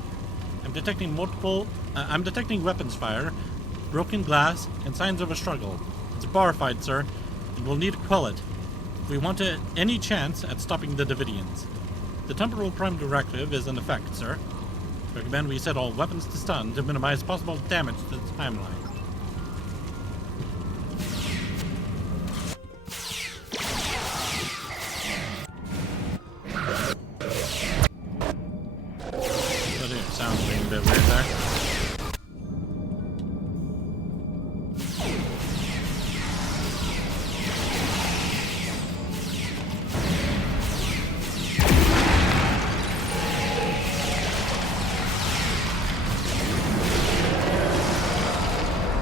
I'm detecting weapons fire, broken glass, and signs of a struggle. It's a bar fight, sir, and we'll need to quell it if we want any chance at stopping the Davidians. The temporal prime directive is in effect, sir. Recommend we set all weapons to stun to minimize possible damage to the timeline. Sounds being a bit weird there.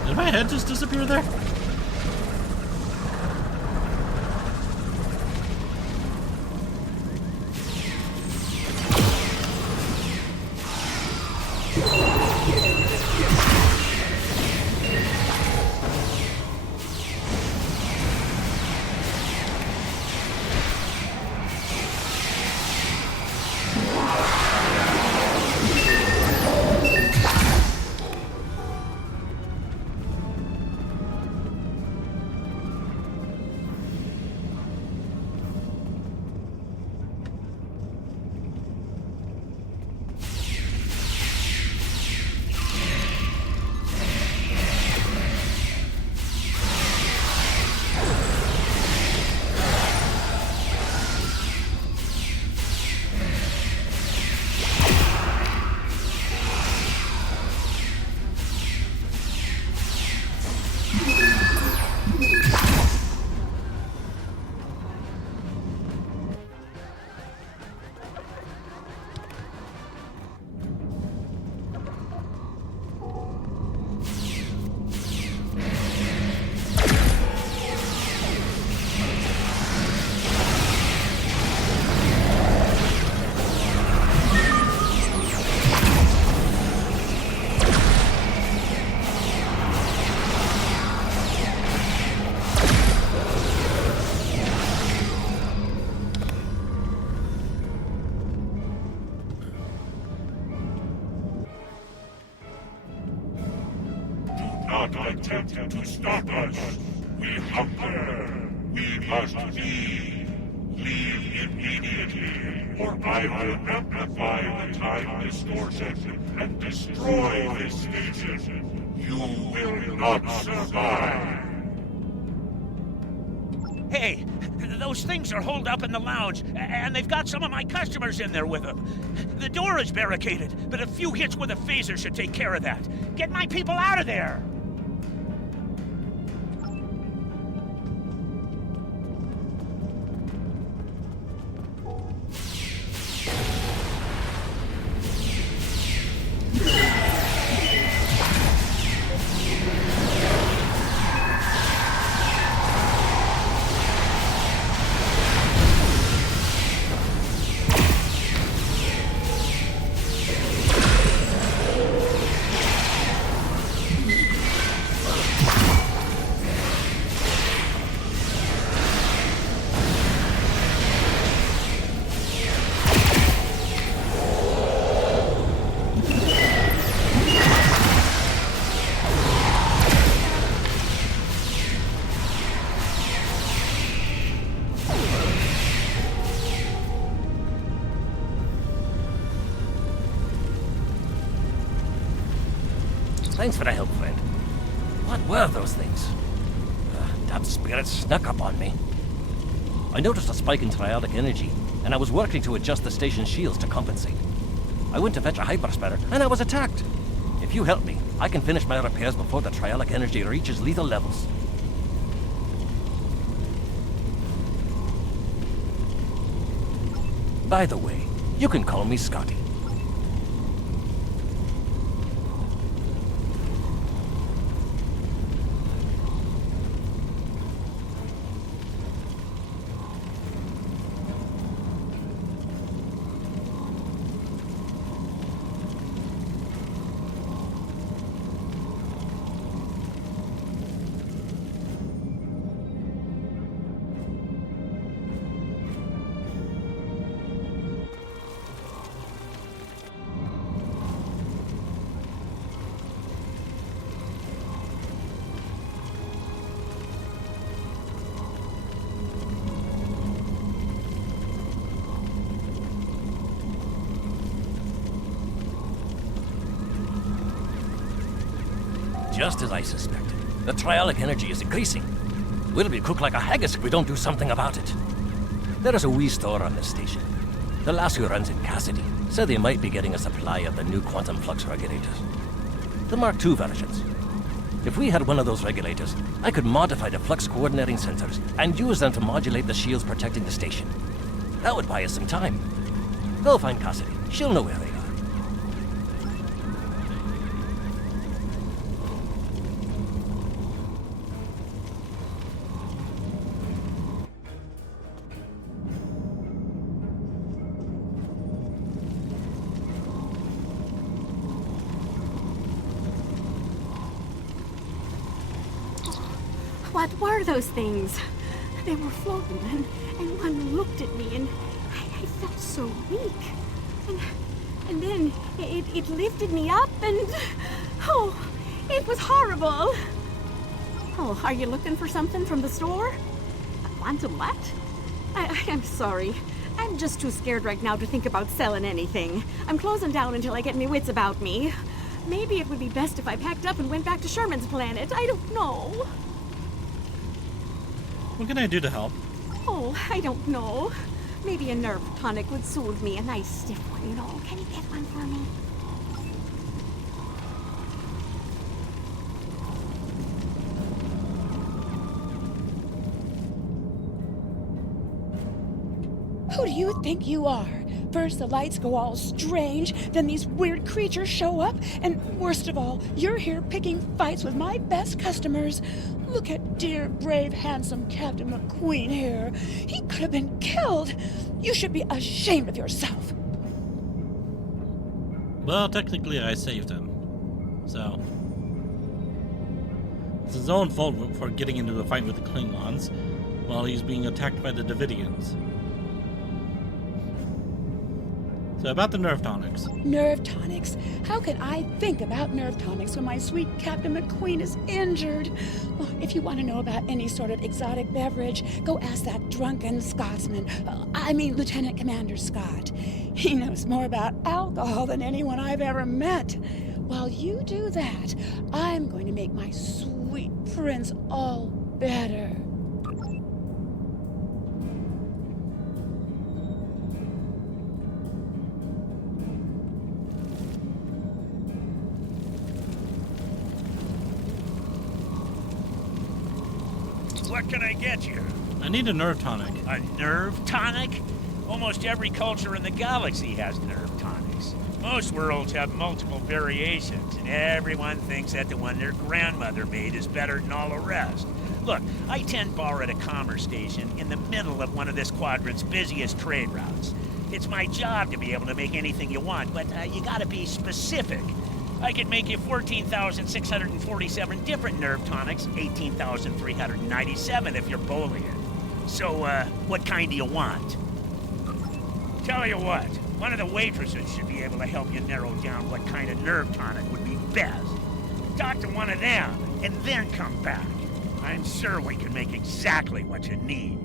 Did my head just disappear there? not attempt to stop us. We hunger. We must leave. Leave immediately, or I will amplify the time distortion and destroy this station. You will not survive. Hey, those things are holed up in the lounge, and they've got some of my customers in there with them. The door is barricaded, but a few hits with a phaser should take care of that. Get my people out of there! Thanks for the help, friend. What were those things? Damn spirits snuck up on me. I noticed a spike in triadic energy, and I was working to adjust the station's shields to compensate. I went to fetch a hyperspanner, and I was attacked. If you help me, I can finish my repairs before the triadic energy reaches lethal levels. By the way, you can call me Scotty. Just as I suspected. The trialic energy is increasing. We'll be cooked like a haggis if we don't do something about it. There is a wee store on this station. The lass who runs it, Cassidy, said they might be getting a supply of the new quantum flux regulators. The Mark II versions. If we had one of those regulators, I could modify the flux coordinating sensors and use them to modulate the shields protecting the station. That would buy us some time. Go find Cassidy. She'll know where they are. What were those things? They were floating, and one looked at me, and I felt so weak. And then it lifted me up, and oh, it was horrible. Oh, are you looking for something from the store? A quantum what? I'm sorry. I'm just too scared right now to think about selling anything. I'm closing down until I get my wits about me. Maybe it would be best if I packed up and went back to Sherman's planet. I don't know. What can I do to help? Oh, I don't know. Maybe a nerve tonic would soothe me. A nice stiff one, you know. Can you get one for me? Who do you think you are? First the lights go all strange, then these weird creatures show up, and worst of all, you're here picking fights with my best customers. Look at dear, brave, handsome Captain McQueen here. He could have been killed. You should be ashamed of yourself. Well, technically I saved him. So it's his own fault for getting into a fight with the Klingons while he's being attacked by the Davidians. So about the nerve tonics. Nerve tonics? How can I think about nerve tonics when my sweet Captain McQueen is injured? Oh, if you want to know about any sort of exotic beverage, go ask that drunken Scotsman. Lieutenant Commander Scott. He knows more about alcohol than anyone I've ever met. While you do that, I'm going to make my sweet prince all better. What can I get you? I need a nerve tonic. A nerve tonic? Almost every culture in the galaxy has nerve tonics. Most worlds have multiple variations, and everyone thinks that the one their grandmother made is better than all the rest. Look, I tend bar at a commerce station in the middle of one of this quadrant's busiest trade routes. It's my job to be able to make anything you want, but you gotta be specific. I could make you 14,647 different nerve tonics, 18,397 if you're Bolian. So, what kind do you want? Tell you what, one of the waitresses should be able to help you narrow down what kind of nerve tonic would be best. Talk to one of them, and then come back. I'm sure we can make exactly what you need.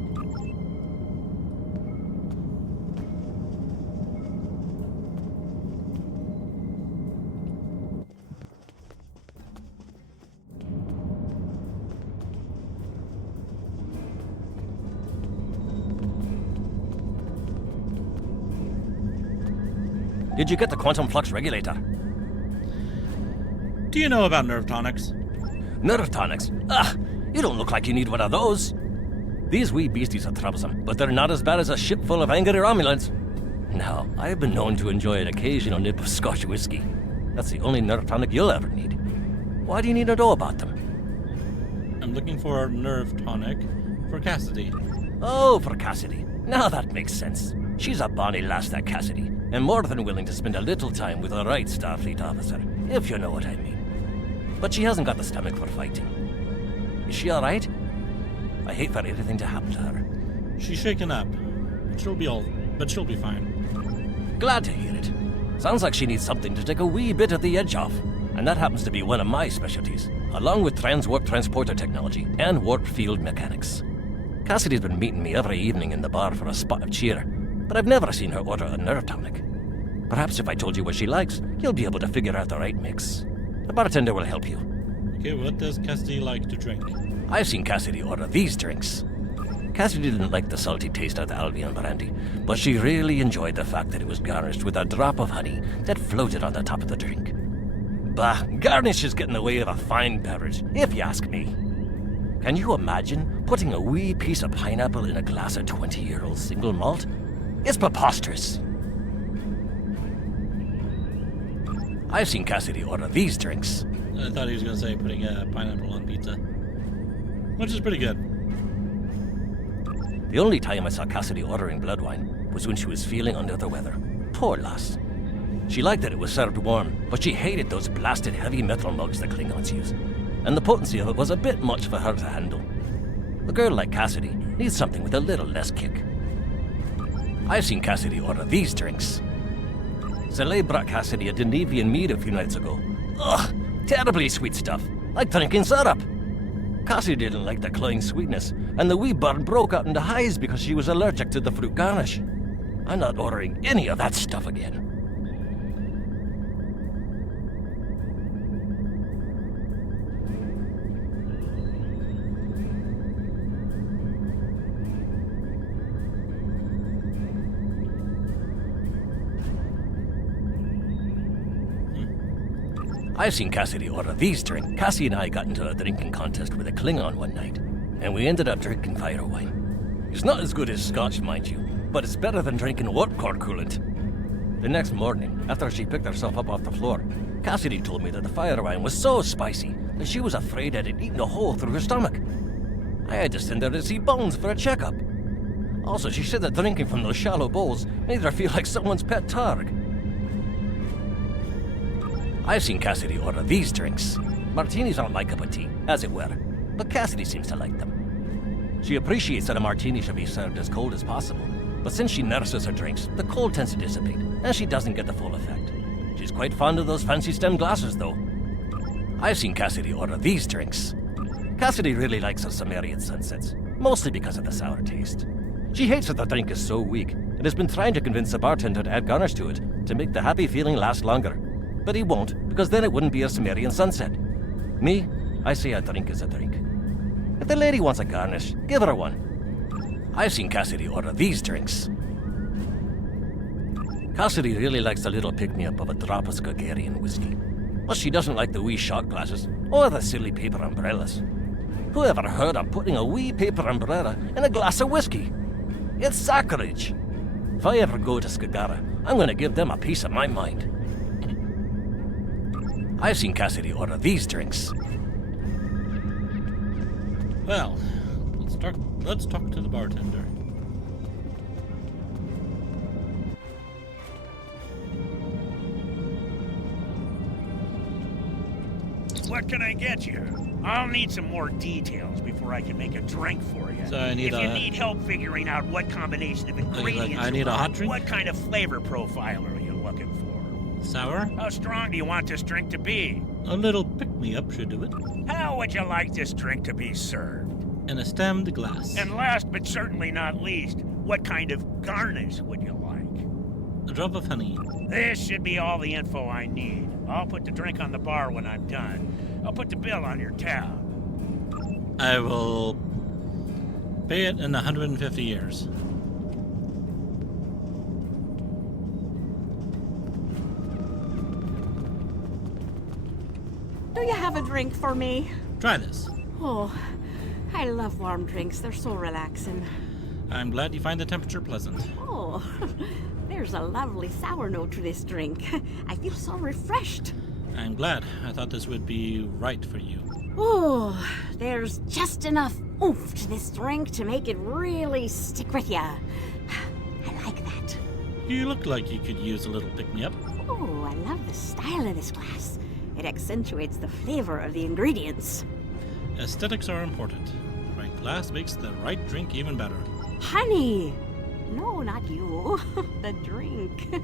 Did you get the quantum flux regulator? Do you know about nerve tonics? Nerve tonics? You don't look like you need one of those. These wee beasties are troublesome, but they're not as bad as a ship full of angry Romulans. Now, I've been known to enjoy an occasional nip of Scotch whiskey. That's the only nerve tonic you'll ever need. Why do you need to know about them? I'm looking for a nerve tonic for Cassidy. Oh, for Cassidy. Now that makes sense. She's a bonny lass, that Cassidy, and more than willing to spend a little time with a right Starfleet officer, if you know what I mean. But she hasn't got the stomach for fighting. Is she all right? I hate for anything to happen to her. She's shaken up, but she'll be fine. Glad to hear it. Sounds like she needs something to take a wee bit of the edge off, and that happens to be one of my specialties, along with transwarp transporter technology and warp field mechanics. Cassidy's been meeting me every evening in the bar for a spot of cheer, but I've never seen her order a nerve tonic. Perhaps if I told you what she likes, you'll be able to figure out the right mix. The bartender will help you. Okay, what does Cassidy like to drink? I've seen Cassidy order these drinks. Cassidy didn't like the salty taste of the Albion brandy, but she really enjoyed the fact that it was garnished with a drop of honey that floated on the top of the drink. Bah, garnish is getting in the way of a fine beverage, if you ask me. Can you imagine putting a wee piece of pineapple in a glass of 20-year-old single malt? It's preposterous. I've seen Cassidy order these drinks. I thought he was going to say putting a pineapple on pizza. Which is pretty good. The only time I saw Cassidy ordering blood wine was when she was feeling under the weather. Poor lass. She liked that it was served warm, but she hated those blasted heavy metal mugs the Klingons use. And the potency of it was a bit much for her to handle. A girl like Cassidy needs something with a little less kick. I've seen Cassidy order these drinks. Zalay brought Cassidy a Denevian mead a few nights ago. Ugh, terribly sweet stuff, like drinking syrup. Cassidy didn't like the cloying sweetness, and the wee bird broke out into highs because she was allergic to the fruit garnish. I'm not ordering any of that stuff again. I've seen Cassidy order these drinks. Cassie and I got into a drinking contest with a Klingon one night, and we ended up drinking fire wine. It's not as good as Scotch, mind you, but it's better than drinking warp core coolant. The next morning, after she picked herself up off the floor, Cassidy told me that the fire wine was so spicy that she was afraid it had eaten a hole through her stomach. I had to send her to see Bones for a checkup. Also, she said that drinking from those shallow bowls made her feel like someone's pet targ. I've seen Cassidy order these drinks. Martinis aren't my cup of tea, as it were, but Cassidy seems to like them. She appreciates that a martini should be served as cold as possible, But since she nurses her drinks, the cold tends to dissipate, and she doesn't get the full effect. She's quite fond of those fancy stem glasses, though. I've seen Cassidy order these drinks. Cassidy really likes her Sumerian sunsets, mostly because of the sour taste. She hates that the drink is so weak, and has been trying to convince the bartender to add garnish to it, to make the happy feeling last longer. But he won't, because then it wouldn't be a Sumerian sunset. Me, I say a drink is a drink. If the lady wants a garnish, give her one. I've seen Cassidy order these drinks. Cassidy really likes the little pick-me-up of a drop of Skagarian whiskey. But she doesn't like the wee shot glasses, or the silly paper umbrellas. Who ever heard of putting a wee paper umbrella in a glass of whiskey? It's sacrilege. If I ever go to Skagara, I'm going to give them a piece of my mind. I've seen Cassidy order these drinks. Well, let's talk to the bartender. What can I get you? I'll need some more details before I can make a drink for you. So I need if you need help figuring out what combination of ingredients I need a hot drink? what kind of flavor profile are you looking for? Sour? How strong do you want this drink to be? A little pick-me-up should do it. How would you like this drink to be served? In a stemmed glass. And last but certainly not least, what kind of garnish would you like? A drop of honey. This should be all the info I need. I'll put the drink on the bar when I'm done. I'll put the bill on your tab. I will pay it in 150 years. Do you have a drink for me? Try this. Oh, I love warm drinks. They're so relaxing. I'm glad you find the temperature pleasant. Oh, there's a lovely sour note to this drink. I feel so refreshed. I'm glad. I thought this would be right for you. Oh, there's just enough oomph to this drink to make it really stick with ya. I like that. You look like you could use a little pick-me-up. Oh, I love the style of this glass. It accentuates the flavor of the ingredients. Aesthetics are important. The right glass makes the right drink even better. Honey! No, not you. The drink.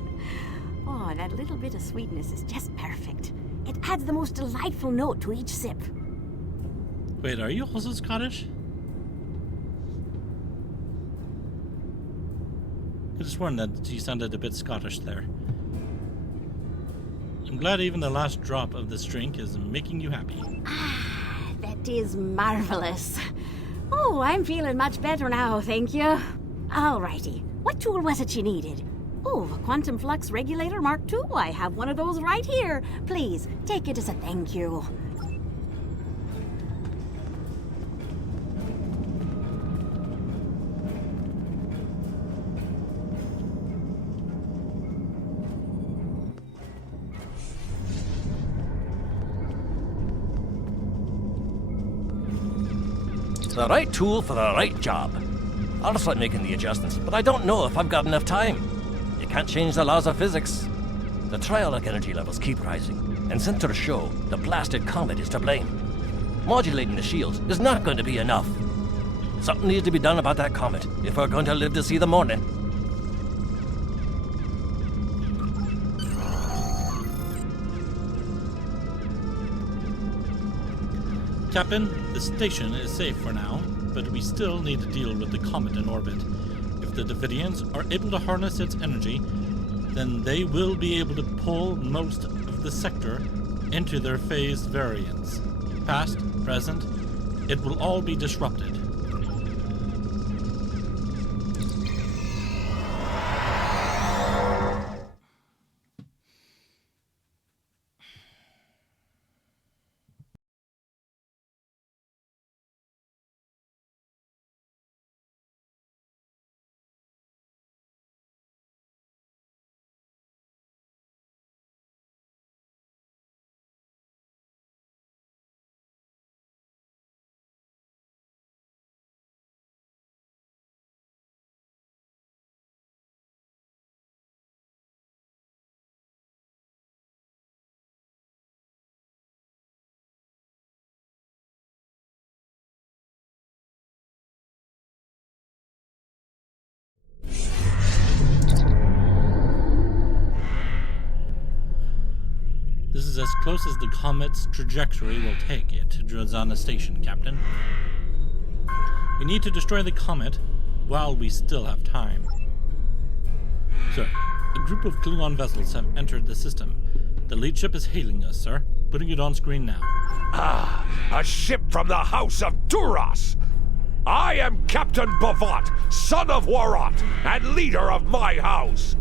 Oh, that little bit of sweetness is just perfect. It adds the most delightful note to each sip. Wait, are you also Scottish? I could have sworn that you sounded a bit Scottish there. I'm glad even the last drop of this drink is making you happy. Ah, that is marvelous. Oh, I'm feeling much better now, thank you. Alrighty, what tool was it you needed? Oh, a quantum flux regulator Mark II. I have one of those right here. Please, take it as a thank you. The right tool for the right job. I'll start making the adjustments, but I don't know if I've got enough time. You can't change the laws of physics. The trialic energy levels keep rising, and sensors show the blasted comet is to blame. Modulating the shields is not going to be enough. Something needs to be done about that comet if we're going to live to see the morning. Captain, the station is safe for now, but we still need to deal with the comet in orbit. If the Davidians are able to harness its energy, then they will be able to pull most of the sector into their phased variants. Past, present, it will all be disrupted. close as the comet's trajectory will take it to Drazana Station, Captain. We need to destroy the comet while we still have time. Sir, a group of Klingon vessels have entered the system. The lead ship is hailing us, sir. Putting it on screen now. Ah, a ship from the House of Duras! I am Captain Bavat, son of Warat, and leader of my house.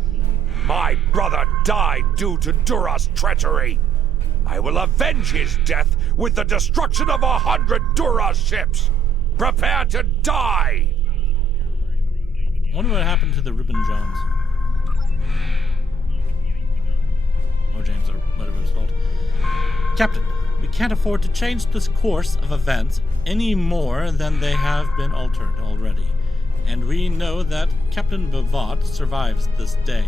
My brother died due to Duras' treachery. I will avenge his death with the destruction of 100 Duras ships. Prepare to die! I wonder what happened to the Reuben Jones. Or James, or whatever it's called. Captain, we can't afford to change this course of events any more than they have been altered already. And we know that Captain Bavat survives this day.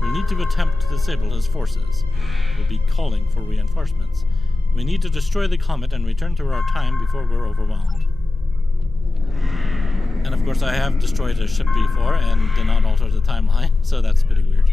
We need to attempt to disable his forces. We'll be calling for reinforcements. We need to destroy the comet and return to our time before we're overwhelmed. And of course I have destroyed a ship before and did not alter the timeline, so that's pretty weird.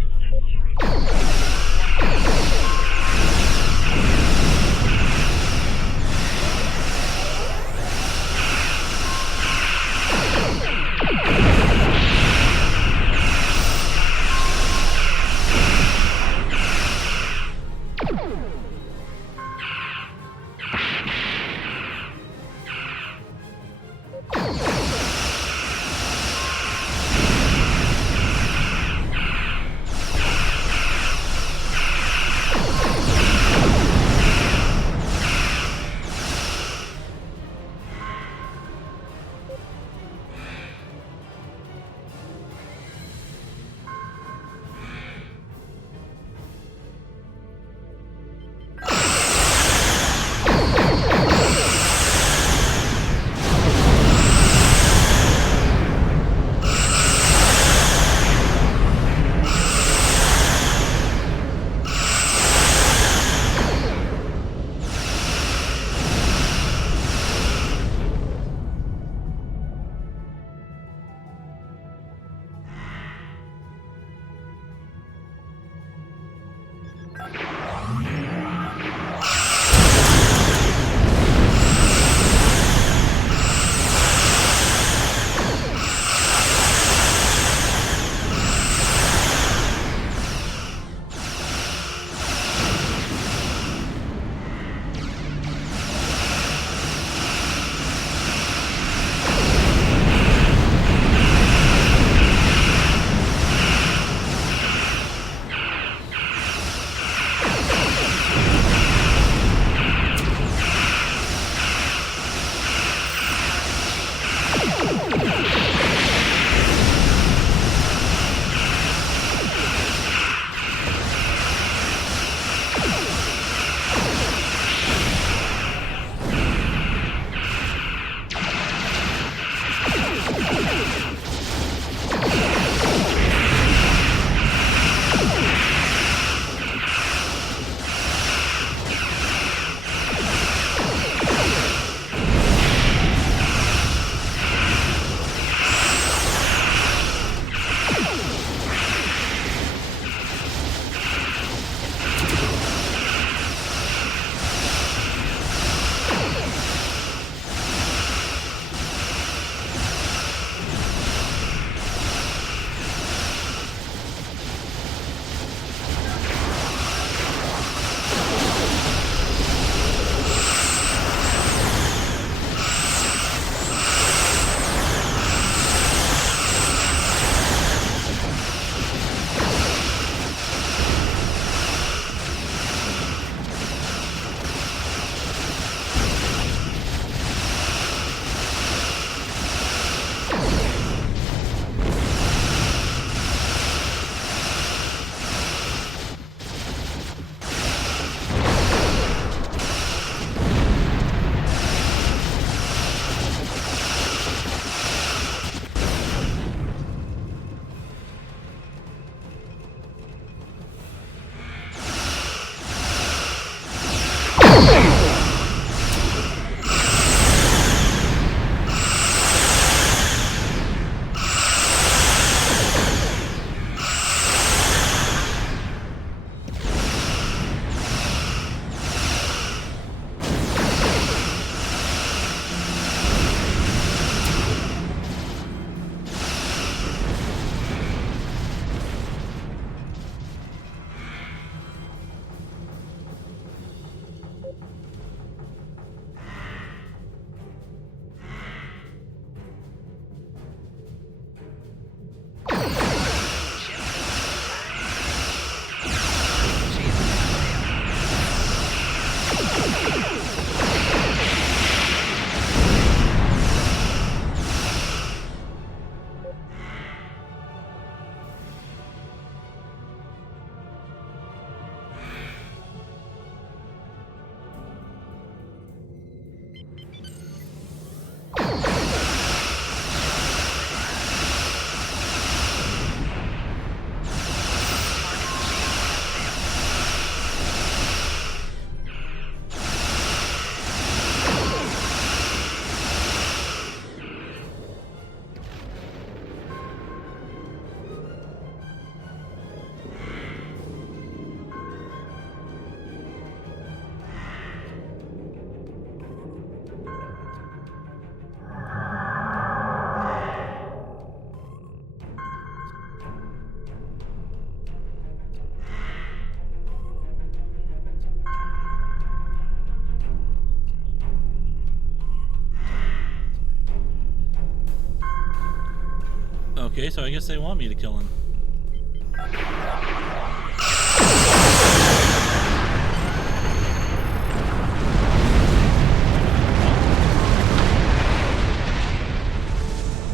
Okay, so I guess they want me to kill him.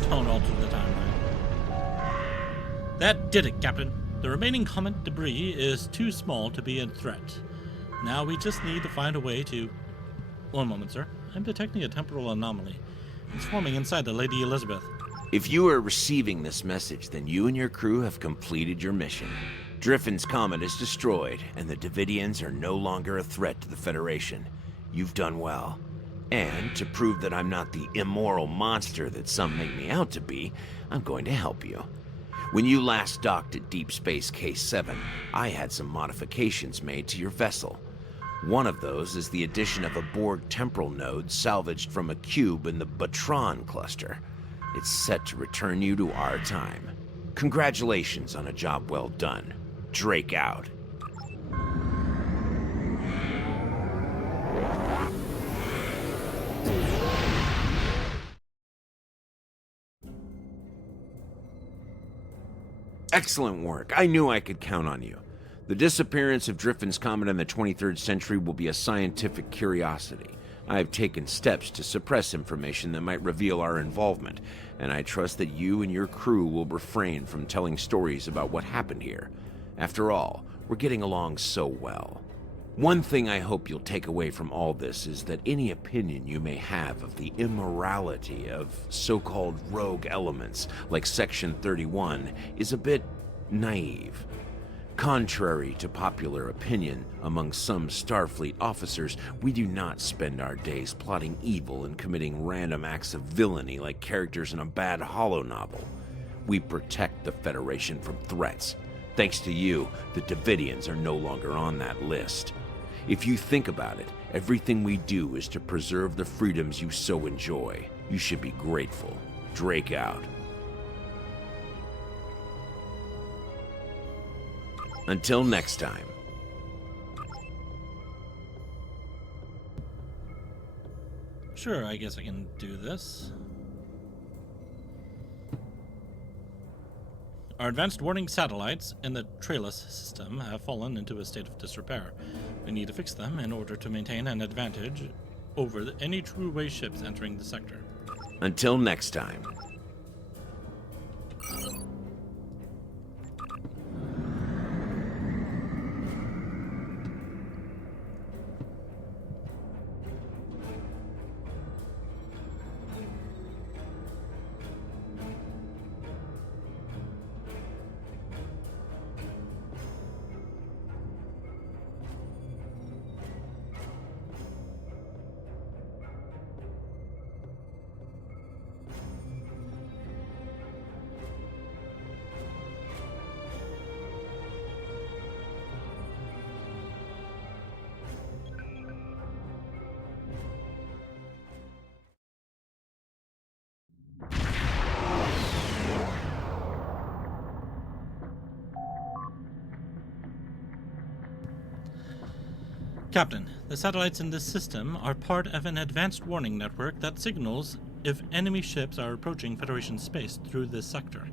Don't alter the timeline. That did it, Captain. The remaining comet debris is too small to be a threat. Now we just need to find a way to... One moment, sir. I'm detecting a temporal anomaly. It's forming inside the Lady Elizabeth. If you are receiving this message, then you and your crew have completed your mission. Driffin's comet is destroyed, and the Davidians are no longer a threat to the Federation. You've done well. And to prove that I'm not the immoral monster that some make me out to be, I'm going to help you. When you last docked at Deep Space K7, I had some modifications made to your vessel. One of those is the addition of a Borg temporal node salvaged from a cube in the Batron cluster. It's set to return you to our time. Congratulations on a job well done. Drake out. Excellent work. I knew I could count on you. The disappearance of Driffin's comet in the 23rd century will be a scientific curiosity. I have taken steps to suppress information that might reveal our involvement, and I trust that you and your crew will refrain from telling stories about what happened here. After all, we're getting along so well. One thing I hope you'll take away from all this is that any opinion you may have of the immorality of so-called rogue elements like Section 31 is a bit naive. Contrary to popular opinion among some Starfleet officers, we do not spend our days plotting evil and committing random acts of villainy like characters in a bad holo novel. We protect the Federation from threats. Thanks to you, the Davidians are no longer on that list. If you think about it, everything we do is to preserve the freedoms you so enjoy. You should be grateful. Drake out. Until next time. Sure, I guess I can do this. Our advanced warning satellites in the Trailus system have fallen into a state of disrepair. We need to fix them in order to maintain an advantage over any true-way ships entering the sector. Until next time. Captain, the satellites in this system are part of an advanced warning network that signals if enemy ships are approaching Federation space through this sector.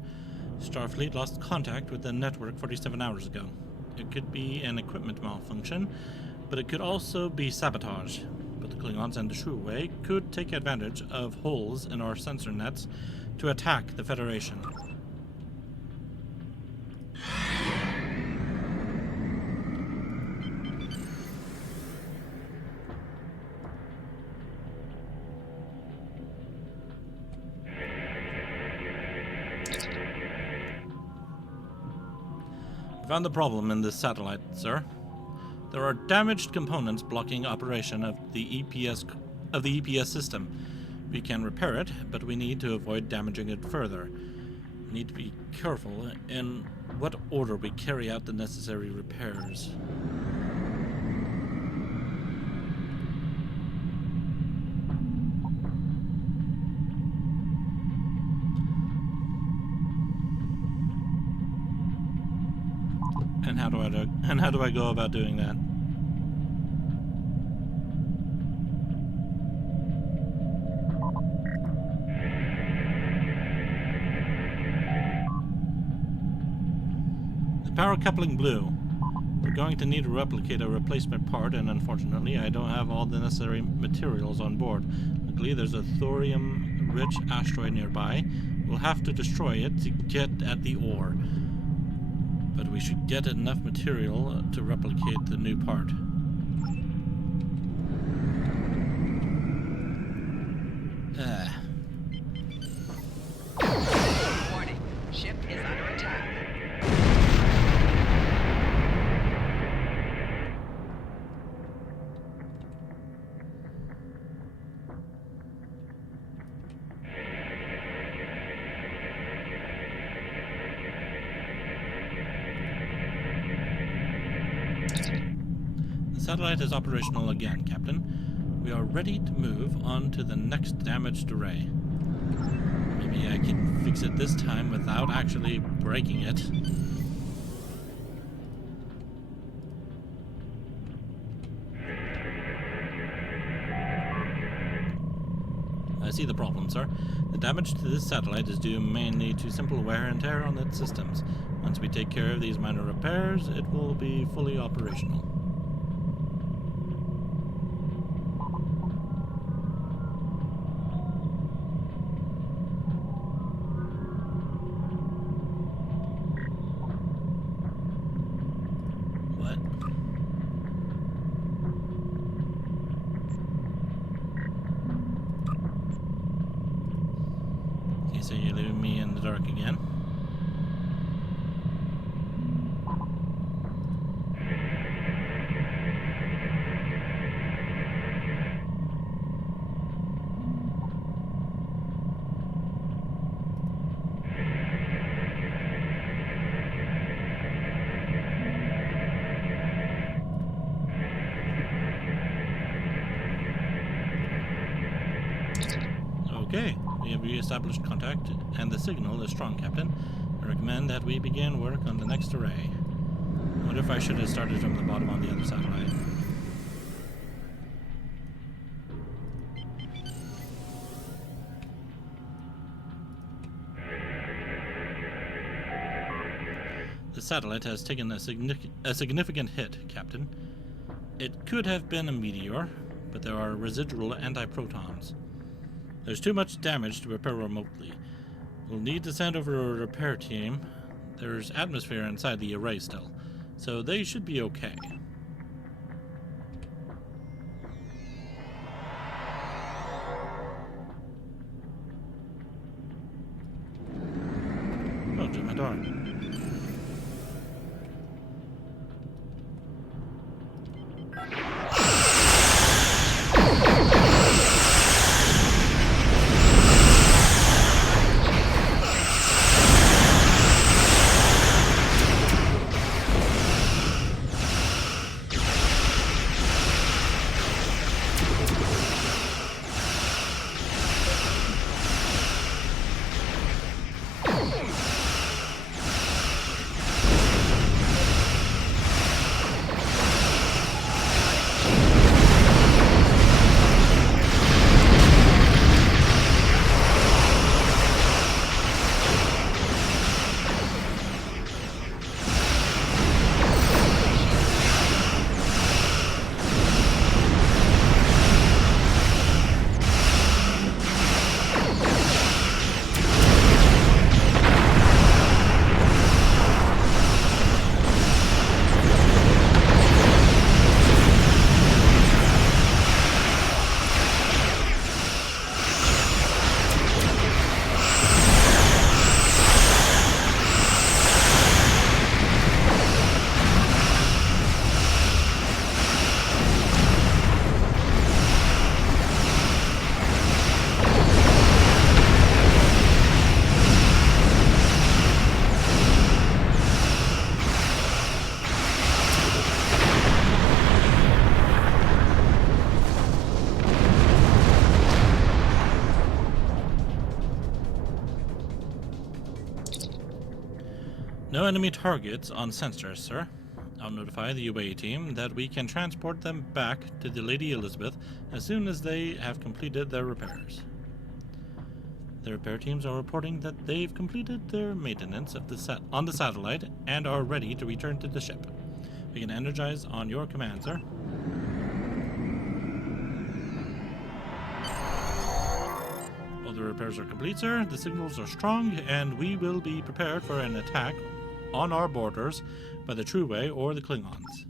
Starfleet lost contact with the network 47 hours ago. It could be an equipment malfunction, but it could also be sabotage. But the Klingons and the Shuwei could take advantage of holes in our sensor nets to attack the Federation. Found the problem in this satellite, sir. There are damaged components blocking operation of the EPS system. We can repair it, but we need to avoid damaging it further. We need to be careful in what order we carry out the necessary repairs. And how do I go about doing that? Power coupling blue. We're going to need to replicate a replacement part, and unfortunately I don't have all the necessary materials on board. Luckily there's a thorium-rich asteroid nearby. We'll have to destroy it to get at the ore. But we should get enough material to replicate the new part. Warning. Ship is under attack. The satellite is operational again, Captain. We are ready to move on to the next damaged array. Maybe I can fix it this time without actually breaking it. I see the problem, sir. The damage to this satellite is due mainly to simple wear and tear on its systems. Once we take care of these minor repairs, it will be fully operational. So you're leaving me in the dark again? Okay, we have re-established contact, and the signal is strong, Captain. I recommend that we begin work on the next array. I wonder if I should have started from the bottom on the other satellite. The satellite has taken a significant hit, Captain. It could have been a meteor, but there are residual anti-protons. There's too much damage to repair remotely. We'll need to send over a repair team. There's atmosphere inside the array still, so they should be okay. Oh, to my door. No enemy targets on sensors, sir. I'll notify the UA team that we can transport them back to the Lady Elizabeth as soon as they have completed their repairs. The repair teams are reporting that they've completed their maintenance of on the satellite and are ready to return to the ship. We can energize on your command, sir. All the repairs are complete, sir. The signals are strong, and we will be prepared for an attack on our borders by the True Way or the Klingons.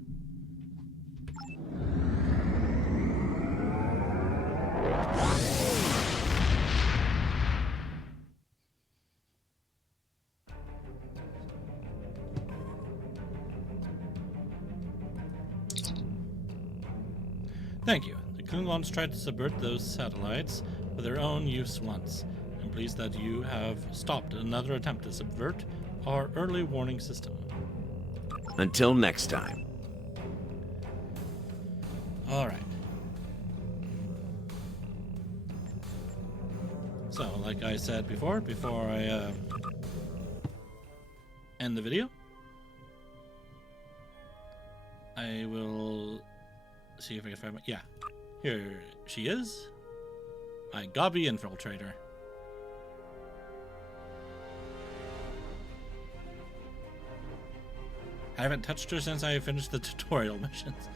Thank you. The Klingons tried to subvert those satellites for their own use once. I'm pleased that you have stopped another attempt to subvert our early warning system. Until next time. Alright. So, like I said before I end the video, I will see if I can find my... Yeah. Here she is. My Gobby Infiltrator. I haven't touched her since I finished the tutorial missions.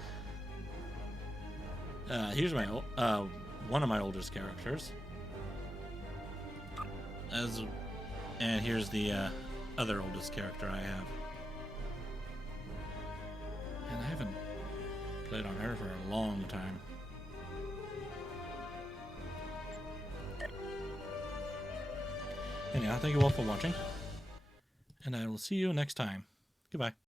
Here's my one of my oldest characters. And here's the other oldest character I have. And I haven't played on her for a long time. Anyhow, thank you all for watching, and I will see you next time. Goodbye.